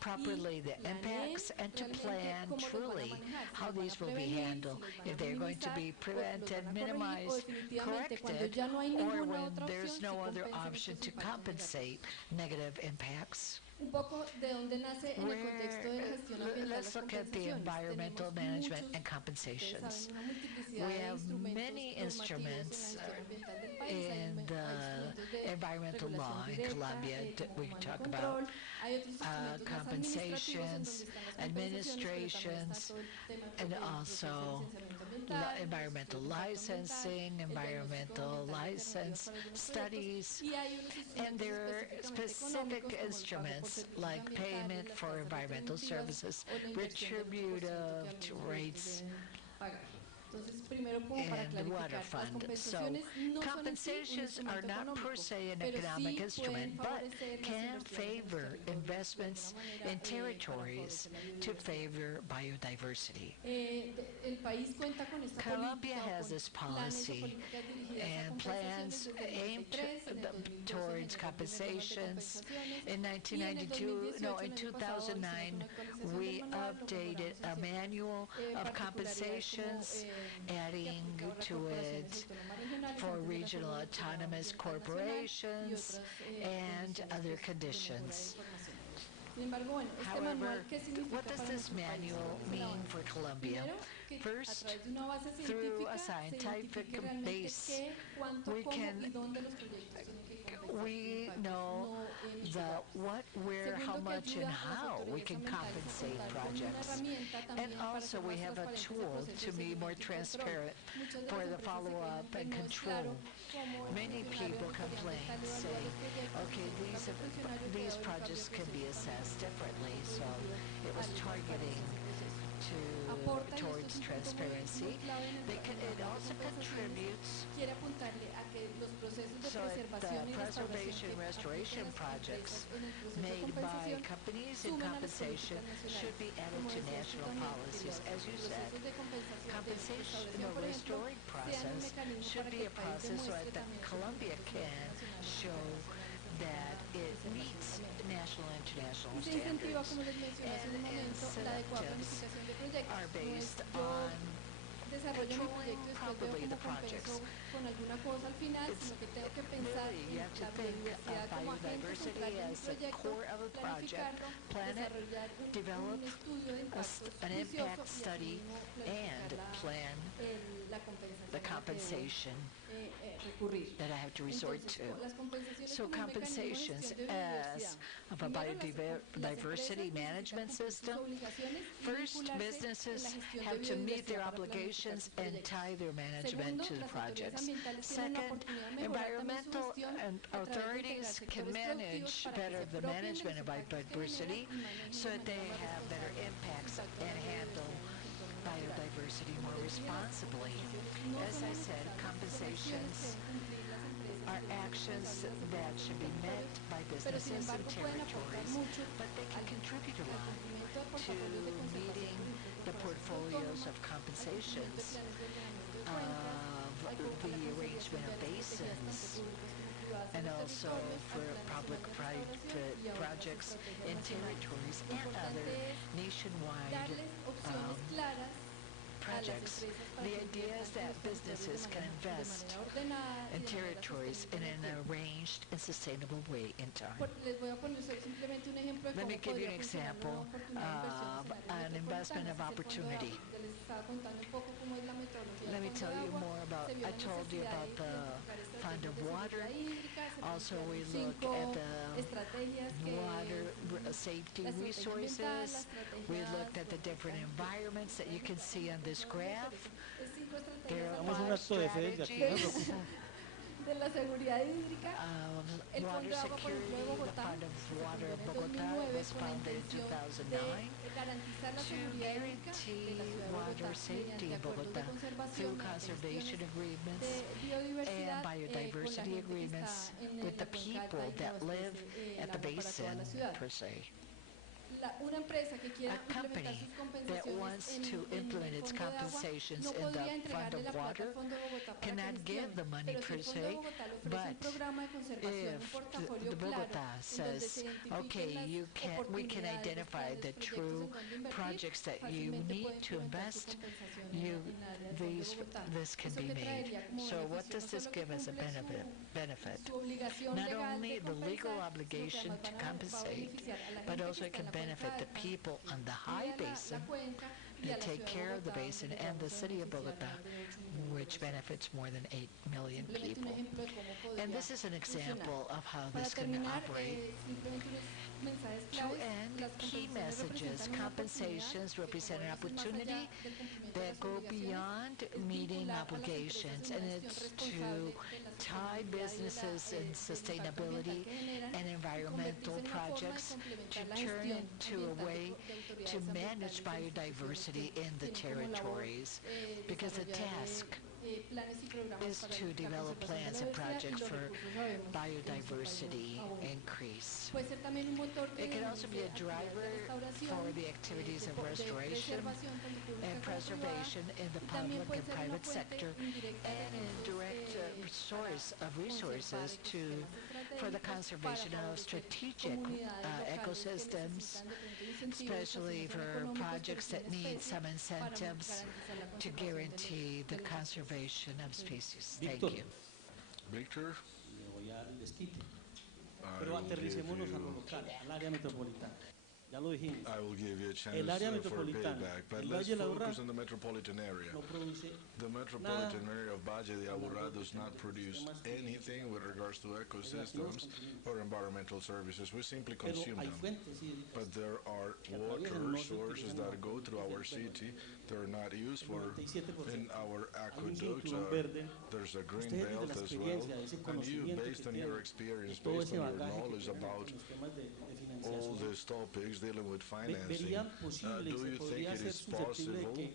properly the impacts and to plan truly how these will be handled, if they're going to be prevented, minimized, corrected, or when there's no other option to compensate negative impacts. Un poco de dónde nace en el contexto de la gestión ambiental las Let's look at the environmental management and compensations. We have many instruments in the environmental law in Colombia that we talk about. Compensations, administrations, and also environmental licensing, environmental license studies, and there are specific instruments like payment for environmental services, retributive rates, and water fund. So compensations are not per se an economic instrument, but can favor investments in territories to favor biodiversity. Colombia has this policy and plans aimed towards compensations. In 2009, we updated a manual of compensations, adding to it for regional autonomous corporations and other conditions. However, what does this manual mean for Colombia? First, through a scientific base, we know the what, where, how much, and how we can compensate projects. And also we have a tool to be more transparent for the follow-up and control. Many people complain, say, okay, these projects can be assessed differently, so it was targeting towards transparency. It also contributes so the preservation restoration projects made by companies in compensation should be added to national policies. As you said, compensation, the restoring process should be a process so that Colombia can show that it meets national and international standards. And incentives are based on controlling properly the projects. Really, you have to think of biodiversity as the core of a project, plan it, develop an impact study, and plan the compensation that I have to resort to. So compensations as of a biodiversity management system, first businesses have to meet their obligations and tie their management to the projects. Second, environmental authorities can manage better the management of biodiversity so that they have better impacts and handle biodiversity more responsibly. As I said, compensations are actions that should be met by businesses and territories, but they can contribute a lot to meeting the portfolios of compensations, of the arrangement of basins, and also for public-private projects in territories and other nationwide projects. The idea is that businesses can invest in territories in an arranged and sustainable way in time. Let me give you an example of an investment of opportunity. Let me tell you more about, I told you about the fund of water. Also, we look at the water safety resources. We looked at the different environments that you can see on this graph. There are 5 strategies. De la seguridad hídrica, el Water Fondo de Agua por ejemplo de security, the Bogotá, fund of water of en Bogotá 2009 was con la founded in intención 2009 de garantizar la to seguridad hídrica de guarantee la ciudad de water Bogotá safety mediante in acuerdos de Bogotá conservación through y conservation gestiones agreements de biodiversidad and con la biodiversity gente que agreements está en with la the cuenca alta people y que that live abastece at the el agua para toda basin la ciudad. per se. Una empresa que quiera A implementar company sus that compensaciones wants en to implement el its Fondo de Agua compensations no in podría the fund entregarle la of plata al water, Fondo de Bogotá para que cannot give gestione, the money pero si per el Fondo de se, Bogotá le ofrece un but programa de conservación, un if portafolio the claro, Bogotá en donde se says, identifiquen okay, las we can oportunidades, los identify planes, the proyectos true en donde invertir, projects that you fácilmente need puede to implementar su invest, compensación en el área del Fondo de Bogotá. this can ¿Eso be qué made. traería como So what beneficio? does No this solo que give as a cumple benefit? su obligación Not legal only de the legal compensar, sino que obligation además to va a compensate, beneficiar a la but gente also que it está en can la cuenca benefit the alta people on the y high a la basin cuenca y a that la take ciudad de care of the Bogotá, basin donde and the vamos a city of beneficiar Bogotá, a más de 8 millones de which personas. benefits more than 8 million Simplemente un people. ejemplo de cómo podría And this is an example funcionar. of how Para this can terminar, operate. simplemente unos mensajes To claves. end, Las key compensaciones messages. representan una oportunidad Compensations que, represent como an dices, más allá opportunity del cumplimiento de that las go obligaciones, beyond es meeting vincular a las empresas obligations, en and una gestión it's responsable to de la tie sostenibilidad y businesses in del impacto ambiental sustainability que generan and y environmental convertirse en una forma de projects complementar to la turn gestión into a ambiental way de to autoridades manage ambientales e biodiversity instituciones in the que tienen como labor territories, because the desarrollar task planes y programas is para to la develop conservación de plans la and diversidad y projects los for recursos sabemos que en nuestro país biodiversity no abundan. increase. Puede ser también un motor de It can also be a actividades de driver restauración, for the activities of de restoration preservación tanto pública and como privada, preservation in the y también public puede and ser una private fuente sector, indirecta de and a direct source of resources for the conservation of strategic ecosystems, especially for projects that need some incentives to guarantee the conservation of species. Thank you. Victor, Le voy a dar el desquite. I Pero will give aterricémonos a lo you local, al área metropolitana. Ya lo dijimos. I will give you a chance El área for metropolitana, payback, but el let's Valle de la Urra focus on the metropolitan area. no produce The metropolitan area of Valle de Aburrá does not produce anything with regards to ecosystems or environmental services. We simply pero consume hay them. fuentes hídricas But there are water sources that go through our city. They're not used for in our aqueducts. There's a green ustedes desde belt la as well. experiencia, de ese And you, conocimiento based que on your tienen, experience, todo based ese on your bagaje que knowledge tienen about con los temas de all financiación, these topics dealing with financing, verían posible y do se you think podría it ser is susceptible de possible que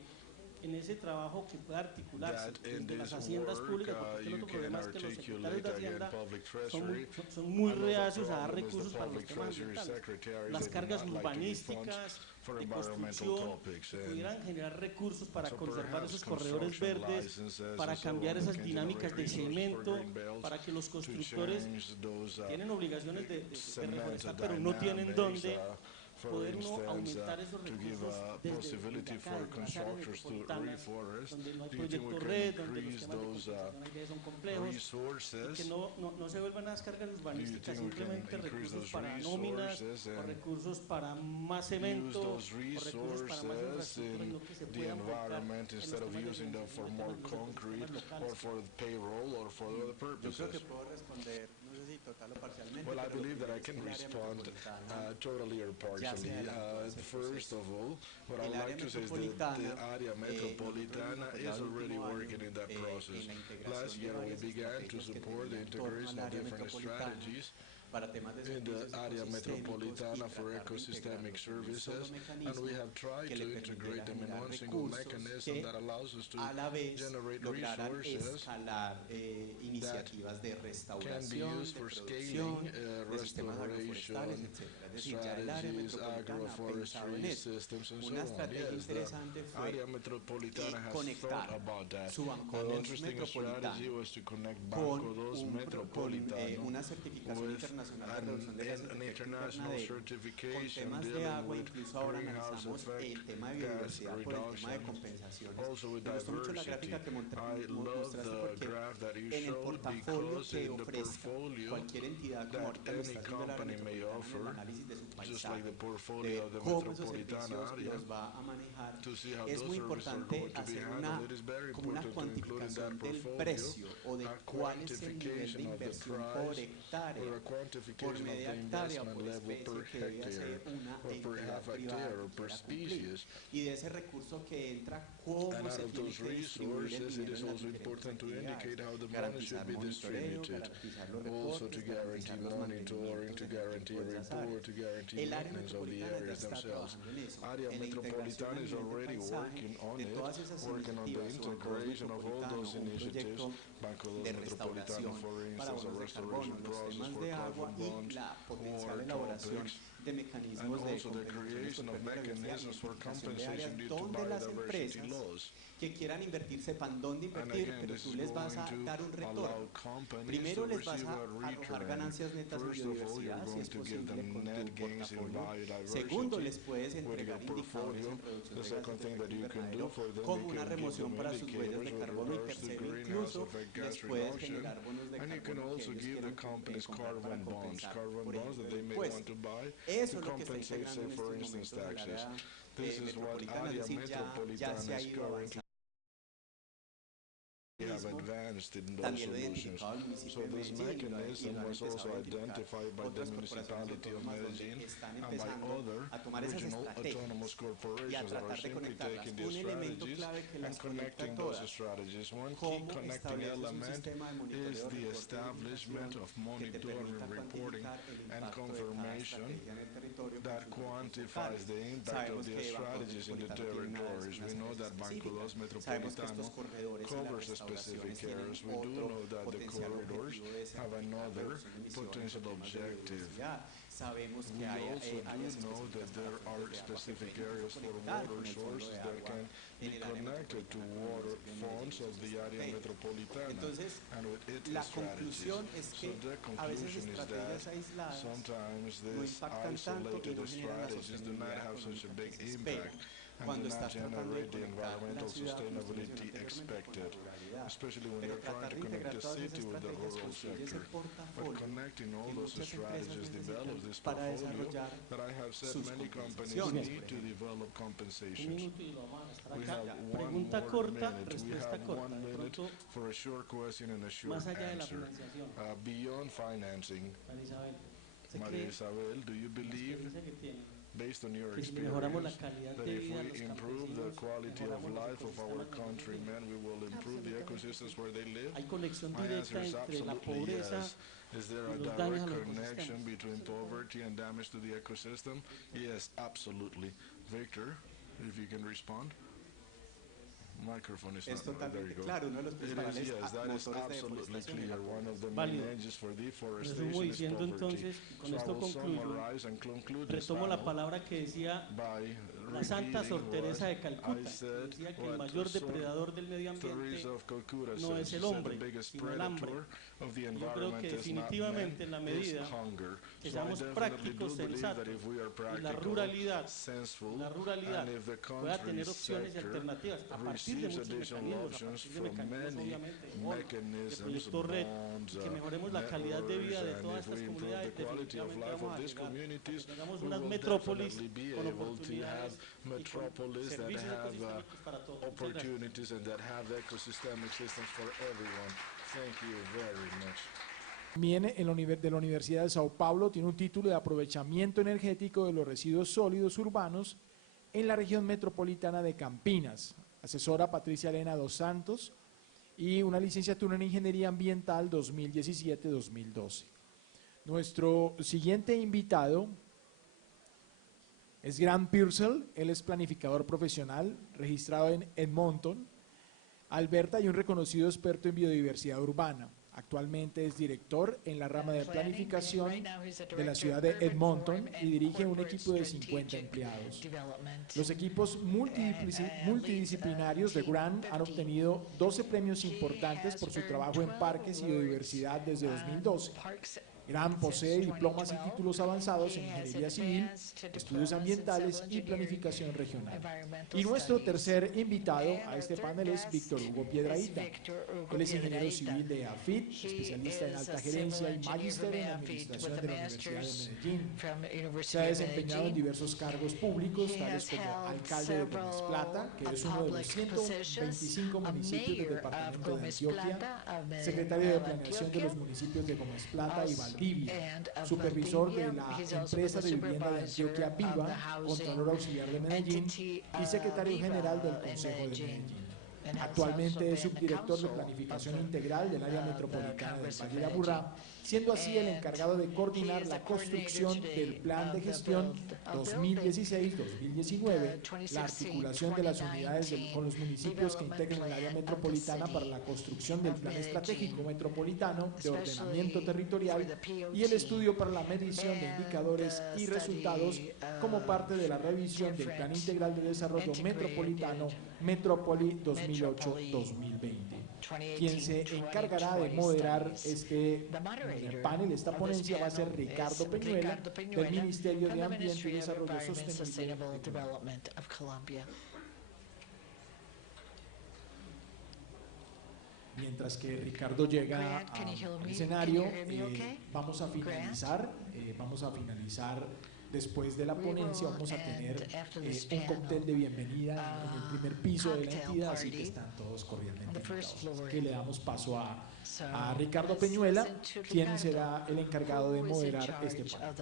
en ese trabajo que pueda articularse that in desde las this haciendas work públicas, porque el you otro can problema es que los secretarios articulate de again Hacienda public son muy, treasury? son muy Another reacios a dar problem is the recursos para los public temas treasury ambientales. secretaries Las that do cargas not like to give funds urbanísticas, for de environmental construcción, topics, que and pudieran generar recursos para so conservar perhaps esos corredores construction verdes, licenses para and so cambiar on esas can dinámicas de generate resources for cemento, green belts para que los to constructores change those tienen obligaciones de cement reforestar, pero no tienen dynamics, dónde for poder uno instance, aumentar esos to give recursos a desde possibility acá, for desde las áreas constructors to metropolitanas, reforest. donde no hay Do you think we proyecto can red, donde los increase temas de those compensación hay que son complejos, y resources? que no se vuelvan las cargas urbanísticas, think we can simplemente increase recursos those para nóminas, resources o and recursos para más use cemento, o those recursos para más resources infraestructura, in sino que se the puedan volcar environment en los instead of temas de using them for financiamiento more de los concrete ecosistemas or for payroll or for other Yo creo purposes? que puedo responder, no sé si total o parcialmente. Well, I pero lo believe that I primero es que can el área respond metropolitana totally or ya se partially. adelantó a ese First of all, what I El would área like to say is that the metropolitana, area metropolitana nosotros is hemos already apoyado el working in that último process. año, en la integración Last de year, we varias began to estrategias que support the tenían en torno integration al of área different metropolitana strategies para temas de in the servicios area ecosistémicos metropolitana y for tratar de ecosystemic integrarlos en un solo services, and mecanismo we have tried que to le integrate permitiera them in generar one single recursos mechanism que that allows us to a la vez generate lograran resources escalar iniciativas de can be restauración, used de for producción, scaling, de sistemas agroforestales, restoration, etc. Es decir, ya el área strategies, metropolitana ha pensado en agroforestry eso. systems, and so Una on. estrategia Yes, the interesante fue area metropolitana has thought conectar about that. Subanco An 2 interesting strategy metropolitano was to connect con, Banco 2 Metropolitano una certificación with internacional de reducción de gases de an efecto international invernadero, con certification temas de dealing agua, with incluso ahora greenhouse analizamos effect el tema de gas biodiversidad por el tema de reduction, compensaciones. also with Me gustó mucho la diversity. gráfica que I love mostraste the porque graph that you en el showed portafolio because que in the ofrezca portfolio cualquier entidad como that ahorita lo any está haciendo el área company may metropolitana en el offer análisis de su just like the paisaje, de portfolio ver of the cómo esos metropolitana servicios area, los va a manejar. to see how Es those muy services are importante going to be hacer handled. It is very como una important to include in that cuantificación del portfolio precio o de a cuál es el nivel de quantification of the inversión por price hectárea, or a por quantification of media the hectárea o investment por level per especie que debe hectare hacer una or per entidad half privada hectare or que per quiera cumplir. species. Y de ese recurso que entra, cómo And out se of tiene those que distribuir el resources, it dinero is en las also diferentes important to indicate actividades, how the money garantizar should be monitoreo, distributed, garantizar los also to reportes, guarantee garantizar los monitoring, to mantenimientos en el guarantee tiempo de esas áreas. report, to guarantee El área maintenance of the metropolitana ya areas está themselves. trabajando en eso, Area en la integración Metropolitana a is nivel de already paisaje working on de it, todas esas working on the iniciativas, o el Road integration of all Metropolitano, those un initiatives, proyecto Banco de Metropolitano, restauración for para instance, a bonos de carbono, restoration los process temas for de agua carbon y bonds, la potencial water elaboración topics, de and mecanismos de also the compensaciones creation por of pérdida de biodiversidad y mechanisms for identificación de áreas compensation due to donde las biodiversity empresas laws. que quieran invertir sepan dónde And invertir, again, pero this tú is les vas going a to dar un allow retorno. companies Primero to les vas receive a a arrojar return. ganancias netas en First of all, you're biodiversidad, si going es to give posible, them con net tu gains in portafolio. Segundo, les biodiversity puedes with your entregar indicadores portfolio. en reducción The de second gases de thing that efecto you can do invernadero for them, como you una can give remoción them para sus huellas indicators de with carbono y regards to tercero, greenhouse incluso effect les gas puedes reduction. generar bonos de And you can carbono que also ellos give the quieran companies comprar para carbon bonds, compensar, carbon por bonds ejemplo, that el they may want impuesto. to buy Eso to es lo que está compensate, integrando say, en for estos instance, momentos el taxes. área This is what metropolitana, es area decir, ya metropolitana se ha is ido currently avanzando. have advanced in those También lo solutions. identificado el So municipio de this Medellín y lo mechanism han was empezado also a identificar identified by the otras corporaciones municipality of autónomas donde Medellín están and by empezando other a tomar esas regional autonomous estrategias y a corporations that are tratar de simply conectarlas. taking Un these elemento strategies clave que and las conecta connecting a those todas. strategies. One key Cómo connecting estableces un element sistema de is monitoreo, the reporte y establishment of verificación que te monitoring, permita reporting, cuantificar el and impacto de cada confirmation estrategia en el territorio con that sus quantifies locales. the impact of Sabemos the que Banco strategies in the Metropolitano tiene territories. We know that Banco específicas. Los Sabemos que estos Metropolitano corredores y las covers the restauraciones specific tienen areas. We do otro know that the potencial corridors objetivo de have another reducción de emisiones o potential temas de objective. biodiversidad. Sabemos We que hay also áreas do know that específicas there para are fuentes de agua que specific pueden areas for conectar water con el fondo sources de that agua can be en el área connected to metropolitana del water municipio de fonds Medellín, of the sus area estrategias. metropolitana Entonces, and with its la strategies. conclusión es So que the a veces conclusion is estrategias that aisladas sometimes no these impactan tanto y isolated no generan la strategies do not sostenibilidad have such a económica big que se espera impact and cuando do not estás tratando de generate the conectar la environmental ciudad, como usted sustainability mencionó anteriormente, con expected, la ruralidad. especially when Pero you're trying tratar to de connect integrar the todas esas city with the estrategias rural construye ese sector. But portafolio connecting all que those muchas empresas strategies develops necesitan this para portfolio desarrollar that I have said sus many companies compensaciones, need por to ejemplo. develop Un compensations. minuto y lo vamos a estar We acá. have one Pregunta more corta, minute. We respuesta have corta. 1 De minute pronto, for a short question and a short más allá de la answer. financiación, Beyond financing, María Isabel, ¿usted Maria cree, Isabel, do you con la believe, experiencia que tiene, based on your que si mejoramos la experience, calidad that de if vida de we los improve the campesinos, quality of mejoramos los life of our ecosistemas donde ellos countrymen, we will improve the ecosystems where they live? hay conexión My answer directa is entre la absolutely pobreza yes. Is there y a los daños a direct los connection ecosistemas? between poverty and damage to the ecosystem? Yes, absolutely. Victor, if you can respond. Microphone is Es not right. There you totalmente go. claro, uno de los It is, principales yes, that is motores de absolutely deforestación es clear. la One of the main Válido. engines for Resumo deforestation is diciendo poverty. entonces, y con So I esto will concluyo, summarize and conclude this retomo la panel palabra que decía by la Santa Sor repeating Teresa de what I Calcuta, que said, decía que el what mayor Sor depredador del medio ambiente Teresa of Calcutta no said. es She el said hombre, the biggest sino el hambre. predator of the Yo creo environment que is not man, definitivamente en la is medida hunger. que So I seamos definitely do prácticos, believe that sensatos, if we are y la practical, ruralidad, senseful, la ruralidad and if the pueda tener country's opciones y sector alternativas a partir de receives muchos additional mecanismos, a options partir de from mecanismos many obviamente de bonos, de mechanisms, proyectos red, bonds, y que mejoremos la calidad de vida de networks, todas and if estas we improve the comunidades, quality of definitivamente life vamos of a these llegar a que communities, tengamos we unas will metrópolis definitely be con able to have oportunidades y con metropolis that servicios have ecosistémicos para todos. Muchas gracias. opportunities and that have ecosystemic systems for everyone. Thank you very much. Viene de la Universidad de Sao Paulo, tiene un título de aprovechamiento energético de los residuos sólidos urbanos en la región metropolitana de Campinas. Asesora Patricia Elena dos Santos y una licenciatura en Ingeniería Ambiental 2017-2012. Nuestro siguiente invitado es Grant Purcell, él es planificador profesional registrado en Edmonton, Alberta, y un reconocido experto en biodiversidad urbana. Actualmente es director en la rama de planificación de la ciudad de Edmonton y dirige un equipo de 50 empleados. Los equipos multidisciplinarios de Grant han obtenido 12 premios importantes por su trabajo en parques y biodiversidad desde 2012. Graham posee diplomas y títulos avanzados en ingeniería civil, estudios ambientales y planificación regional. Y nuestro tercer invitado a este panel es Víctor Hugo Piedrahíta. Él es ingeniero civil de AFIT, especialista en alta gerencia y magíster en administración de la Universidad de Medellín. Se ha desempeñado en diversos cargos públicos, tales como alcalde de Gómez Plata, que es uno de los 125 municipios del departamento de Antioquia, secretario de planeación de los municipios de Gómez Plata y Valdivia, supervisor de la empresa de vivienda de Antioquia Viva, contralor auxiliar de Medellín y secretario general del Consejo de Medellín. Actualmente es subdirector de planificación integral del área metropolitana del Valle de Aburrá, siendo así el encargado de coordinar la construcción del plan de gestión 2016-2019, la articulación de las unidades con los municipios que integran el área metropolitana para la construcción del plan estratégico metropolitano de ordenamiento territorial y el estudio para la medición de indicadores y resultados como parte de la revisión del plan integral de desarrollo metropolitano Metrópoli 2008-2020. Quien se encargará de moderar este panel, esta ponencia, va a ser Ricardo Peñuela, del Ministerio de Ambiente y Desarrollo Sostenible de Colombia. Mientras que Ricardo llega al escenario, vamos a finalizar después de la ponencia. Vamos a tener un cóctel de bienvenida en el primer piso de la entidad, así que están todos cordialmente invitados. Así que le damos paso a Ricardo Peñuela, quien será el encargado de moderar este panel.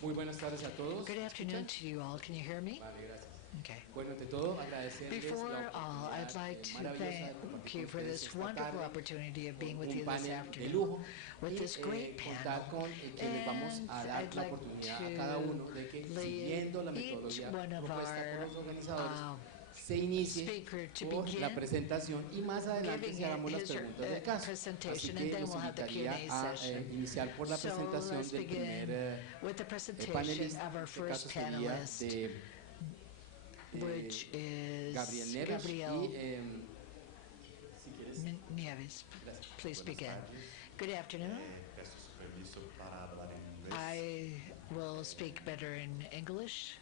Muy buenas tardes a todos. Good afternoon to you all. Can you hear me? Vale, gracias. Okay. Bueno, ante todo, agradecerles Before all, I'd like to thank you for this wonderful opportunity of being with you this afternoon with this great panel. And I'd like to lead each one of our se inicie con la presentación y más adelante se hagamos las preguntas del caso. Así que los invitaría a iniciar por la presentación del primer panelista, en este caso sería de Gabriel Neves. Nieves, please begin. Good afternoon. I will speak better in English.